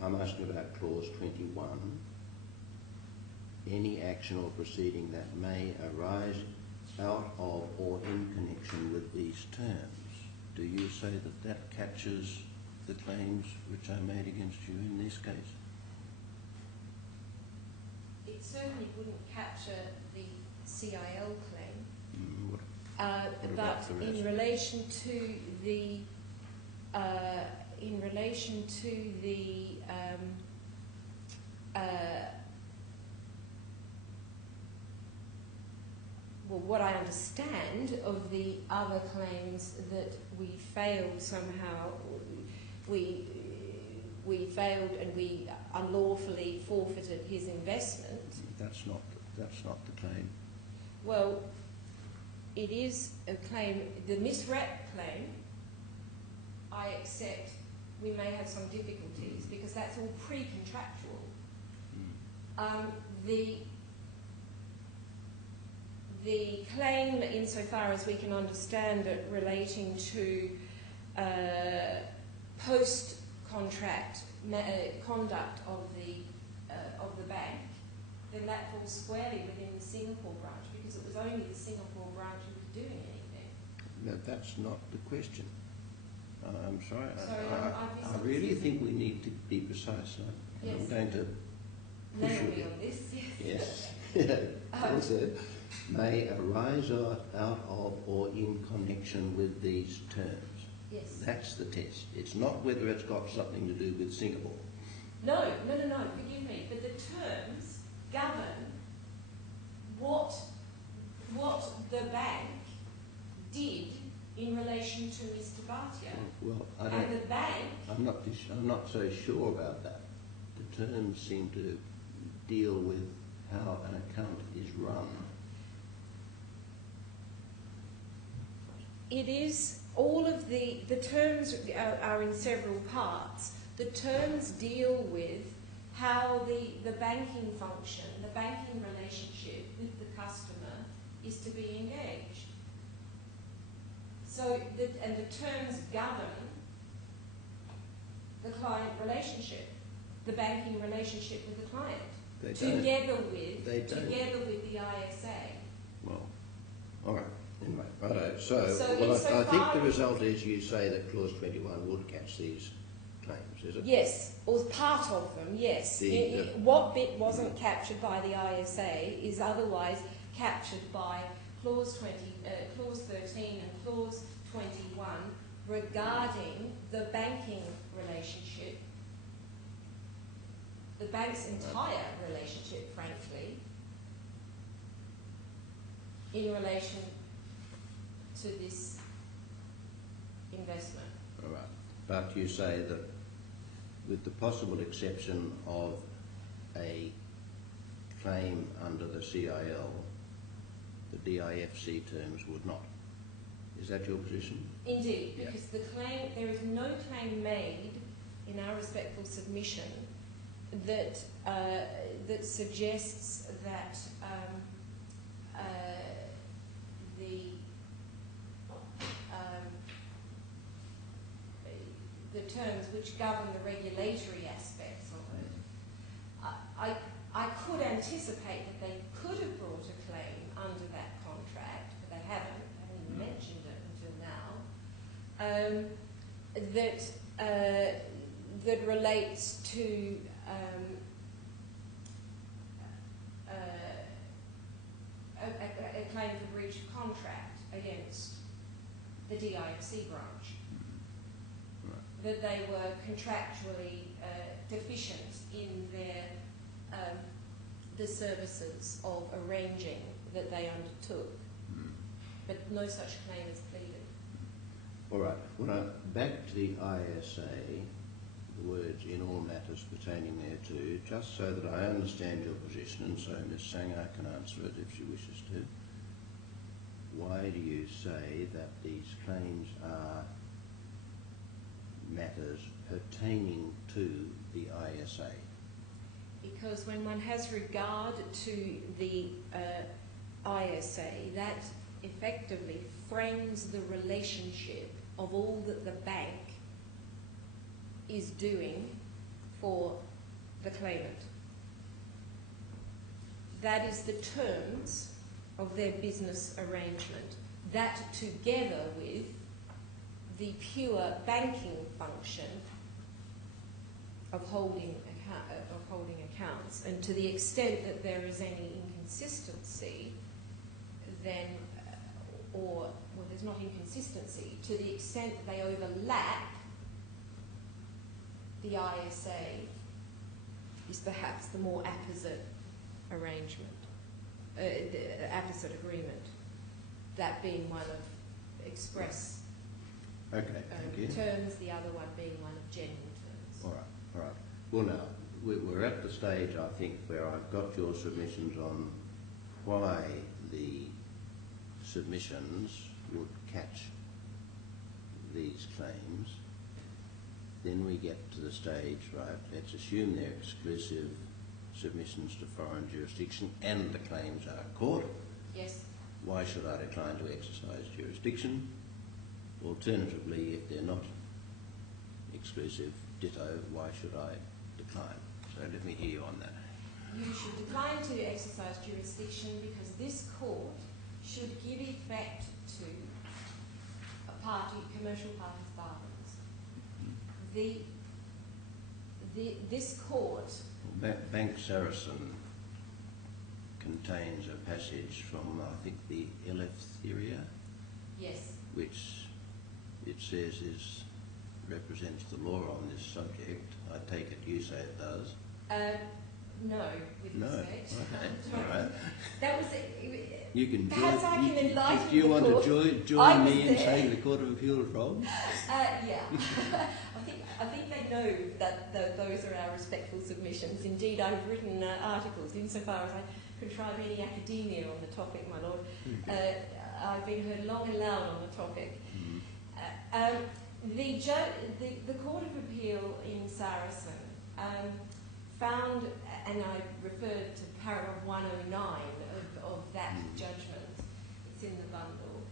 I'm asking about Clause 21. Any action or proceeding that may arise out of or in connection with these terms. Do you say that that captures the claims which are made against you in this case? It certainly wouldn't capture the CIL claim, What but about the rest? in relation to the well, what I understand of the other claims that we failed somehow, we failed and we unlawfully forfeited his investment. That's not the claim. Well, it is a claim. The misrep claim, I accept we may have some difficulties because that's all pre-contractual. The claim, insofar as we can understand it, relating to post-contract conduct of the bank, then that falls squarely within the Singapore branch because it was only the Singapore branch who could do anything. No, that's not the question. I'm sorry. So I really think we need to be precise. Yes. I'm going to push Nail you. me on this, yes. Yes. Also, may arise out of or in connection with these terms. Yes. That's the test. It's not whether it's got something to do with Singapore. No, forgive me, but the terms govern what the bank did in relation to Mr. Bhatia. Well, And the bank... I'm not so sure about that. The terms seem to deal with how an account is run. It is, all of the terms are in several parts. The terms deal with how the banking function, the banking relationship with the customer is to be engaged. So, and the terms govern the client relationship, the banking relationship with the client, together with the ISA. Well, all right. Anyway, righto. I think the result is you say that Clause 21 would catch these claims, is it? Yes, or part of them, yes. What bit wasn't captured by the ISA is otherwise captured by Clause 13 and Clause 21 regarding the banking relationship, the bank's entire relationship, frankly, in relation to this investment. All right. But you say that with the possible exception of a claim under the CIL, the DIFC terms would not. Is that your position? Indeed, because there is no claim made in our respectful submission that suggests that the terms which govern the regulatory aspects of it. I could anticipate that they could have brought a claim under that contract, but they haven't even mentioned it until now, that relates to a claim for breach of contract against the DIFC branch. Right. That they were contractually deficient in the services of arranging that they undertook, but no such claim is pleaded. All right. Well, back to the ISA, the words "in all matters pertaining thereto," just so that I understand your position, and so Ms. Sanger can answer it if she wishes to. Why do you say that these claims are matters pertaining to the ISA? Because when one has regard to the ISA, that effectively frames the relationship of all that the bank is doing for the claimant. That is the terms of their business arrangement. That, together with the pure banking function of holding accounts, and to the extent that there is any inconsistency, then, or well, there's not inconsistency, to the extent that they overlap, the ISA is perhaps the more apposite arrangement, the apposite agreement, that being one of express terms, the other one being one of general terms. All right. Well, now, we're at the stage, I think, where I've got your submissions on why the submissions would catch these claims. Then we get to the stage, right, let's assume they're exclusive submissions to foreign jurisdiction and the claims are court. Yes. Why should I decline to exercise jurisdiction? Alternatively, if they're not exclusive, ditto, why should I decline? So let me hear you on that. You should decline to exercise jurisdiction because this court should give effect to a commercial party's bargains. This court... Bank Saracen contains a passage from, I think, the Eleftheria. Yes. Which it says represents the law on this subject. I take it you say it does. No, with respect. Okay. All right. That was you can perhaps join, I can enlighten do you the want court. to join me in saying the Court of Appeal is wrong? Yeah. I think they know that those are our respectful submissions. Indeed, I've written articles insofar as I contrive any academia on the topic, my lord. Okay. I've been heard long and loud on the topic. The Court of Appeal in Saracen found, and I referred to paragraph 109 of that judgment, it's in the bundle,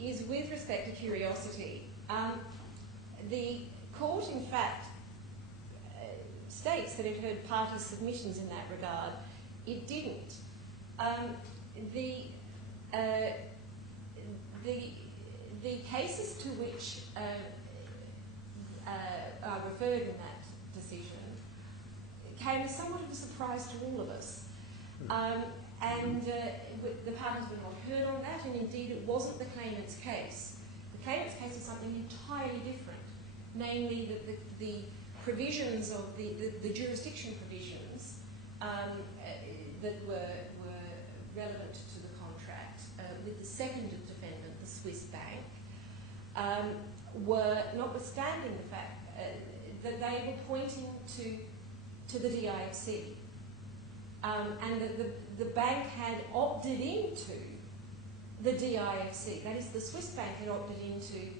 is with respect to curiosity. The court, in fact, states that it heard party submissions in that regard. It didn't. The cases to which are referred in that decision came as somewhat of a surprise to all of us. The parties were not heard on that, and indeed it wasn't the claimant's case. The claimant's case is something entirely different, namely that the provisions of the jurisdiction provisions that were relevant to the contract with the second defendant, the Swiss bank, were, notwithstanding the fact that they were pointing to the DIFC, and that the bank had opted into the DIFC. That is, the Swiss bank had opted into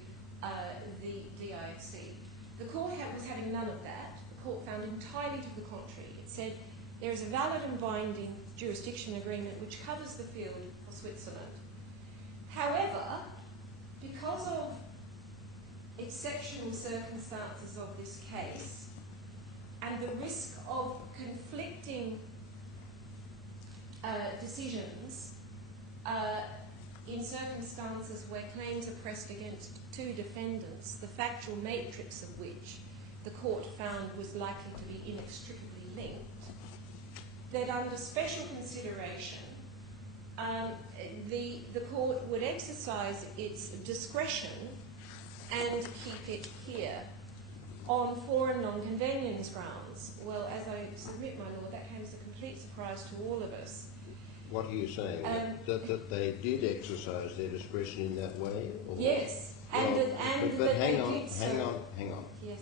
the DIFC. The court was having none of that. The court found entirely to the contrary. It said there is a valid and binding jurisdiction agreement which covers the field for Switzerland. However, because of exceptional circumstances of this case and the risk of conflicting decisions in circumstances where claims are pressed against two defendants, the factual matrix of which the court found was likely to be inextricably linked, that under special consideration the court would exercise its discretion and keep it here on foreign non-convenience grounds. Well, as I submit, my lord, that came as a complete surprise to all of us. What are you saying? That they did exercise their discretion in that way? Or? Yes, But hang on. Yes.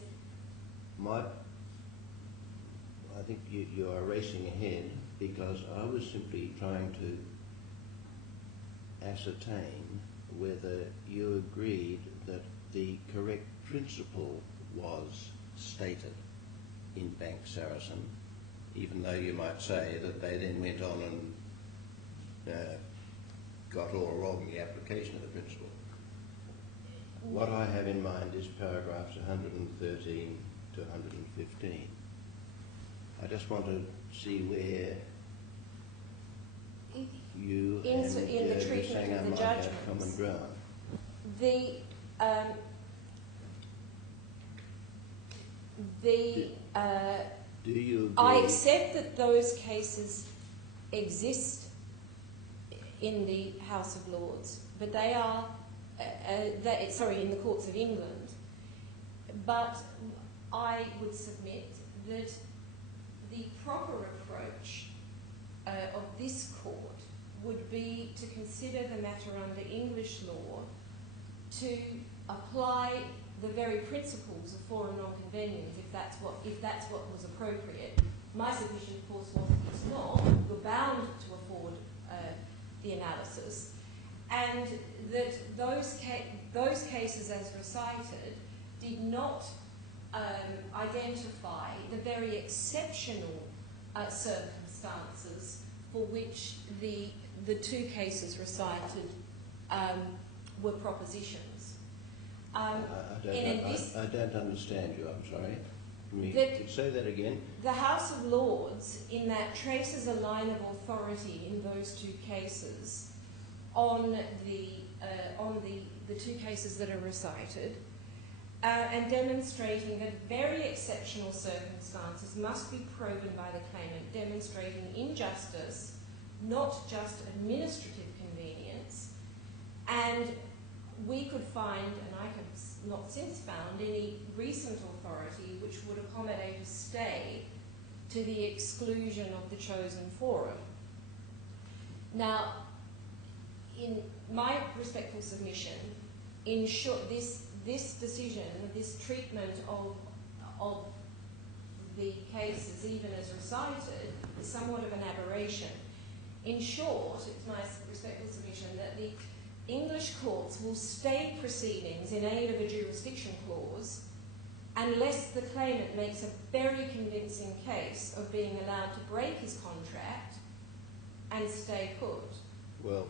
I think you are racing ahead, because I was simply trying to ascertain whether you agreed that the correct principle was stated in Bank Saracen, even though you might say that they then went on and got all wrong in the application of the principle. What I have in mind is paragraphs 113 to 115. I just want to see where you in the treatment of the might have common ground. Do you agree? I accept that those cases exist in the House of Lords, but they are, in the courts of England. But I would submit that the proper approach of this court would be to consider the matter under English law, to apply the very principles of forum non-convenience, if that's what was appropriate. My submission, of course, was that it's not. You're bound to afford the analysis, and that those cases, as recited, did not identify the very exceptional circumstances for which the two cases recited were propositions. I don't understand you, I'm sorry. Can you say that again? The House of Lords, in that, traces a line of authority in those two cases on the two cases that are recited, and demonstrating that very exceptional circumstances must be proven by the claimant, demonstrating injustice, not just administrative convenience. And we could find, and I have not since found, any recent authority which would accommodate a stay to the exclusion of the chosen forum. Now, in my respectful submission, in short, this decision, this treatment of the cases, even as recited, is somewhat of an aberration. In short, it's my respectful submission that the English courts will stay proceedings in aid of a jurisdiction clause unless the claimant makes a very convincing case of being allowed to break his contract and stay put. Well,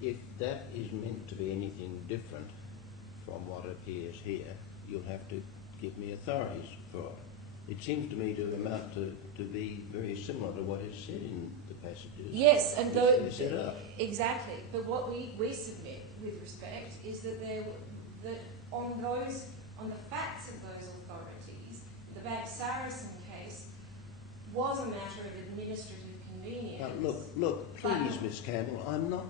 if that is meant to be anything different from what appears here, you'll have to give me authorities for it. It seems to me to amount to be very similar to what is said in the passages. Yes, and set up. Exactly. But what we submit with respect is that on the facts of those authorities, the Bank Saracen case was a matter of administrative convenience. Now, look, please, Miss Campbell, I'm not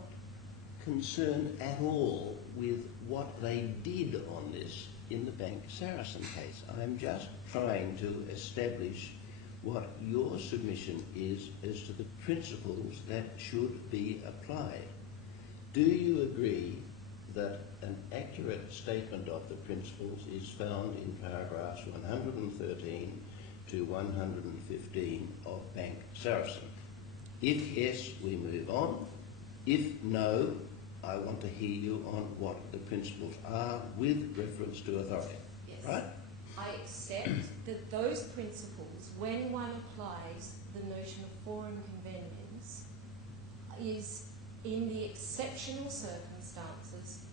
concerned at all with what they did on this in the Bank Saracen case. I'm just trying to establish what your submission is as to the principles that should be applied. Do you agree that an accurate statement of the principles is found in paragraphs 113 to 115 of Bank Saracen? If yes, we move on. If no, I want to hear you on what the principles are with reference to authority. Yes. Right? I accept that those principles, when one applies the notion of forum convenience, is in the exceptional circumstances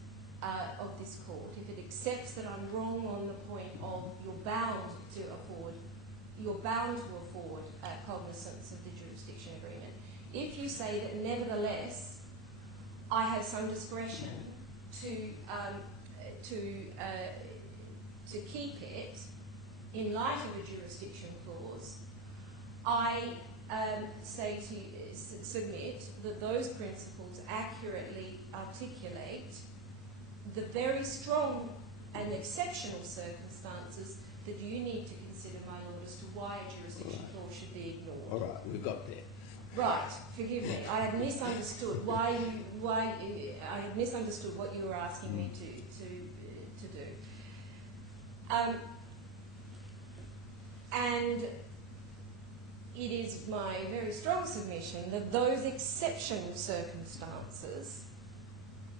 of this court. If it accepts that I'm wrong on the point of you're bound to afford cognizance of the jurisdiction agreement. If you say that nevertheless I have some discretion to keep it in light of a jurisdiction clause, I submit that those principles accurately articulate the very strong and exceptional circumstances that you need to consider, my Lord, as to why a jurisdiction clause should be ignored. All right, we've got there. Right, forgive me. I had misunderstood I had misunderstood what you were asking me to do. And it is my very strong submission that those exceptional circumstances,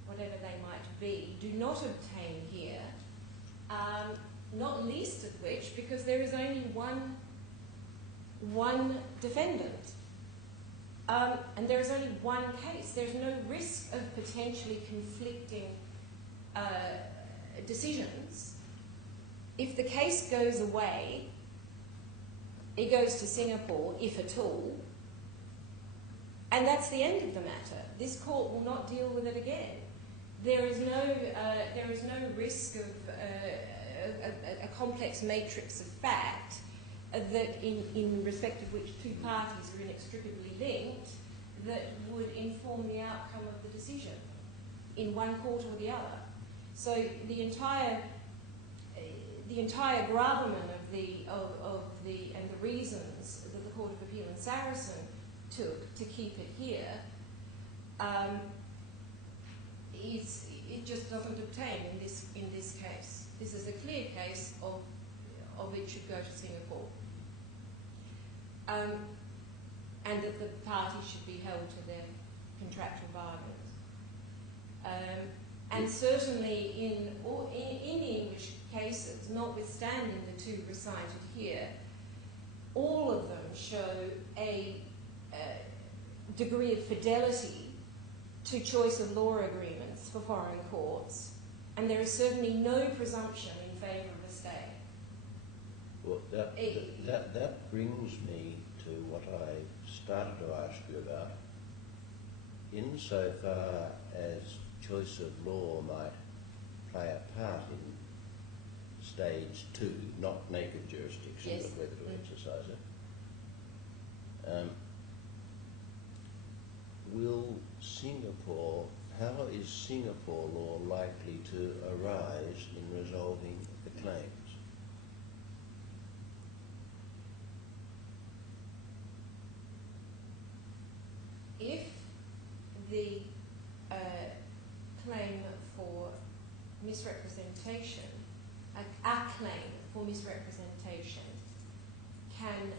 whatever they might be, do not obtain here, not least of which because there is only one defendant. And there is only one case. There's no risk of potentially conflicting decisions. If the case goes away, it goes to Singapore, if at all, and that's the end of the matter. This court will not deal with it again. There is no risk of a complex matrix of fact that in respect of which two parties are inextricably linked that would inform the outcome of the decision in one court or the other. So the entire gravamen of the reasons that the Court of Appeal in Saracen took to keep it here it just doesn't obtain in this case. This is a clear case of it should go to Singapore. And that the parties should be held to their contractual bargains. And certainly in the English cases, notwithstanding the two recited here, all of them show a degree of fidelity to choice of law agreements for foreign courts, and there is certainly no presumption in favour of a stay. Well, that brings me to what I started to ask you about. Insofar as choice of law might play a part in stage 2, not naked jurisdiction, yes, but whether to exercise it, how is Singapore law likely to arise in resolving the claims? If the claim for misrepresentation, a claim for misrepresentation can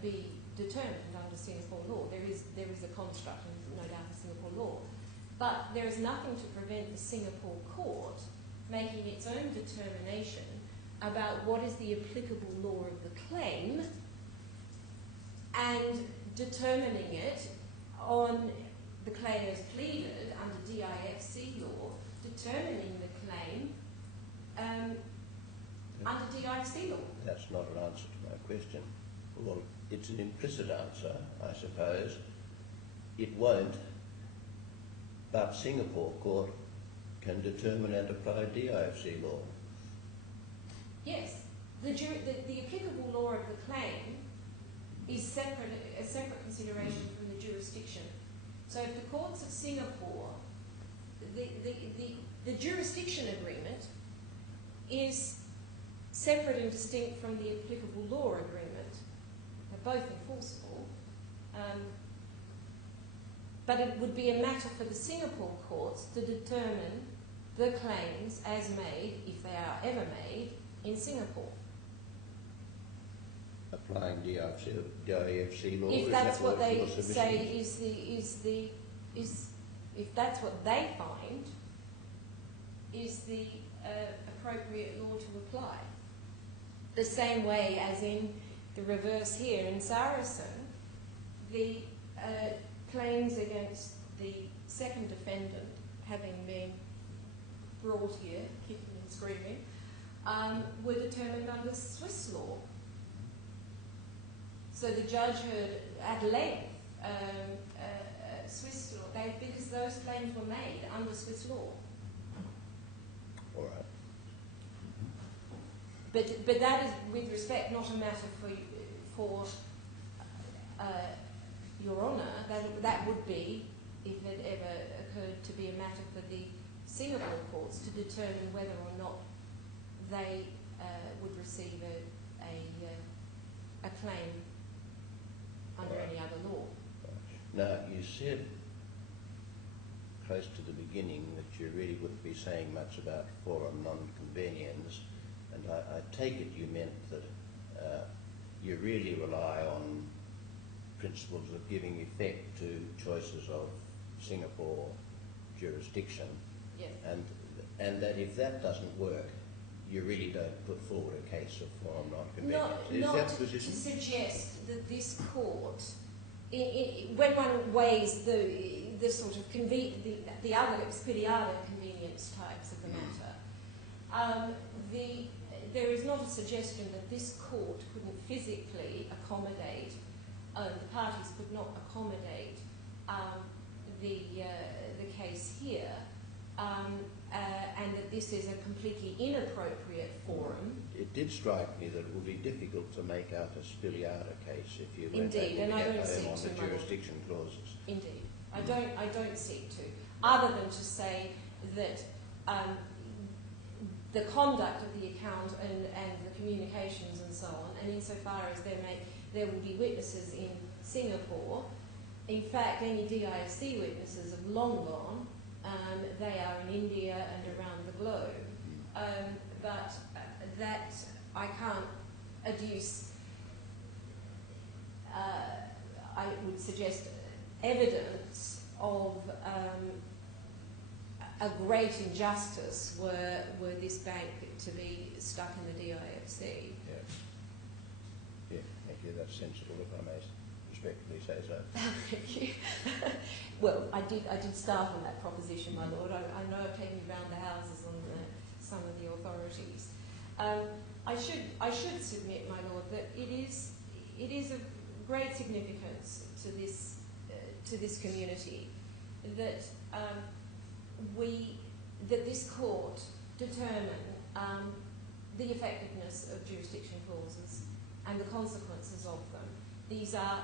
be determined under Singapore law. There is a construct, and no doubt, of Singapore law. But there is nothing to prevent the Singapore court making its own determination about what is the applicable law of the claim and determining it on the claim as pleaded under DIFC law, determining the claim under DIFC law. That's not an answer to my question. Well, it's an implicit answer, I suppose. It won't, but Singapore court can determine and apply DIFC law. Yes, the applicable law of the claim is a separate consideration from the jurisdiction. So if the courts of Singapore, the jurisdiction agreement is separate and distinct from the applicable law agreement. They're both enforceable. But it would be a matter for the Singapore courts to determine the claims as made, if they are ever made, in Singapore. Applying DIFC law? If that's what they say if that's what they find is the appropriate law to apply. The same way as in the reverse here in Saracen, the claims against the second defendant having been brought here, kicking and screaming, were determined under Swiss law. So the judge heard at length Swiss law, because those claims were made under Swiss law. All right. But that is, with respect, not a matter for Your Honour. That would be, if it ever occurred, to be a matter for the Singapore courts to determine whether or not they would receive a claim under any other law. Now, you said close to the beginning that you really wouldn't be saying much about forum non-conveniens, and I take it you meant that you really rely on principles of giving effect to choices of Singapore jurisdiction, Yes. and that if that doesn't work, you really don't put forward a case of forum non-conveniens. Is that the position? To suggest that this court, when one weighs the sort of the other expediada convenience types of the matter, there is not a suggestion that this court couldn't physically accommodate, the parties could not accommodate the case here, and that this is a completely inappropriate forum. It did strike me that it would be difficult to make out a spiliata case if you went Indeed, and I don't on seek the to, jurisdiction clauses. Indeed, I don't seek to, other than to say that the conduct of the account and the communications and so on, and insofar as there will be witnesses in Singapore. In fact, any DIFC witnesses have long gone. They are in India and around the globe. But that I can't adduce, I would suggest, evidence of a great injustice were this bank to be stuck in the DIFC. Yeah, thank you. That's sensible, if I may respectfully say so. Thank you. Well, I did start on that proposition, my lord. I know I've taken you round the houses on some of the authorities. I should submit, my lord, that it is of great significance to this community that this court determine the effectiveness of jurisdiction clauses and the consequences of them. These are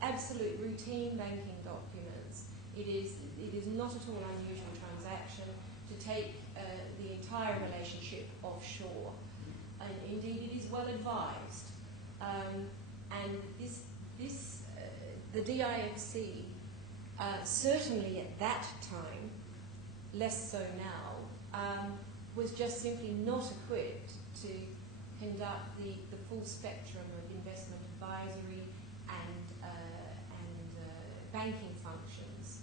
absolute routine banking documents. It is not at all unusual transaction to take the entire relationship offshore, and indeed it is well advised. And the DIFC certainly at that time, less so now, was just simply not equipped to conduct the full spectrum of investment advisory and banking functions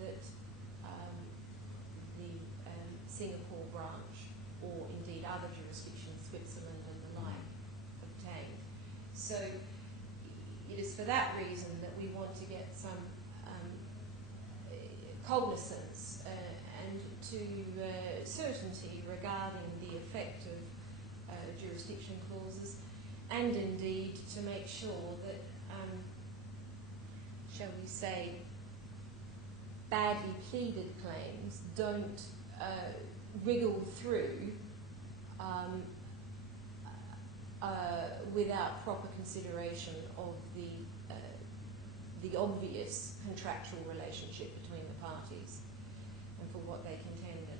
that the Singapore branch, or indeed other jurisdictions, Switzerland and the like, obtained. So it is for that reason that we want to get some cognizance and to certainty regarding the effect of jurisdiction clauses, and indeed to make sure that, shall we say, badly pleaded claims don't wriggle through without proper consideration of the obvious contractual relationship between the parties and for what they contended.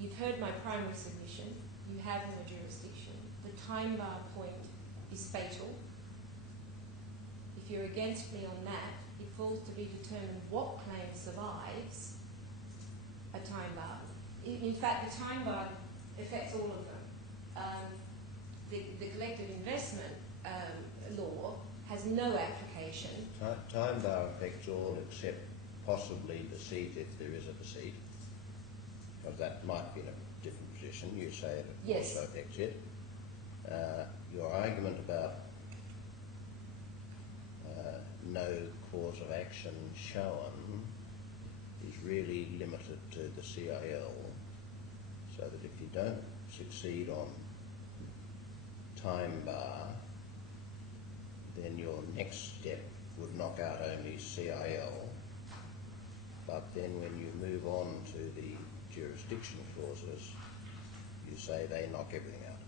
You've heard my primary submission. You have no jurisdiction. The time bar point is fatal. If you're against me on that, it falls to be determined what claim survives a time bar. In fact, the time bar affects all of them. The collective investment law has no application. Time bar affects all except possibly deceit, if there is a deceit. But that might be in a different position. You say it Yes. also affects it. Your argument about no cause of action shown is really limited to the CIL, so that if you don't succeed on time bar, then your next step would knock out only CIL, but then when you move on to the jurisdiction clauses, you say they knock everything out.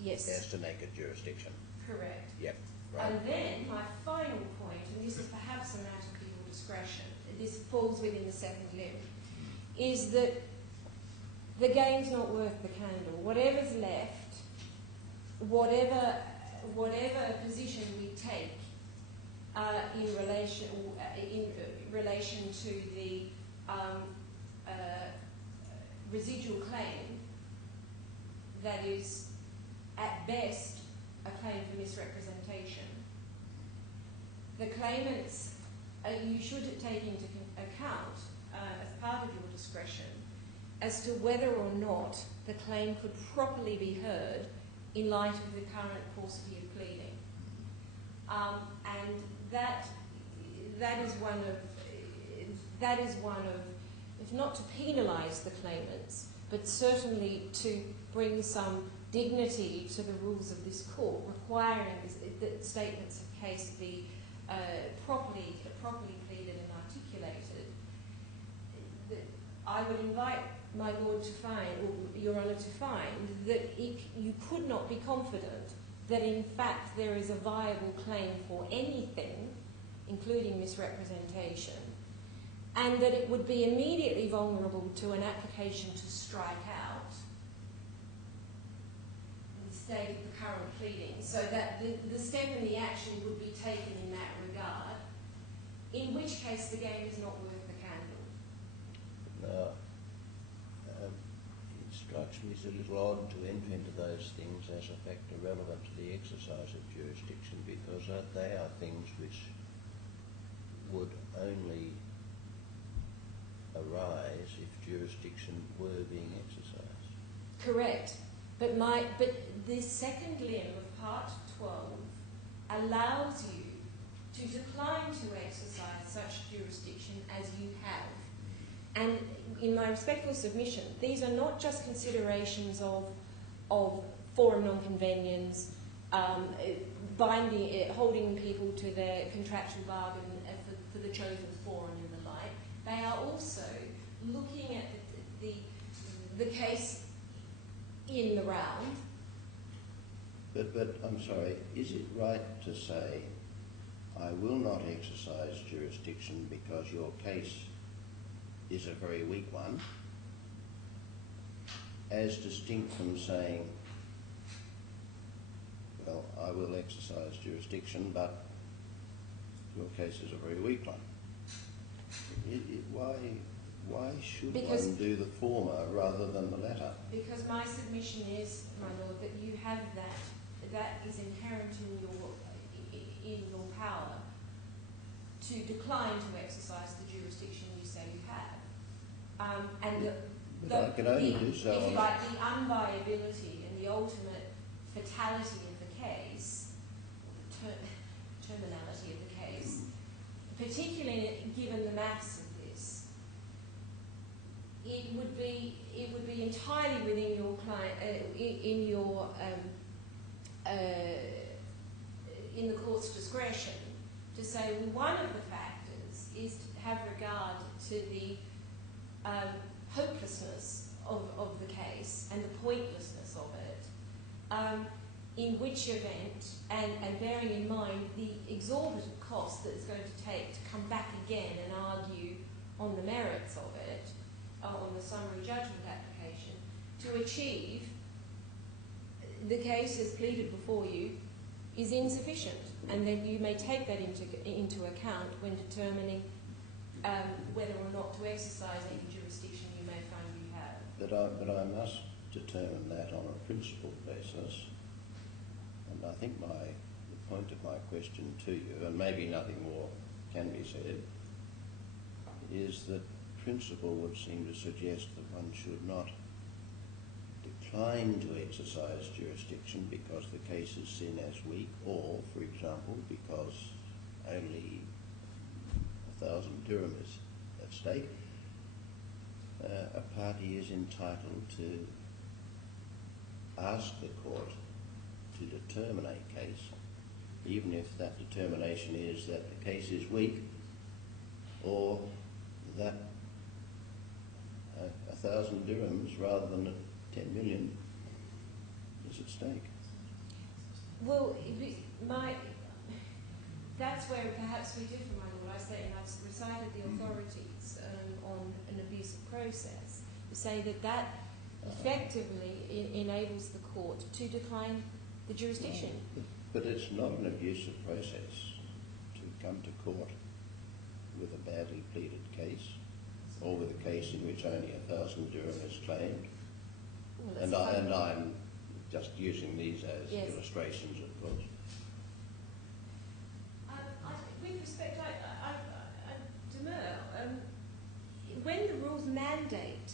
Yes. As to naked jurisdiction. Correct. Yep. Right. And then my final point, and this is perhaps a matter of legal discretion, this falls within the second limb, is that the game's not worth the candle. Whatever's left whatever position we take in relation to the residual claim, that is at best a claim for misrepresentation, the claimants, you should take into account as part of your discretion as to whether or not the claim could properly be heard in light of the current paucity of pleading. And that is one of, if not to penalise the claimants, but certainly to bring some dignity to the rules of this court, requiring that statements of case be properly pleaded and articulated. I would invite my Lord to find, or Your Honour to find, that you could not be confident that in fact there is a viable claim for anything, including misrepresentation, and that it would be immediately vulnerable to an application to strike out the state of the current pleading, so that the step and the action would be taken in that regard, in which case the game is not worth the candle. Now, it strikes me as a little odd to enter into those things as a factor relevant to the exercise of jurisdiction, because they are things which would only arise if jurisdiction were being exercised. Correct. But the second limb of Part 12 allows you to decline to exercise such jurisdiction as you have. And in my respectful submission, these are not just considerations of forum non-convenience, holding people to their contractual bargain for the chosen forum and the like. They are also looking at the case in the round. But I'm sorry, is it right to say, I will not exercise jurisdiction because your case is a very weak one, as distinct from saying, well, I will exercise jurisdiction, but your case is a very weak one? Why should one do the former rather than the latter? Because my submission is, my Lord, that you have that is inherent in your power to decline to exercise the jurisdiction you say you have. But I can only do so. If you like, the unviability and the ultimate fatality of the case, or the terminality of the case, particularly given the maths of this, it would be entirely within your in the court's discretion to say, well, one of the factors is to have regard to the hopelessness of the case and the pointlessness of it, in which event, and bearing in mind the exorbitant cost that it's going to take to come back again and argue on the merits of it, on the summary judgment application, to achieve the case as pleaded before you is insufficient, and then you may take that into account when determining whether or not to exercise any jurisdiction you may find you have. But I must determine that on a principled basis, and I think the point of my question to you, and maybe nothing more can be said, is that principle would seem to suggest that one should not decline to exercise jurisdiction because the case is seen as weak, or, for example, because only 1,000 dirham is at stake. A party is entitled to ask the court to determine a case, even if that determination is that the case is weak, or that 1,000 dirhams rather than 10 million is at stake. Well, that's where perhaps we differ, my Lord. I say, and I've recited the authorities on an abusive process, to say that effectively enables the court to decline the jurisdiction. But it's not an abusive process to come to court with a badly pleaded case, or with a case in which only 1,000 dirham is claimed. Well, And I'm just using these as illustrations, of course. With respect, I demur. When the rules mandate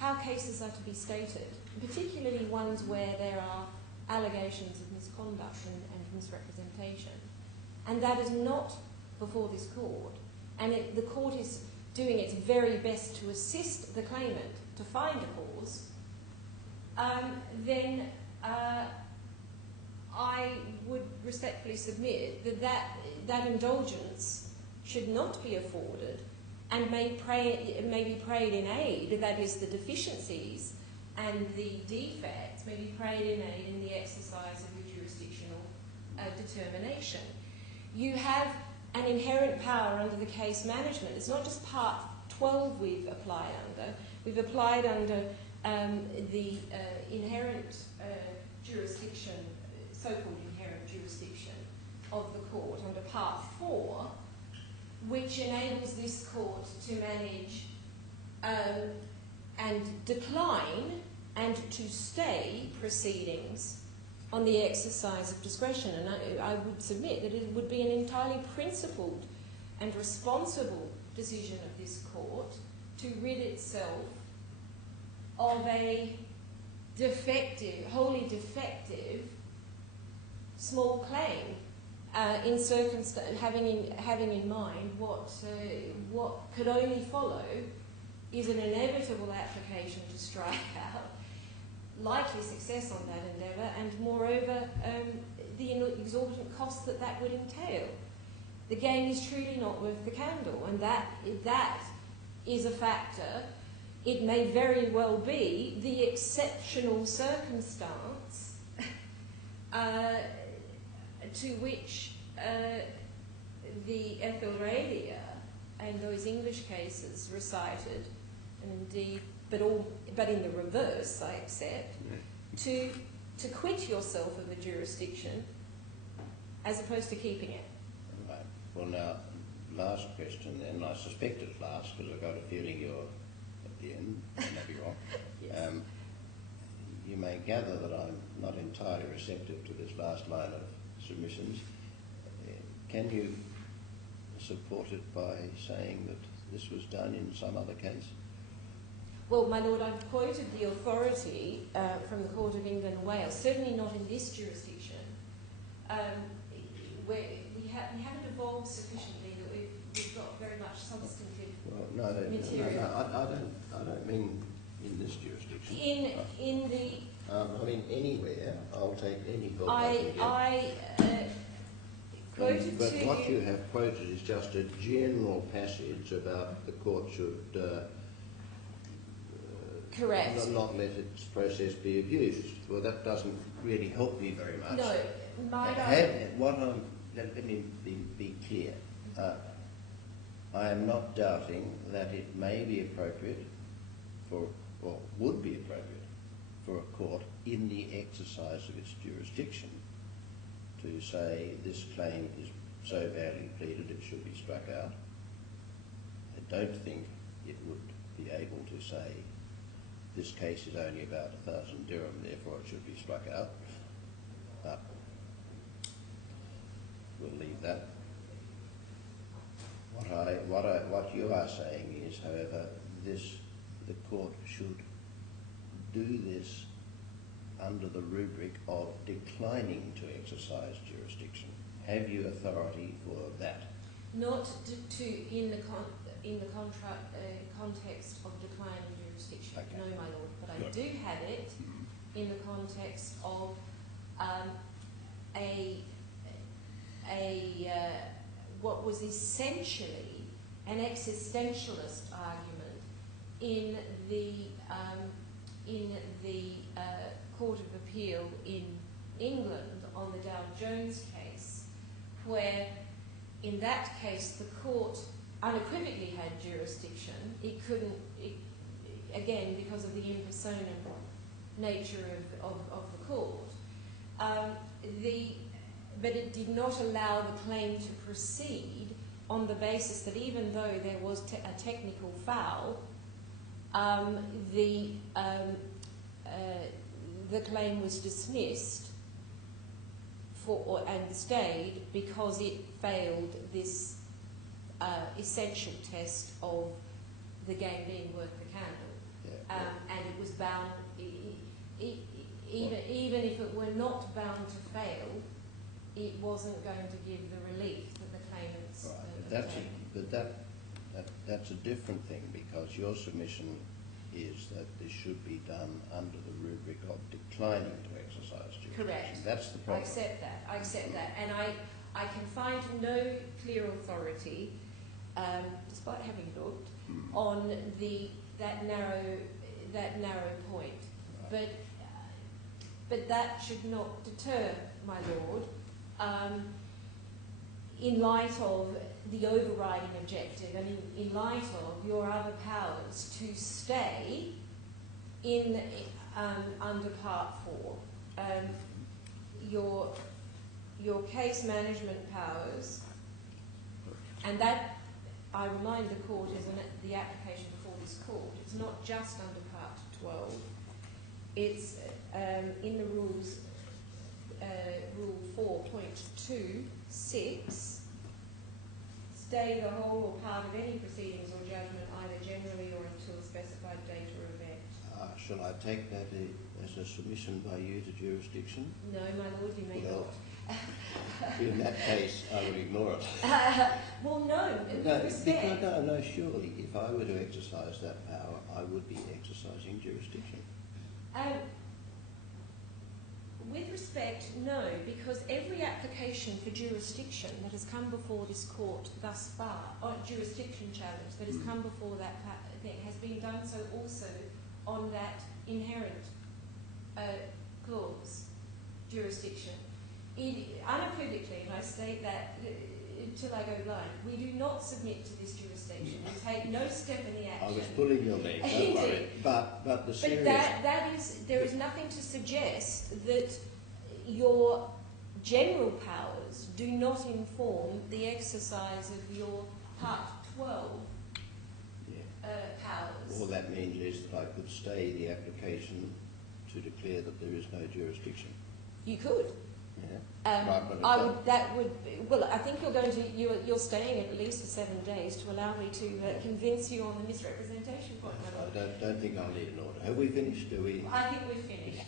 how cases are to be stated, particularly ones where there are allegations of misconduct and misrepresentation, and that is not before this court, and the court is doing its very best to assist the claimant to find a cause, then I would respectfully submit that indulgence should not be afforded and may be prayed in aid, that is, the deficiencies and the defects may be prayed in aid in the exercise of your jurisdictional determination. You have an inherent power under the case management. It's not just Part 12 we've applied under. We've applied under the inherent jurisdiction, so-called inherent jurisdiction of the court under Part 4, which enables this court to manage and decline and to stay proceedings on the exercise of discretion. And I would submit that it would be an entirely principled and responsible decision of this court to rid itself of a defective, wholly defective small claim, in circumstance, having in mind what could only follow is an inevitable application to strike out, likely success on that endeavour, and moreover the exorbitant costs that would entail. The game is truly not worth the candle, and that is a factor. It may very well be the exceptional circumstance to which the Ethelradia and those English cases recited, and indeed, but in the reverse, I accept, to quit yourself of a jurisdiction as opposed to keeping it. Right. Well, now, last question then. I suspect it's last because I've got a feeling you're at the end. I may be wrong. Yes. You may gather that I'm not entirely receptive to this last line of submissions. Can you support it by saying that this was done in some other case? Well, my Lord, I've quoted the authority from the Court of England and Wales, certainly not in this jurisdiction, where we haven't evolved sufficiently that we've got very much substantive material. I don't mean in this jurisdiction. In the... I mean anywhere. I'll take any book I can get. Quoted but to what you have quoted is just a general passage about the court should correct. Not let its process be abused. Well, that doesn't really help me very much. No, let me be clear. I am not doubting that it may be appropriate or would be appropriate for a court in the exercise of its jurisdiction to say this claim is so badly pleaded it should be struck out. I don't think it would be able to say this case is only about 1,000 dirham, therefore it should be struck out. But we'll leave that. What you are saying is, however, the court should do this under the rubric of declining to exercise jurisdiction. Have you authority for that? Not in the context of declining jurisdiction. Okay. No, my Lord, but I do have it in the context of what was essentially an existentialist argument in the Court of Appeal in England on the Dow Jones case, where in that case the court unequivocally had jurisdiction. It couldn't, again, because of the in personam nature of the court. But it did not allow the claim to proceed on the basis that even though there was a technical foul, the claim was dismissed and stayed because it failed this essential test of the game being worth the candle. Yeah. And it was bound, even if it were not bound to fail, it wasn't going to give the relief that the claimants obtained. That's a different thing, because your submission is that this should be done under the rubric of declining to exercise jurisdiction. Correct. That's the problem. I accept that. And I can find no clear authority, despite having looked, on that narrow point. Right. But that should not deter, my Lord, in light of the overriding objective and in light of your other powers to stay in under Part 4. Your case management powers, and that, I remind the court, is the application before this court. It's not just under Part 12. It's in the rules, Rule 4.26, stay the whole or part of any proceedings or judgment either generally or until a specified date or event. Shall I take that as a submission by you to jurisdiction? No, my Lord, you may not. In that case, I would ignore it. Well, no, with respect. No, surely, if I were to exercise that power, I would be exercising jurisdiction. With respect, no, because every application for jurisdiction that has come before this court thus far, or jurisdiction challenge that has come before that thing, has been done so also on that inherent clause, jurisdiction. Unequivocally, and I state that till I go blind, we do not submit to this jurisdiction. We take no step in the action. I was pulling your leg, don't worry. But the serious... But there is nothing to suggest that your general powers do not inform the exercise of your Part 12 powers. All that means is that I could stay the application to declare that there is no jurisdiction. You could. Yeah. I think you're staying at least for 7 days to allow me to convince you on the misrepresentation point. I don't think I'll need an order. Have we finished? Do we? I think we've finished.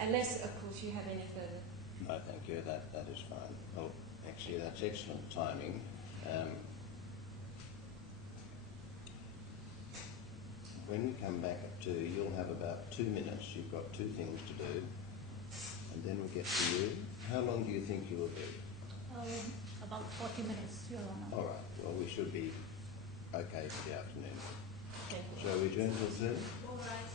Unless, of course, you have any further. No, thank you. That is fine. Well, actually, that's excellent timing. When we come back at 2, you'll have about 2 minutes. You've got 2 things to do. And then we'll get to you. How long do you think you will be? About 40 minutes, Your Honour. All right. Well, we should be okay for the afternoon. Thank you. Shall we adjourn till 2? All right.